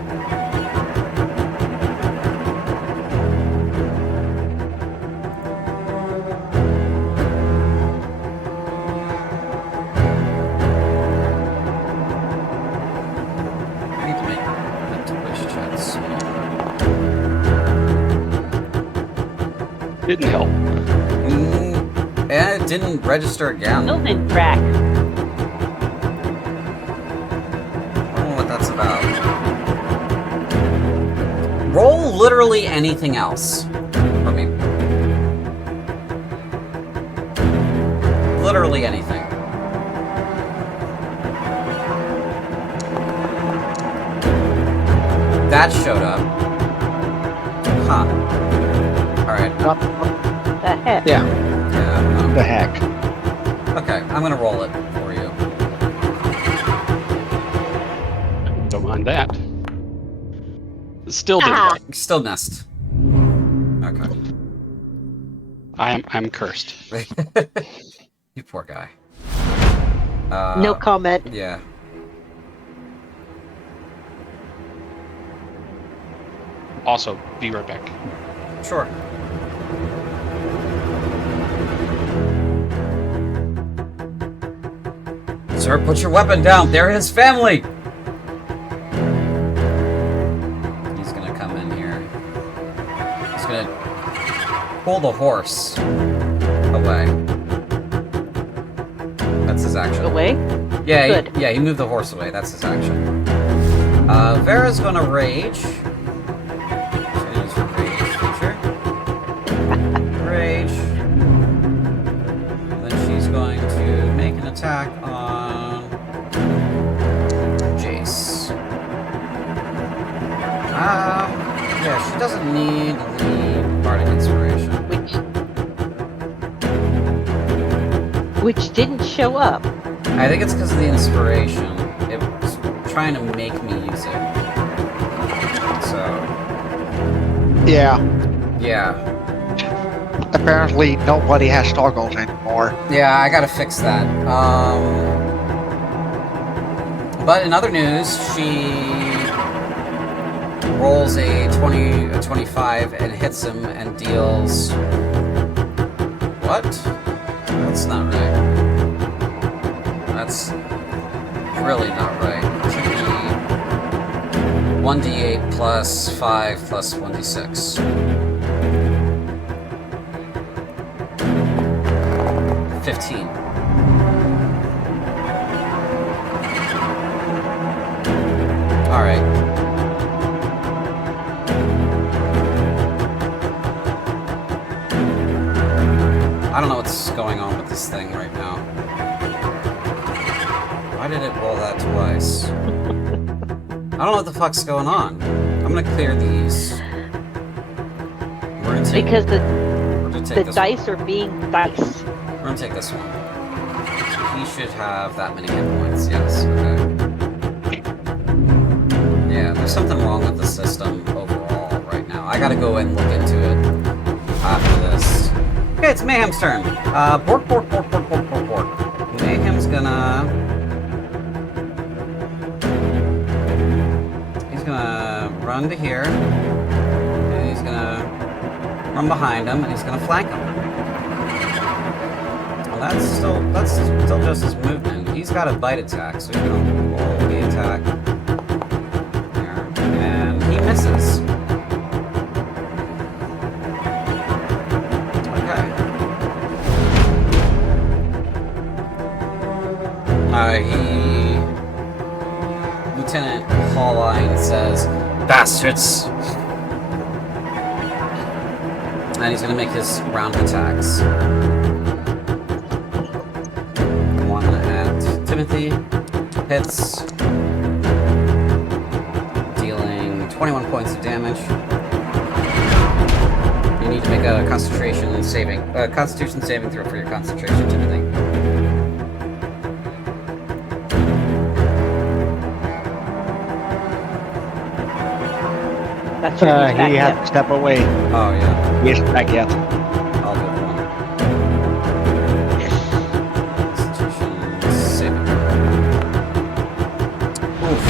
I need to make the Twitch chat smaller. Didn't help. And it didn't register again. Still didn't track. I don't know what that's about. Roll literally anything else for me. Literally anything. That showed up. Huh. Alright. The heck? Yeah, Yeah. the heck. Okay, I'm gonna roll it for you. Don't mind that. Still didn't. Still missed. Okay. I'm cursed. You poor guy. No comment. Yeah. Also, be right back. Sure. Sir, put your weapon down. They're his family. He's gonna come in here. He's gonna pull the horse away. That's his action. Away? Yeah, Good. he moved the horse away. That's his action. Vera's gonna rage. She's gonna use her rage feature. Rage. And then she's going to make an attack on Jace. Yeah, she doesn't need the Bardic Inspiration. Which didn't show up. I think it's because of the inspiration. It was trying to make me use it. So, Yeah. yeah. Apparently, nobody has toggles anymore. Yeah, I gotta fix that. But in other news, she rolls a 25 and hits him and deals... What? That's not right. That's really not right. It should be 1d8 plus 5 plus 1d6. 15. Alright. I don't know what's going on with this thing right now. Why did it roll that twice? I don't know what the fuck's going on. I'm gonna clear these. We're gonna take, Because we're gonna take the this dice are being dice. one. We're gonna take this one. He should have that many hit points, yes. Okay. Yeah, there's something wrong with the system overall right now. I gotta go and look into it after this. Okay, it's Mayhem's turn. Bork. Mayhem's gonna... He's gonna run to here. And he's gonna run behind him, and he's gonna flank him. Well, that's still just his movement. He's got a bite attack, so he's gonna roll the attack. There. And he misses. Lieutenant Hallline says, "Bastards!" And he's gonna make his round of attacks. One at Timothy, Hits. Dealing 21 points of damage. You need to make a Constitution saving throw for your Constitution, Timothy. That's where he's back he had yet. to step away. Oh yeah, He isn't back yet. I'll do the one. Constitution saving. Oof.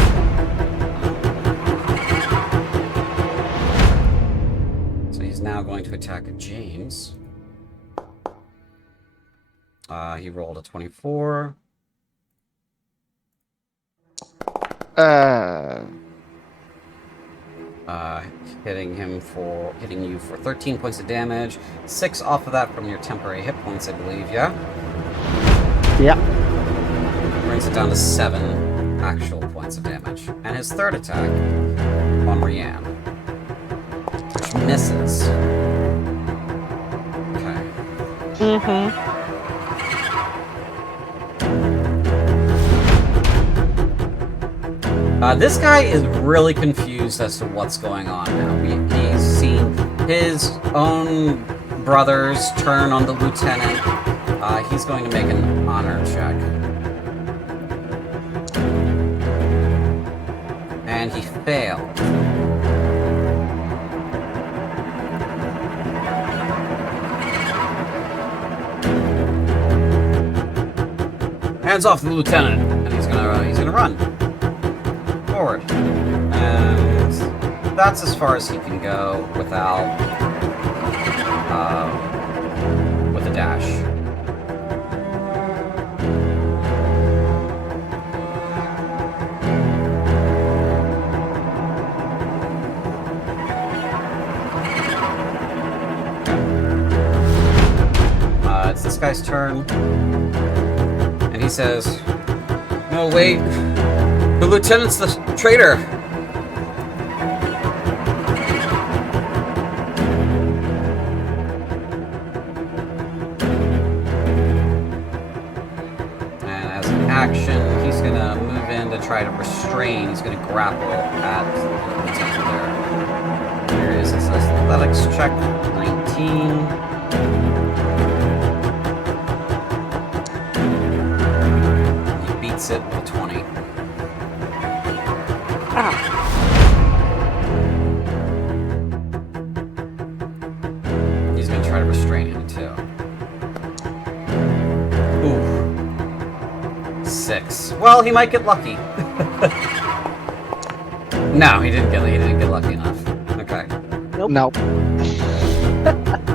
So he's now going to attack James. He rolled a 24. Hitting you for 13 points of damage. 6 off of that from your temporary hit points, I believe, yeah? Yeah. Brings it down to 7 actual points of damage. And his third attack on Reanne, which misses. Okay. Mm-hmm. This guy is really confused as to what's going on now. He's seen his own brothers turn on the lieutenant. He's going to make an honor check. And he failed. Hands off the lieutenant, and he's gonna run forward, and that's as far as he can go without with a dash. It's this guy's turn. And he says, "No, wait. The lieutenant's the traitor." And as an action, he's going to move in to try to restrain. He's going to grapple at the lieutenant there. Here is his athletics check, 19. It with a 20. Ah. He's gonna try to restrain him too. Ooh. 6. Well, he might get lucky. No, he didn't get lucky enough. Okay. Nope.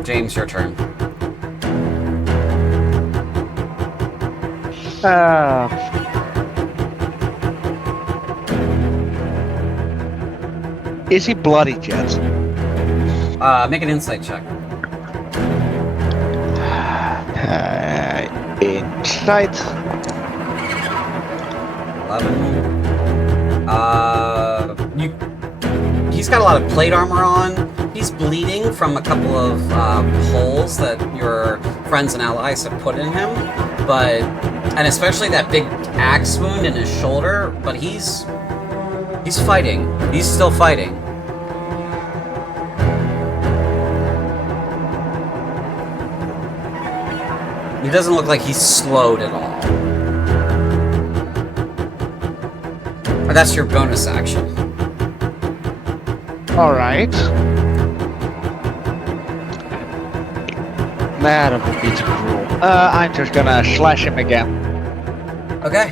James, your turn. Is he bloodied yet? Make an insight check. Insight. 11. He's got a lot of plate armor on. He's bleeding from a couple of holes that your friends and allies have put in him, and especially that big axe wound in his shoulder. But he's fighting. He's still fighting. He doesn't look like he's slowed at all. That's your bonus action. Alright. That would be too cruel. I'm just gonna slash him again. Okay.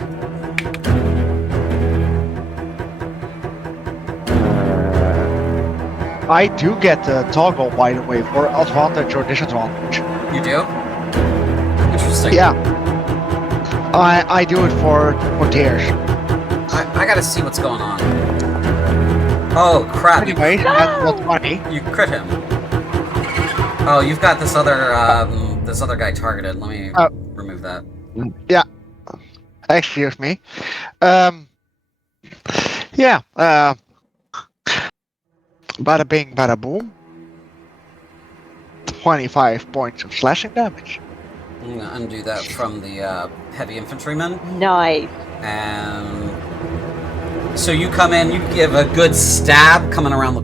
I do get the toggle, by the way, for advantage or disadvantage. You do? Interesting. Yeah. I do it for tears. I gotta see what's going on. Oh crap! Anyway, that's funny. You crit him. Oh, you've got this other guy targeted. Let me remove that. Yeah. Excuse me. Yeah. Bada bing, bada boom. 25 points of slashing damage. I'm gonna undo that from the heavy infantryman. Nice. And so you come in, you give a good stab coming around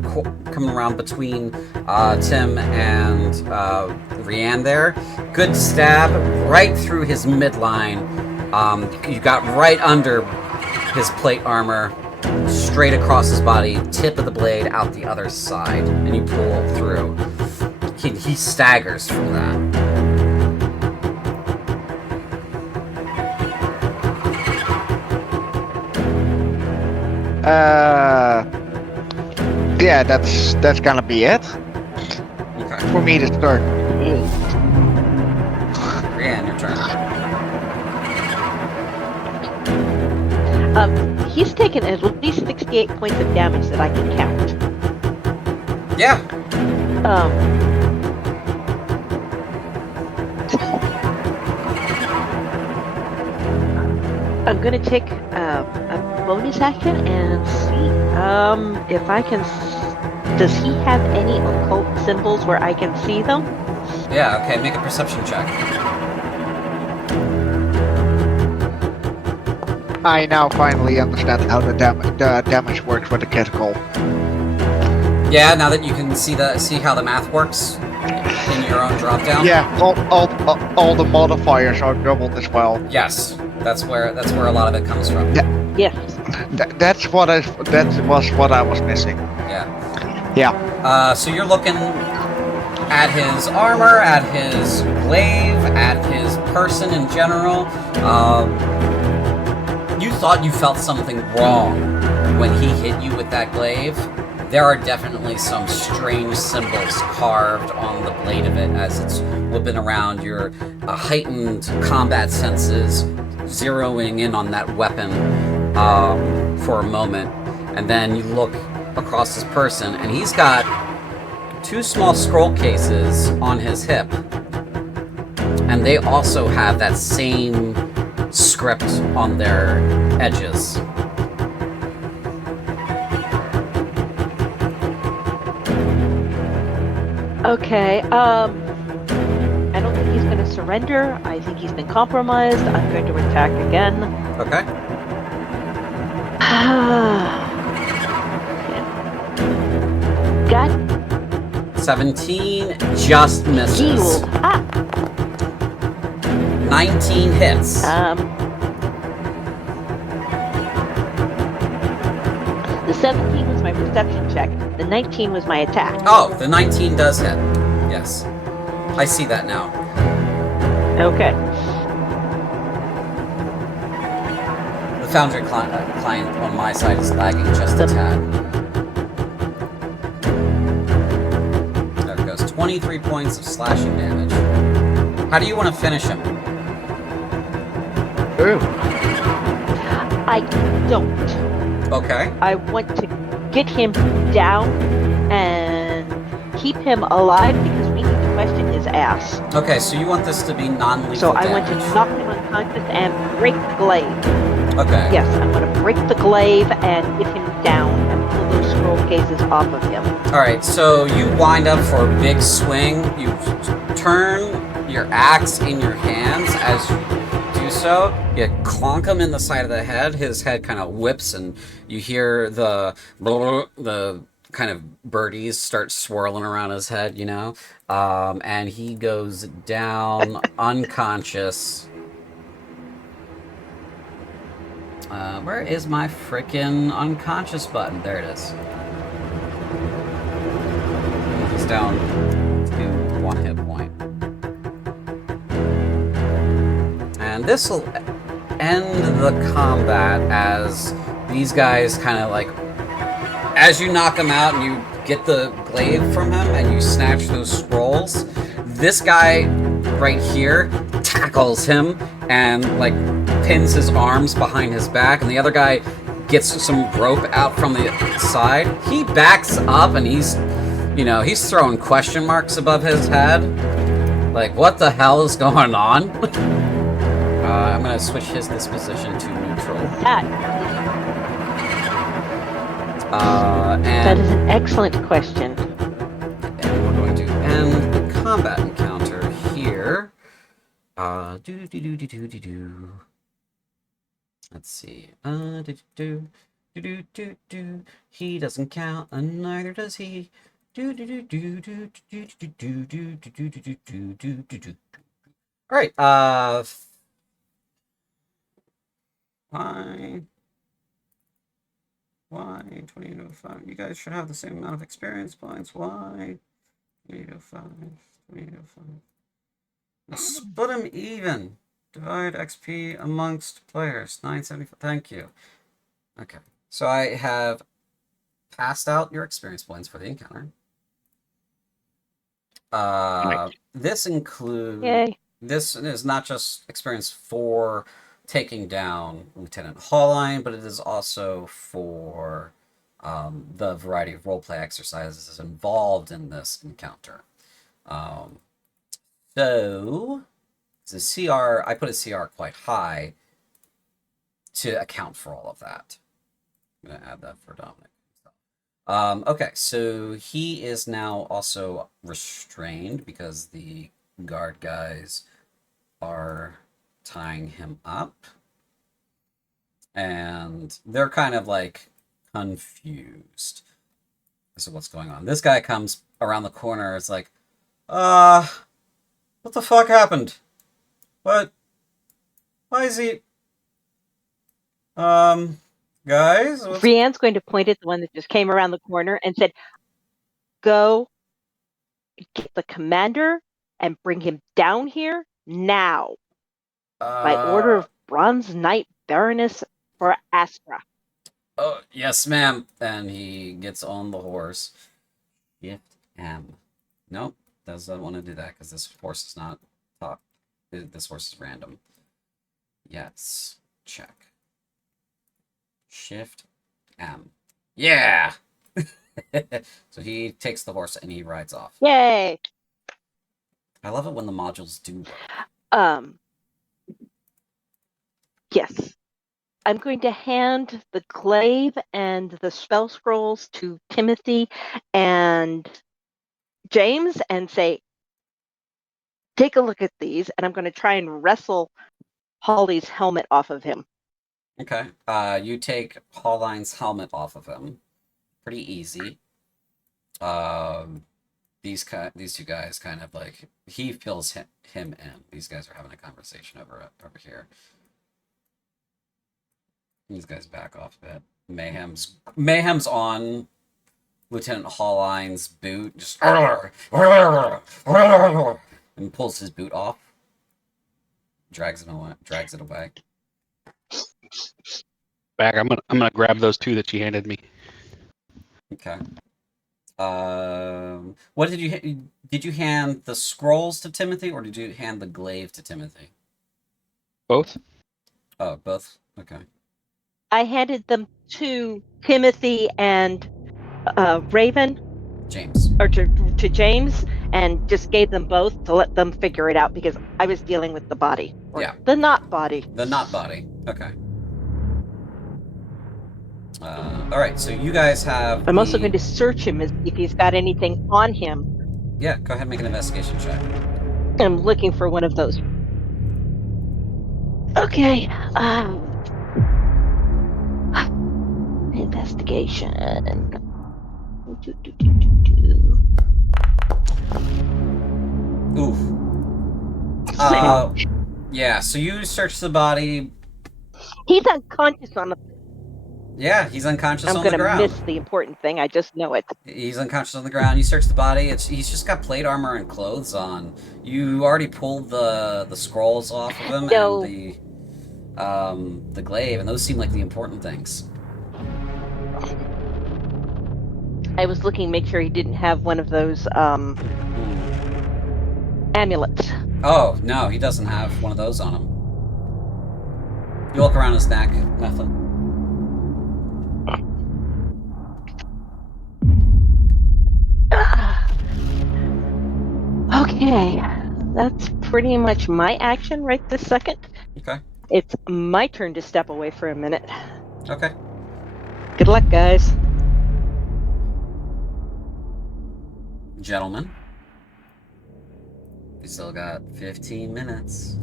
between Tim and Reanne there. Good stab right through his midline. You got right under his plate armor, straight across his body, tip of the blade out the other side, and you pull through. He staggers from that. Yeah, that's gonna be it Okay. for me to start. Reanne, your turn. He's taken at least 68 points of damage that I can count. Yeah. I'm gonna take a bonus action and see if I can. Does he have any occult symbols where I can see them? Yeah, okay, make a perception check. I now finally understand how the damage works with the critical. Yeah, now that you can see how the math works in your own drop down. Yeah, all the modifiers are doubled as well. Yes, that's where a lot of it comes from. Yes. That was what I was missing. Yeah. Yeah. So you're looking at his armor, at his glaive, at his person in general. You thought you felt something wrong when he hit you with that glaive. There are definitely some strange symbols carved on the blade of it as it's whipping around. Your heightened combat senses zeroing in on that weapon for a moment. And then you look across his person, and he's got 2 small scroll cases on his hip. And they also have that same script on their edges. Okay. I don't think he's going to surrender. I think he's been compromised. I'm going to attack again. Okay. Got 17 just misses. healed. 19 hits. The 17 was my perception check. The 19 was my attack. Oh, the 19 does hit. Yes. I see that now. Okay. The Foundry client on my side is lagging just a tad. There it goes. 23 points of slashing damage. How do you want to finish him? Ooh. I don't. Okay. I want to get him down and keep him alive because we need to question his ass. Okay, so you want this to be non-lethal So I damage. want to knock him unconscious and break the glaive. Okay. Yes, I'm going to break the glaive and get him down and pull those scroll cases off of him. Alright, so you wind up for a big swing. You turn your axe in your hands as you do so. You clonk him in the side of the head. His head kind of whips, and you hear the kind of birdies start swirling around his head, you know? And he goes down unconscious. Where is my frickin' unconscious button? There it is. He's down to 1 hit point. And this will end the combat as these guys kind of like, as you knock him out and you get the glaive from him and you snatch those scrolls, this guy right here tackles him and like pins his arms behind his back, and the other guy gets some rope out from the side. He backs up and he's throwing question marks above his head. Like, what the hell is going on? I'm gonna switch his disposition to neutral. That And is an excellent question. And we're going to end the combat encounter here. Let's see. Do. He doesn't count, and neither does he. Do. All right. Why? 2805. You guys should have the same amount of experience points. Why? 2805. 2805. Let's split them even. Divide XP amongst players. 975. Thank you. Okay. So I have passed out your experience points for the encounter. This includes. Yay. This is not just experience for taking down Lieutenant Halline, but it is also for the variety of roleplay exercises involved in this encounter. So, the CR, I put a CR quite high to account for all of that. I'm going to add that for Dominic. Okay, so he is now also restrained because the guard guys are tying him up. And they're kind of like confused as to what's going on. This guy comes around the corner. It's like, what the fuck happened? What? Why is he? Guys? Reanne's going to point at the one that just came around the corner and said, "Go get the commander and bring him down here now. By order of Bronze Knight Baroness for Astra." Oh, yes, ma'am. And he gets on the horse. Shift M. Nope, doesn't want to do that because this horse is not top. This horse is random. Yes, check. Shift M. Yeah! So he takes the horse and he rides off. Yay! I love it when the modules do work. Yes. I'm going to hand the glaive and the spell scrolls to Timothy and James and say, "Take a look at these," and I'm going to try and wrestle Holly's helmet off of him. Okay. You take Halline's helmet off of him. Pretty easy. These two guys kind of like, he fills him in. These guys are having a conversation over here. These guys back off a bit. Mayhem's on Lieutenant Halline's boot, just and pulls his boot off. Drags it away. Back. I'm gonna grab those two that you handed me. Okay. What did you hand the scrolls to Timothy, or did you hand the glaive to Timothy? Both. Oh, both. Okay. I handed them to Timothy and Raven. James. Or to James, and just gave them both to let them figure it out because I was dealing with the body. Yeah. The not body. The not body. Okay. All right. So you guys have. I'm also going to search him as if he's got anything on him. Yeah. Go ahead and make an investigation check. I'm looking for one of those. Okay. Investigation. Oof. Yeah, so you search the body. He's unconscious on the... Yeah, he's unconscious on the ground. I'm ground. miss the important thing, I just know it. He's unconscious on the ground. You search the body. He's just got plate armor and clothes on. You already pulled the scrolls off of him and the glaive, and those seem like the important things. I was looking, make sure he didn't have one of those amulets. Oh, no, he doesn't have one of those on him. You look around his neck, nothing. Okay, that's pretty much my action right this second. Okay. It's my turn to step away for a minute. Okay. Good luck, guys. Gentlemen, we still got 15 minutes.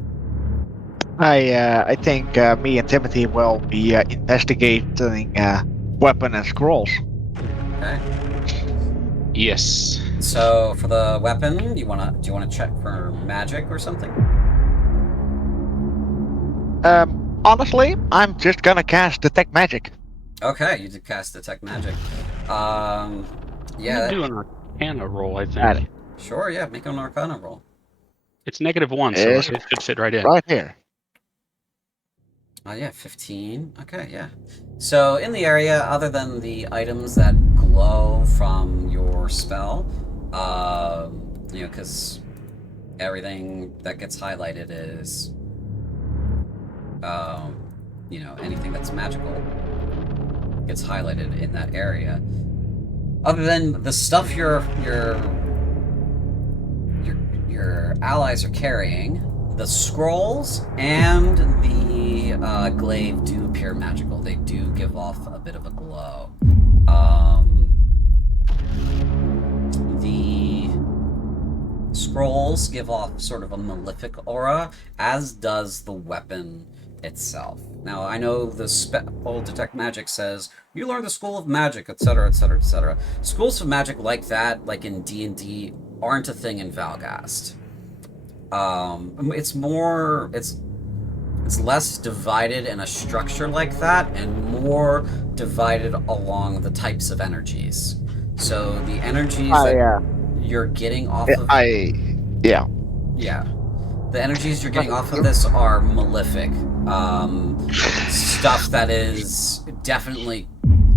I think me and Timothy will be investigating weapon and scrolls. Okay. Yes. So for the weapon, do you wanna check for magic or something? Honestly, I'm just gonna cast detect magic. Okay, you did cast detect magic. I'm Yeah, gonna do an Arcana roll, I That think. sure. Yeah, make an Arcana roll. It's -1, so is it should fit right in. right here. Yeah, 15. Okay, yeah. So in the area, other than the items that glow from your spell, because everything that gets highlighted is, anything that's magical gets highlighted in that area. Other than the stuff your allies are carrying, the scrolls and the glaive do appear magical. They do give off a bit of a glow. The scrolls give off sort of a malefic aura, as does the weapon itself. Now, I know the spell Detect Magic says, you learn the School of Magic, etc., etc., etc. Schools of Magic like that, like in D&D, aren't a thing in Valgast. It's less divided in a structure like that, and more divided along the types of energies. So the energies that you're getting off of... Yeah. Yeah. The energies you're getting off of this are malefic. Stuff that is definitely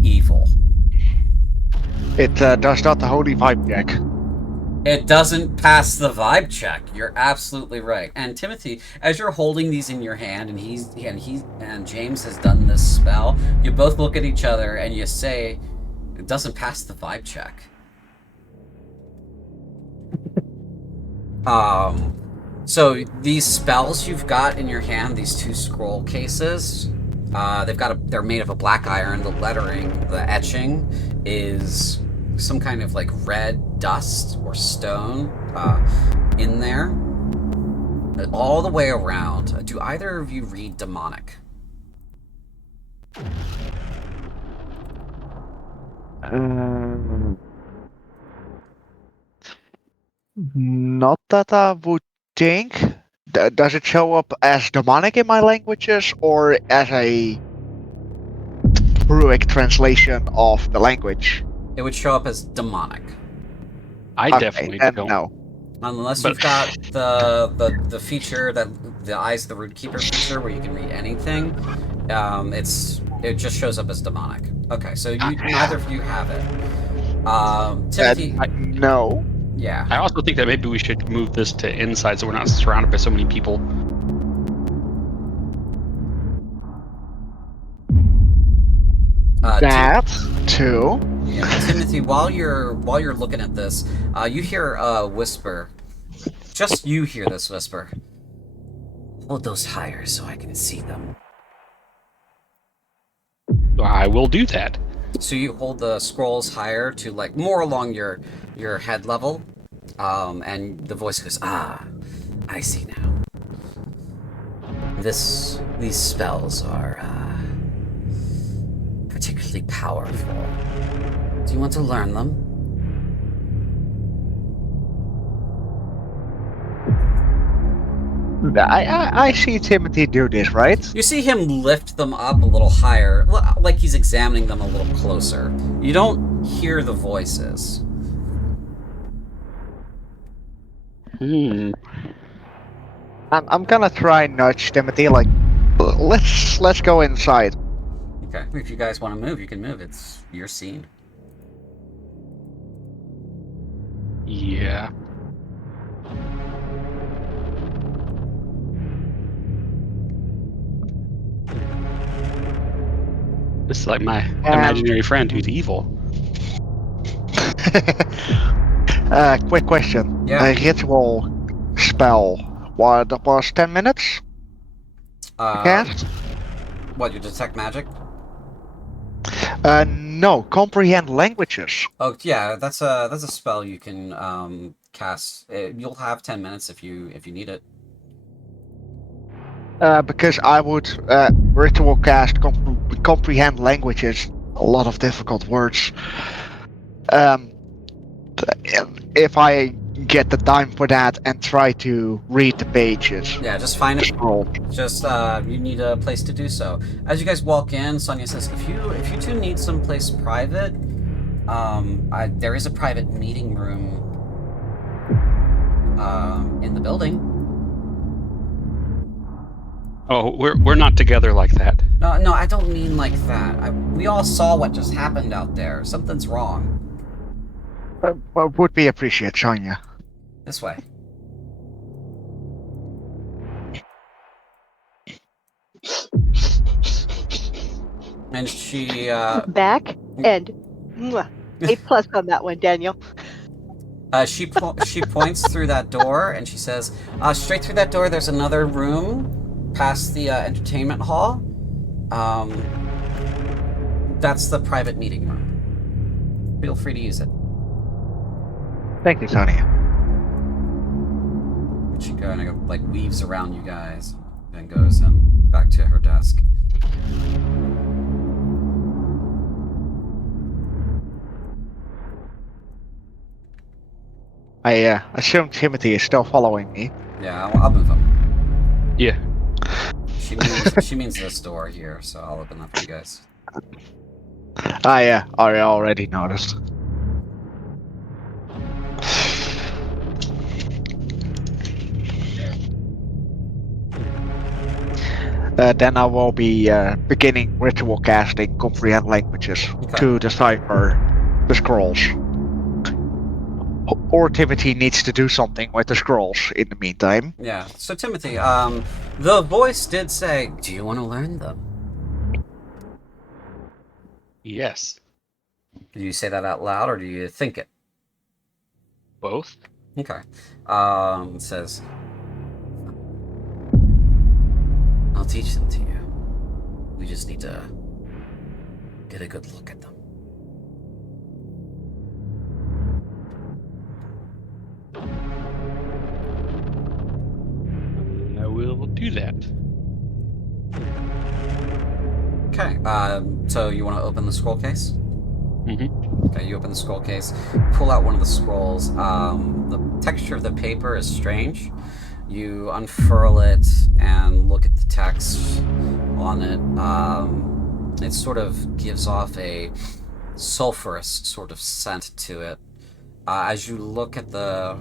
evil. It does not the holy vibe check. It doesn't pass the vibe check. You're absolutely right. And Timothy, as you're holding these in your hand, and James has done this spell, you both look at each other and you say, "It doesn't pass the vibe check." So these spells you've got in your hand, these two scroll cases, they're made of a black iron. The lettering, the etching, is some kind of like red dust or stone in there. All the way around. Do either of you read demonic? Not that I would think. Does it show up as demonic in my languages or as a Druic translation of the language? It would show up as demonic. I Okay, definitely then don't. no. Unless But- you've got the feature, that the Eyes of the Root Keeper feature, where you can read anything. It just shows up as demonic. Okay, so neither of you have it. Timothy, No. yeah. I also think that maybe we should move this to inside so we're not surrounded by so many people. That too. Yeah, Timothy, while you're looking at this, you hear a whisper. Just you hear this whisper. Hold those higher so I can see them. I will do that. So you hold the scrolls higher to like more along your head level, and the voice goes, "Ah, I see now. These spells are particularly powerful. Do you want to learn them?" I see Timothy do this, right? You see him lift them up a little higher, like he's examining them a little closer. You don't hear the voices. I'm gonna try nudge Timothy, like, let's go inside. Okay, if you guys want to move, you can move. It's your scene. Yeah. This is like my imaginary friend who's evil. Quick question. Yeah. A ritual spell. What was 10 minutes? Cast? What, you detect magic? No. Comprehend languages. Oh yeah, that's a spell you can cast. You'll have 10 minutes if you need it. Because I would ritual cast comprehend languages, a lot of difficult words. If I get the time for that and try to read the pages, Yeah, just find the it. scroll. Just you need a place to do so. As you guys walk in, Sonia says, "If you two need someplace private, there is a private meeting room in the building." Oh, we're not together like that. No, I don't mean like that. We all saw what just happened out there. Something's wrong. Would be appreciated, Sonia. This way. And she Back and A+ on that one, Daniel. she points through that door and she says, straight through that door there's another room past the entertainment hall. That's the private meeting room. Feel free to use it. Thank you, Sonia. She kind of like weaves around you guys and goes back to her desk. I assume Timothy is still following me. Yeah, I'll move him. Yeah. She means this door here, so I'll open that for you guys. Yeah, I already noticed. Then I will be beginning ritual casting comprehend languages to decipher the scrolls. Or Timothy needs to do something with the scrolls in the meantime. Yeah, so Timothy, the voice did say, do you want to learn them? Yes. Do you say that out loud or do you think it? Both. Okay. It says, I'll teach them to you. We just need to get a good look at them. I will do that. Okay, so you want to open the scroll case? Mm-hmm. Okay, you open the scroll case, pull out one of the scrolls. The texture of the paper is strange. You unfurl it and look at the text on it. It sort of gives off a sulfurous sort of scent to it. As you look at the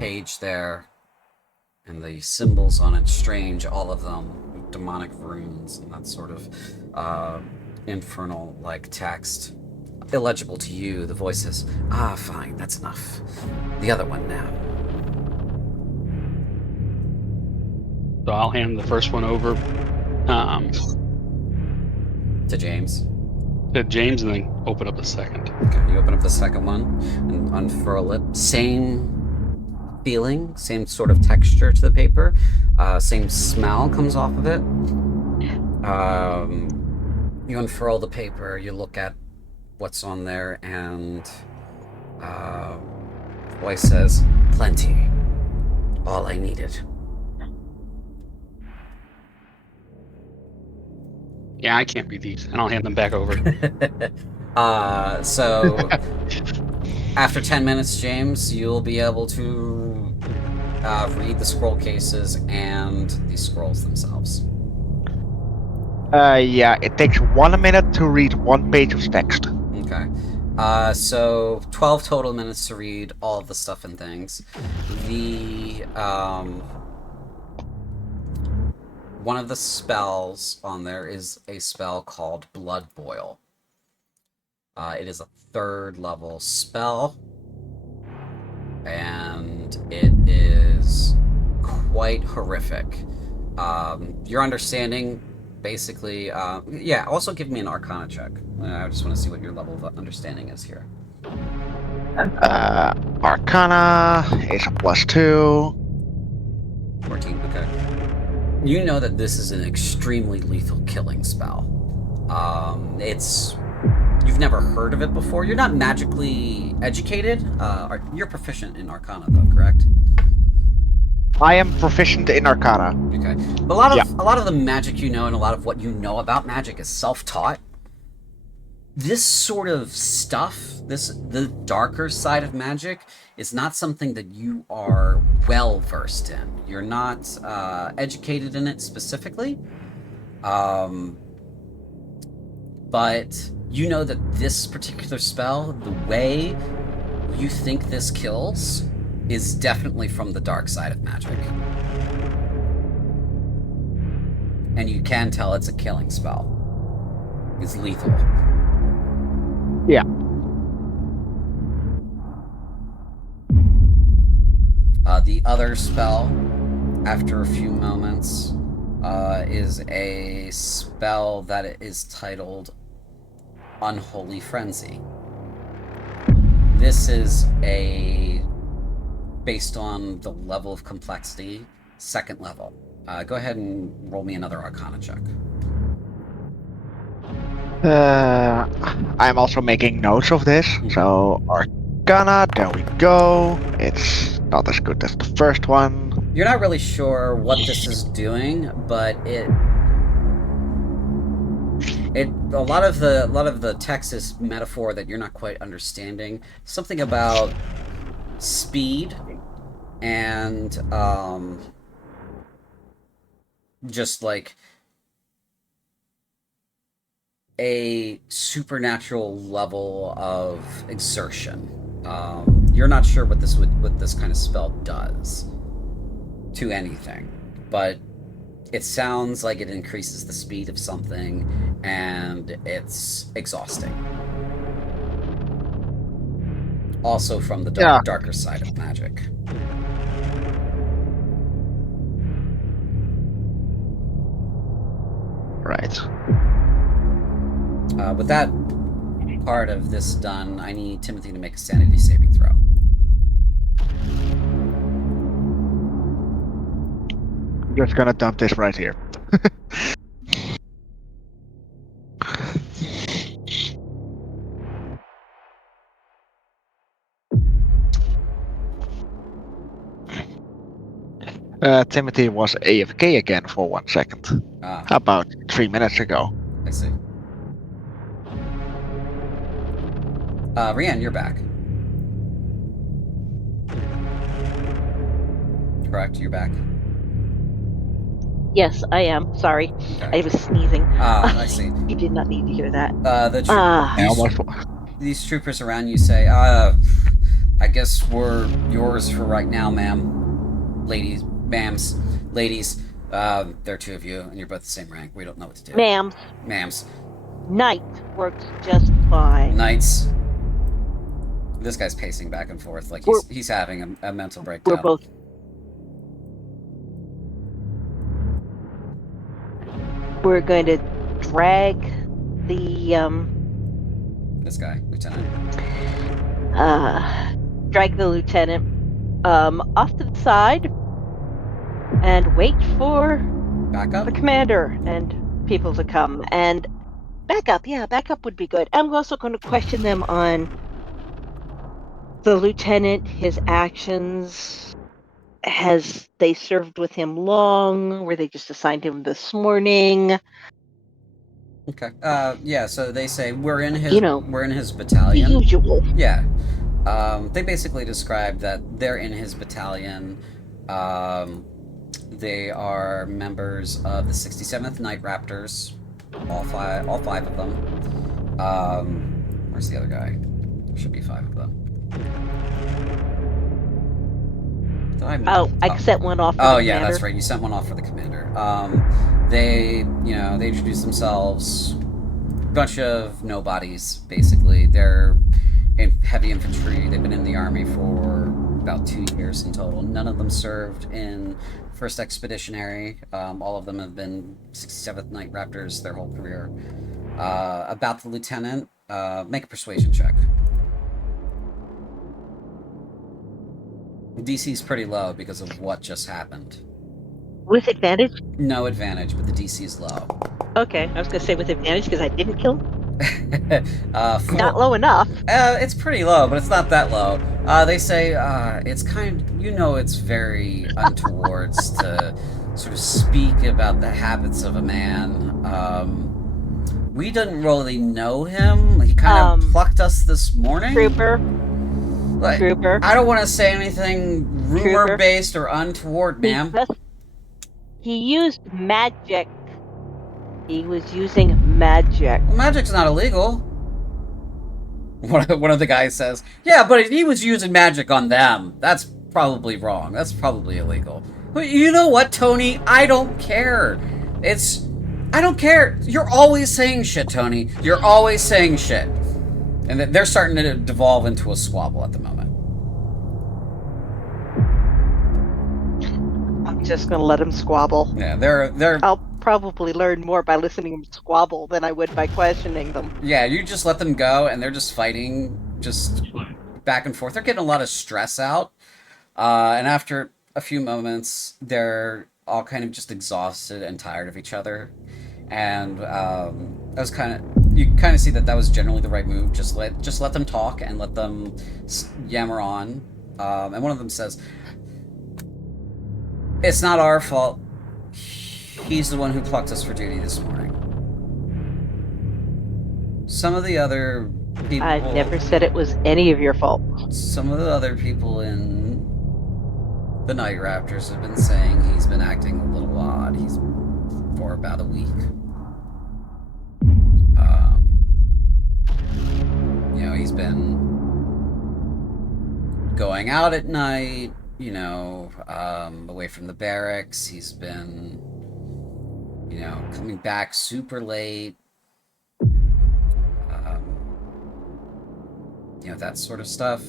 page there, and the symbols on it, strange, all of them, demonic runes, and that sort of infernal-like text. Illegible to you, the voice is, fine, that's enough. The other one now. So I'll hand the first one over To James. to James and then open up the second. Okay, you open up the second one and unfurl it. Same feeling, same sort of texture to the paper, same smell comes off of it. You unfurl the paper, you look at what's on there, and voice says, plenty. All I needed. Yeah, I can't read these, and I'll hand them back over. So after 10 minutes, James, you'll be able to read the scroll cases and the scrolls themselves. Yeah, it takes 1 minute to read one page of text. Okay. So 12 total minutes to read all of the stuff and things. The one of the spells on there is a spell called Blood Boil. It is a 3rd level spell, and it is quite horrific. Your understanding, basically, yeah, also give me an Arcana check. I just want to see what your level of understanding is here. Arcana is a +2. 14, okay. You know that this is an extremely lethal killing spell. You've never heard of it before. You're not magically educated. You're proficient in Arcana, though, correct? I am proficient in Arcana. Okay. But a lot of the magic you know and a lot of what you know about magic is self-taught. This sort of stuff, the darker side of magic, is not something that you are well versed in. You're not educated in it specifically. But you know that this particular spell, the way you think this kills, is definitely from the dark side of magic. And you can tell it's a killing spell. It's lethal. Yeah. The other spell, after a few moments, is a spell that is titled Unholy Frenzy. This is based on the level of complexity, second level. Go ahead and roll me another Arcana check. I'm also making notes of this, so Arcana, there we go. It's not as good as the first one. You're not really sure what this is doing, but a lot of the text is metaphor that you're not quite understanding. Something about speed and just like a supernatural level of exertion. You're not sure what this kind of spell does to anything, but it sounds like it increases the speed of something, and it's exhausting. Also from the darker side of magic. Right. With that part of this done, I need Timothy to make a sanity saving throw. I'm just gonna dump this right here. Timothy was AFK again for 1 second. About 3 minutes ago. I see. Reanne, you're back. Correct, you're back. Yes, I am. Sorry. Okay. I was sneezing. I see. You did not need to hear that. These troopers around you say, I guess we're yours for right now, ma'am. Ladies. There are two of you, and you're both the same rank. We don't know what to do. Ma'ams. Knight works just fine. Knights. This guy's pacing back and forth like he's having a mental breakdown. We're both. We're going to drag the this guy, Lieutenant. Drag the lieutenant off to the side and wait for backup? The commander and people to come. And backup would be good. I'm also going to question them on the lieutenant, his actions. Has they served with him long? Were they just assigned him this morning? Okay. So they say we're in his battalion. The usual. Yeah. They basically describe that they're in his battalion. They are members of the 67th Night Raptors. All five of them. Where's the other guy? There should be 5 of them. I sent one off for the commander. That's right. You sent one off for the commander. They introduce themselves. Bunch of nobodies, basically. They're heavy infantry. They've been in the army for about 2 years in total. None of them served in 1st Expeditionary. All of them have been 67th Night Raptors their whole career. About the lieutenant, make a persuasion check. DC's pretty low because of what just happened. With advantage? No advantage, but the DC's low. Okay, I was going to say with advantage because I didn't kill him. 4. Not low enough. It's pretty low, but it's not that low. They say it's it's very untowards to sort of speak about the habits of a man. We didn't really know him. He kind of plucked us this morning. Trooper. Like, Trooper. I don't want to say anything rumor-based or untoward, ma'am. He used magic. He was using magic. Well, magic's not illegal. One of the guys says, yeah, but he was using magic on them. That's probably wrong. That's probably illegal. But you know what, Tony? I don't care. I don't care. You're always saying shit, Tony. You're always saying shit. And they're starting to devolve into a squabble at the moment. I'm just gonna let him squabble. Yeah, they're I'll probably learn more by listening to them squabble than I would by questioning them. Yeah, you just let them go, and they're just fighting, just back and forth. They're getting a lot of stress out, and after a few moments, they're all kind of just exhausted and tired of each other. And you kind of see that was generally the right move. Just let them talk and let them yammer on. And one of them says, "It's not our fault. He's the one who plucked us for duty this morning. Some of the other people... I never said it was any of your fault. Some of the other people in the Night Raptors have been saying he's been acting a little odd. He's for about a week. He's been going out at night, away from the barracks. He's been... coming back super late, that sort of stuff.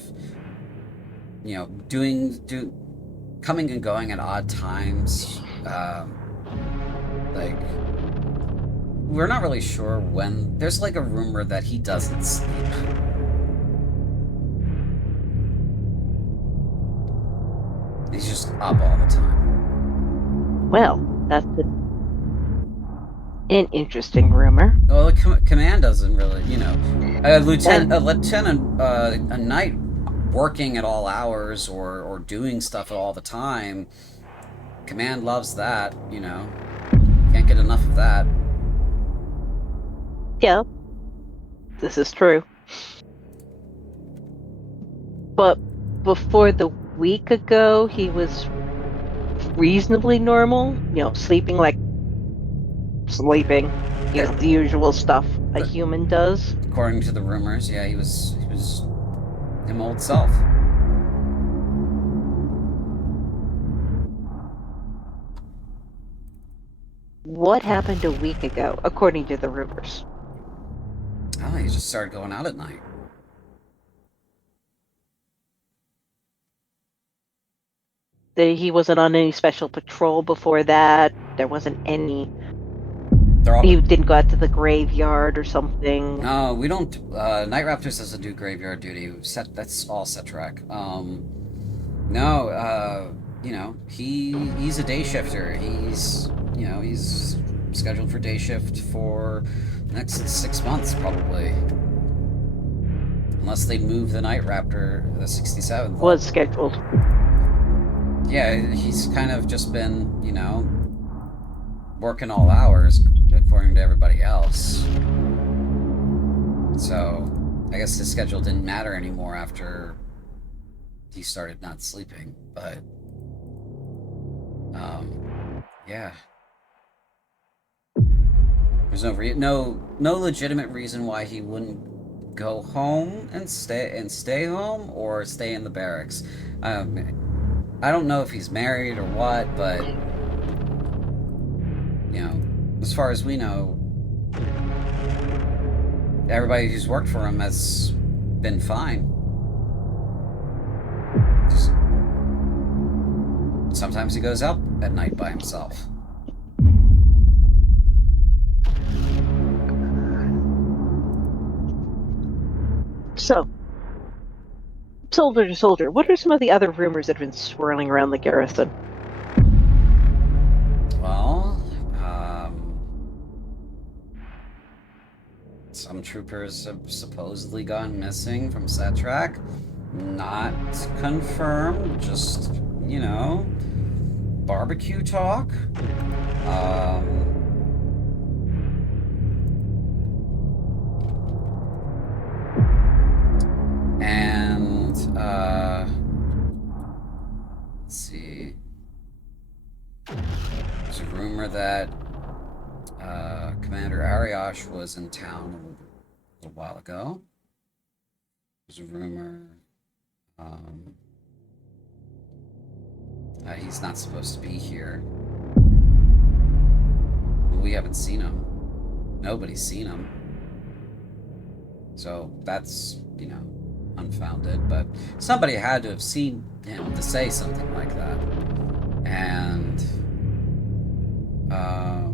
Coming and going at odd times. We're not really sure when. There's like a rumor that he doesn't sleep. He's just up all the time. Well, that's an interesting rumor. Well, the command doesn't really, a knight working at all hours or doing stuff all the time. Command loves that, Can't get enough of that. Yeah, this is true. But before the week ago, he was reasonably normal, sleeping, the usual stuff a human does. According to the rumors, yeah, he was him old self. What happened a week ago, according to the rumors? Oh, he just started going out at night. He wasn't on any special patrol before that. There wasn't any... You didn't go out to the graveyard or something. No, we don't. Night Raptors doesn't do graveyard duty. That's all Setrak. He's a day shifter. He's scheduled for day shift for the next 6 months, probably. Unless they move the Night Raptor, the 67th. Was scheduled. Yeah, he's kind of just been, working all hours, according to everybody else. So, I guess his schedule didn't matter anymore after he started not sleeping, but... yeah. There's no legitimate reason why he wouldn't go home and stay home or stay in the barracks. I don't know if he's married or what, but as far as we know, everybody who's worked for him has been fine. Sometimes he goes out at night by himself. So, soldier to soldier, what are some of the other rumors that have been swirling around the garrison? Well, some troopers have supposedly gone missing from Setrak. Not confirmed, just, you know, barbecue talk. And, let's see. There's a rumor that Commander Ariosh was in town a while ago. There's a rumor he's not supposed to be here. We haven't seen him. Nobody's seen him. So that's, you know, unfounded, but somebody had to have seen him to say something like that. And a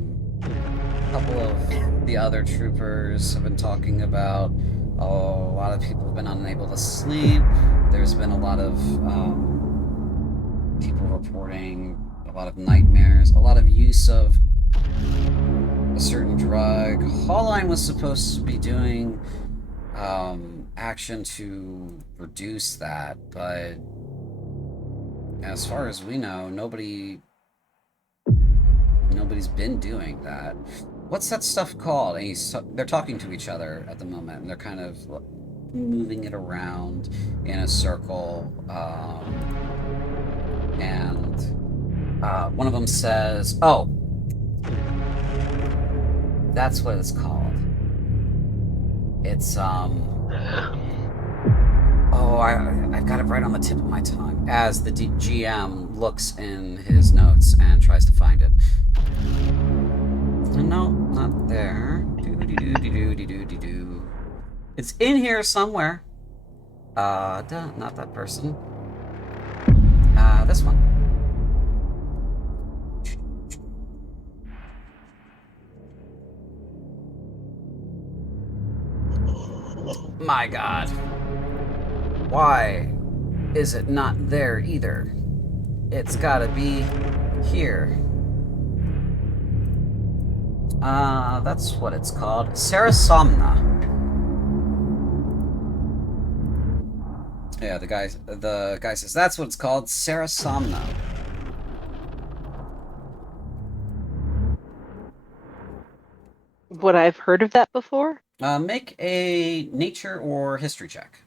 couple of the other troopers have been talking about a lot of people have been unable to sleep. There's been a lot of people reporting a lot of nightmares, a lot of use of a certain drug. Hotline was supposed to be doing action to reduce that, but as far as we know, nobody's been doing that. What's that stuff called? And they're talking to each other at the moment, and they're kind of moving it around in a circle. And one of them says, "Oh, that's what it's called. It's oh, I've got it right on the tip of my tongue." As the GM looks in his notes and tries to find it. No, not there. It's in here somewhere. Not that person. This one. My God. Why is it not there either? It's gotta be here. That's what it's called. Sarasomna. Yeah, the guy says, that's what it's called, Sarasomna. Would I have heard of that before? Make a nature or history check.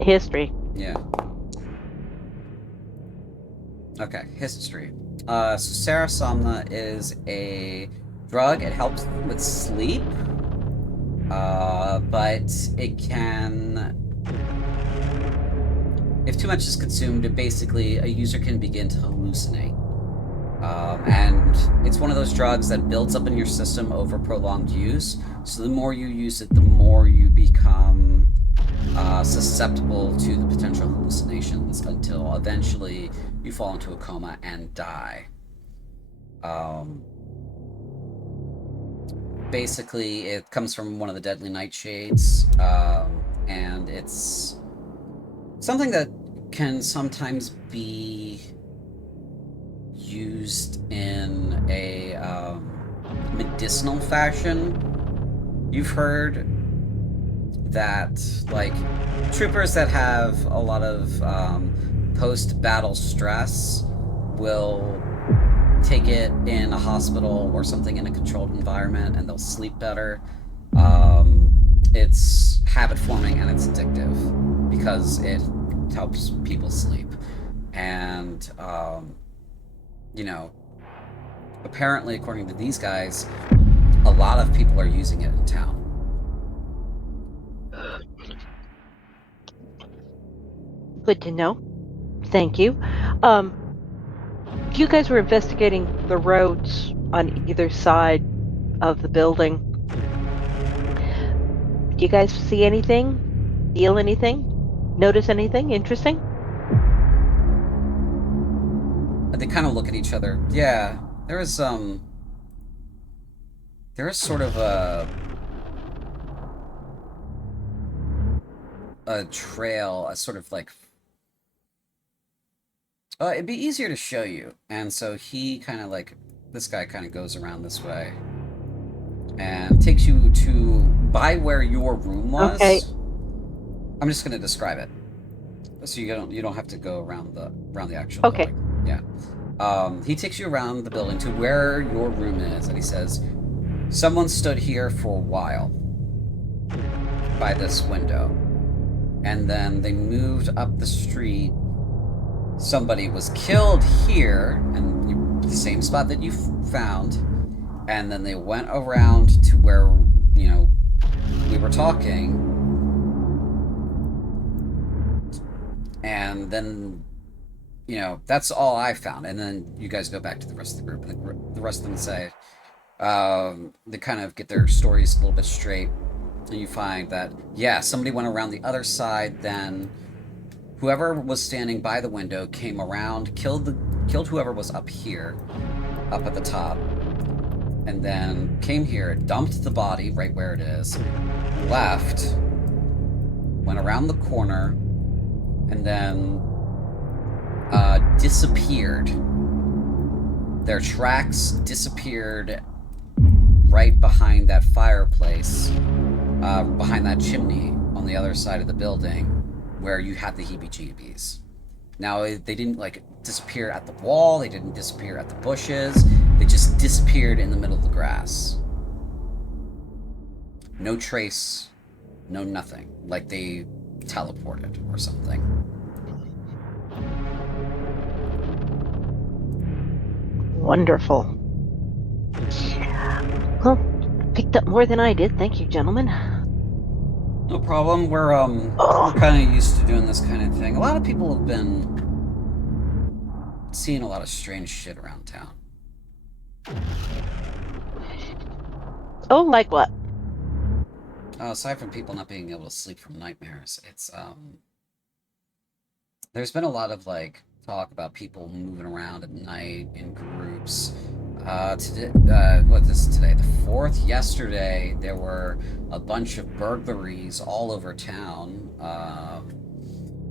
History. Yeah. Okay, history. So Sarasomna is a drug. It helps with sleep, but it can... If too much is consumed, basically a user can begin to hallucinate. And it's one of those drugs that builds up in your system over prolonged use. So the more you use it, the more you become susceptible to the potential hallucinations until eventually you fall into a coma and die. Basically, it comes from one of the deadly nightshades, and it's something that can sometimes be used in a medicinal fashion. You've heard that, like, troopers that have a lot of post-battle stress will take it in a hospital or something in a controlled environment and they'll sleep better. It's habit-forming and it's addictive because it helps people sleep. And, you know, apparently, according to these guys, a lot of people are using it in town. Good to know. Thank you. You guys were investigating the roads on either side of the building. Do you guys see anything? Feel anything? Notice anything interesting? They kind of look at each other. Yeah, there is sort of a trail, a sort of like... it'd be easier to show you. And so he kind of like... This guy kind of goes around this way. and takes you to by where your room was. Okay. I'm just going to describe it, so you don't have to go around the actual Okay. building. Yeah. He takes you around the building to where your room is, and he says, "Someone stood here for a while by this window, and then they moved up the street. Somebody was killed here, and the same spot that you found, and then they went around to where we were talking." And then, that's all I found. And then you guys go back to the rest of the group, and the rest of them say, they kind of get their stories a little bit straight. And you find that, yeah, somebody went around the other side, then whoever was standing by the window came around, killed whoever was up here, up at the top, and then came here, dumped the body right where it is, left, went around the corner, and then disappeared. Their tracks disappeared right behind that fireplace, behind that chimney on the other side of the building where you had the heebie-jeebies. Now, they didn't disappear at the wall, they didn't disappear at the bushes, they just disappeared in the middle of the grass. No trace, no nothing. Like they teleported or something. Wonderful. Well, picked up more than I did. Thank you, gentlemen. No problem. We're kind of used to doing this kind of thing. A lot of people have been seeing a lot of strange shit around town. Oh, like what? Aside from people not being able to sleep from nightmares, it's there's been a lot of talk about people moving around at night in groups. Today, what is today? The 4th? Yesterday, there were a bunch of burglaries all over town.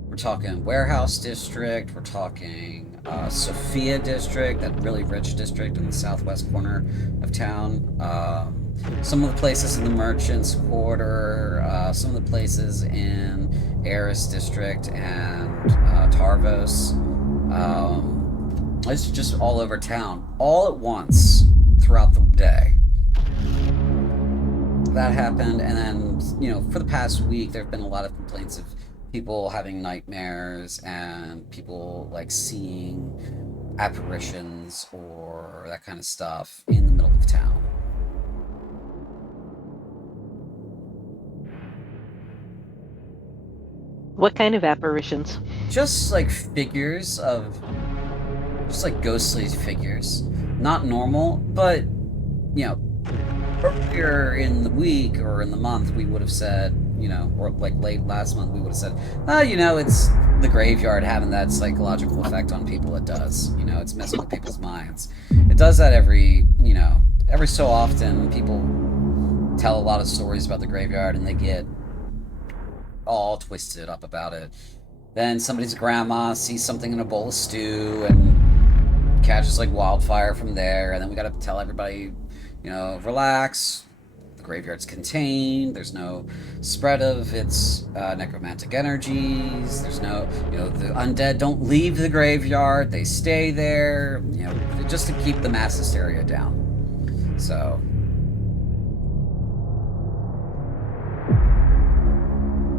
We're talking Warehouse District, we're talking Sophia District, that really rich district in the southwest corner of town. Some of the places in the Merchants Quarter, some of the places in Eris District and Tarvos. It's just all over town, all at once, throughout the day. That happened, and then, for the past week, there have been a lot of complaints of people having nightmares and people, seeing apparitions or that kind of stuff in the middle of town. What kind of apparitions? Just, figures of... Just, ghostly figures. Not normal, but, earlier in the week or in the month, we would have said, or late last month, we would have said, it's the graveyard having that psychological effect on people. It does. It's messing with people's minds. It does that every so often. People tell a lot of stories about the graveyard and they get all twisted up about it. Then somebody's grandma sees something in a bowl of stew and catches wildfire from there, and then we gotta tell everybody, relax, the graveyard's contained, there's no spread of its necromantic energies, there's no, the undead don't leave the graveyard, they stay there, just to keep the mass hysteria down. So...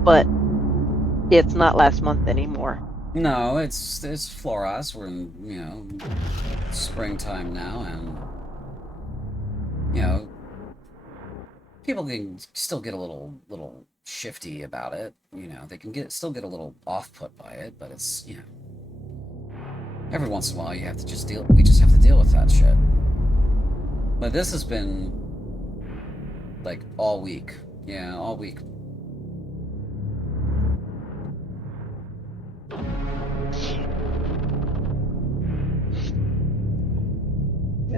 But it's not last month anymore. No, it's Floras. We're in, springtime now, and, people can still get a little shifty about it. They can still get a little off-put by it, but it's, every once in a while we just have to deal with that shit. But this has been, all week. Yeah, all week.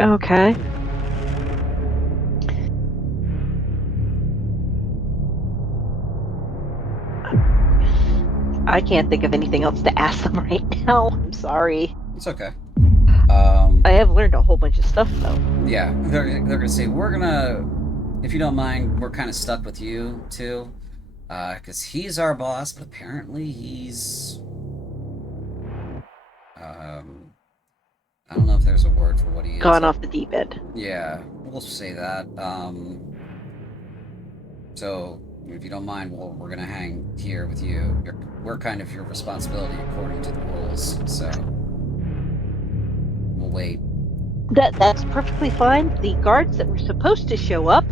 Okay. I can't think of anything else to ask them right now. I'm sorry. It's okay. I have learned a whole bunch of stuff, though. Yeah, they're gonna say, we're gonna if you don't mind, we're kind of stuck with you, too. Because he's our boss, but apparently he's... I don't know if there's a word for what he is. Gone off the deep end. Yeah, we'll say that. So, if you don't mind, we're gonna hang here with you. We're kind of your responsibility according to the rules, so... We'll wait. That's perfectly fine. The guards that were supposed to show up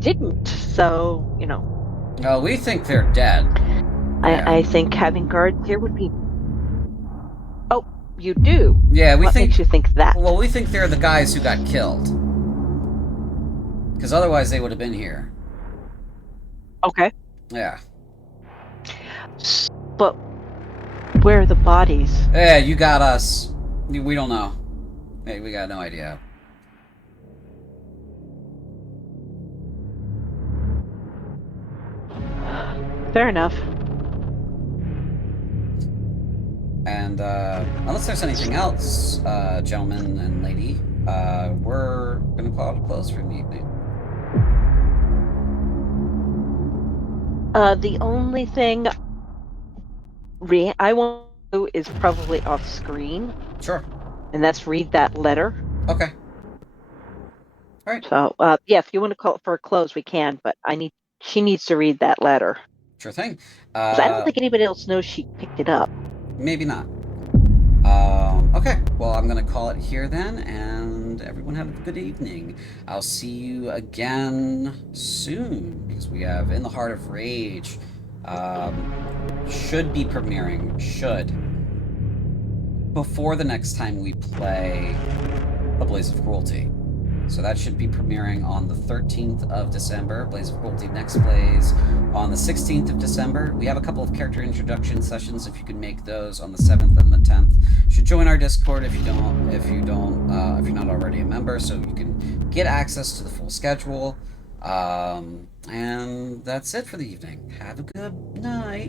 didn't, so, you know. No, we think they're dead. Yeah. I think having guards here would be... Oh, you do? Yeah, we What think... makes you think that? Well, we think they're the guys who got killed. Because otherwise they would have been here. Okay. Yeah. But where are the bodies? Yeah, you got us. We don't know. Hey, we got no idea. Fair enough. And unless there's anything else, gentlemen and lady, we're gonna call it a close for the evening. The only thing I want to do is probably off screen, Sure. and that's read that letter. Okay. All right. So, yeah, if you want to call it for a close, we can. But she needs to read that letter. Sure thing. 'Cause I don't think anybody else knows she picked it up. Maybe not. Okay, well, I'm gonna call it here then, and everyone have a good evening. I'll see you again soon, because we have In the Heart of Rage. Should be premiering, before the next time we play A Blaze of Cruelty. So that should be premiering on the 13th of December. Blaze of Cruelty next plays on the 16th of December. We have a couple of character introduction sessions if you can make those on the 7th and the 10th. You should join our Discord if you're not already a member, so you can get access to the full schedule. And that's it for the evening. Have a good night.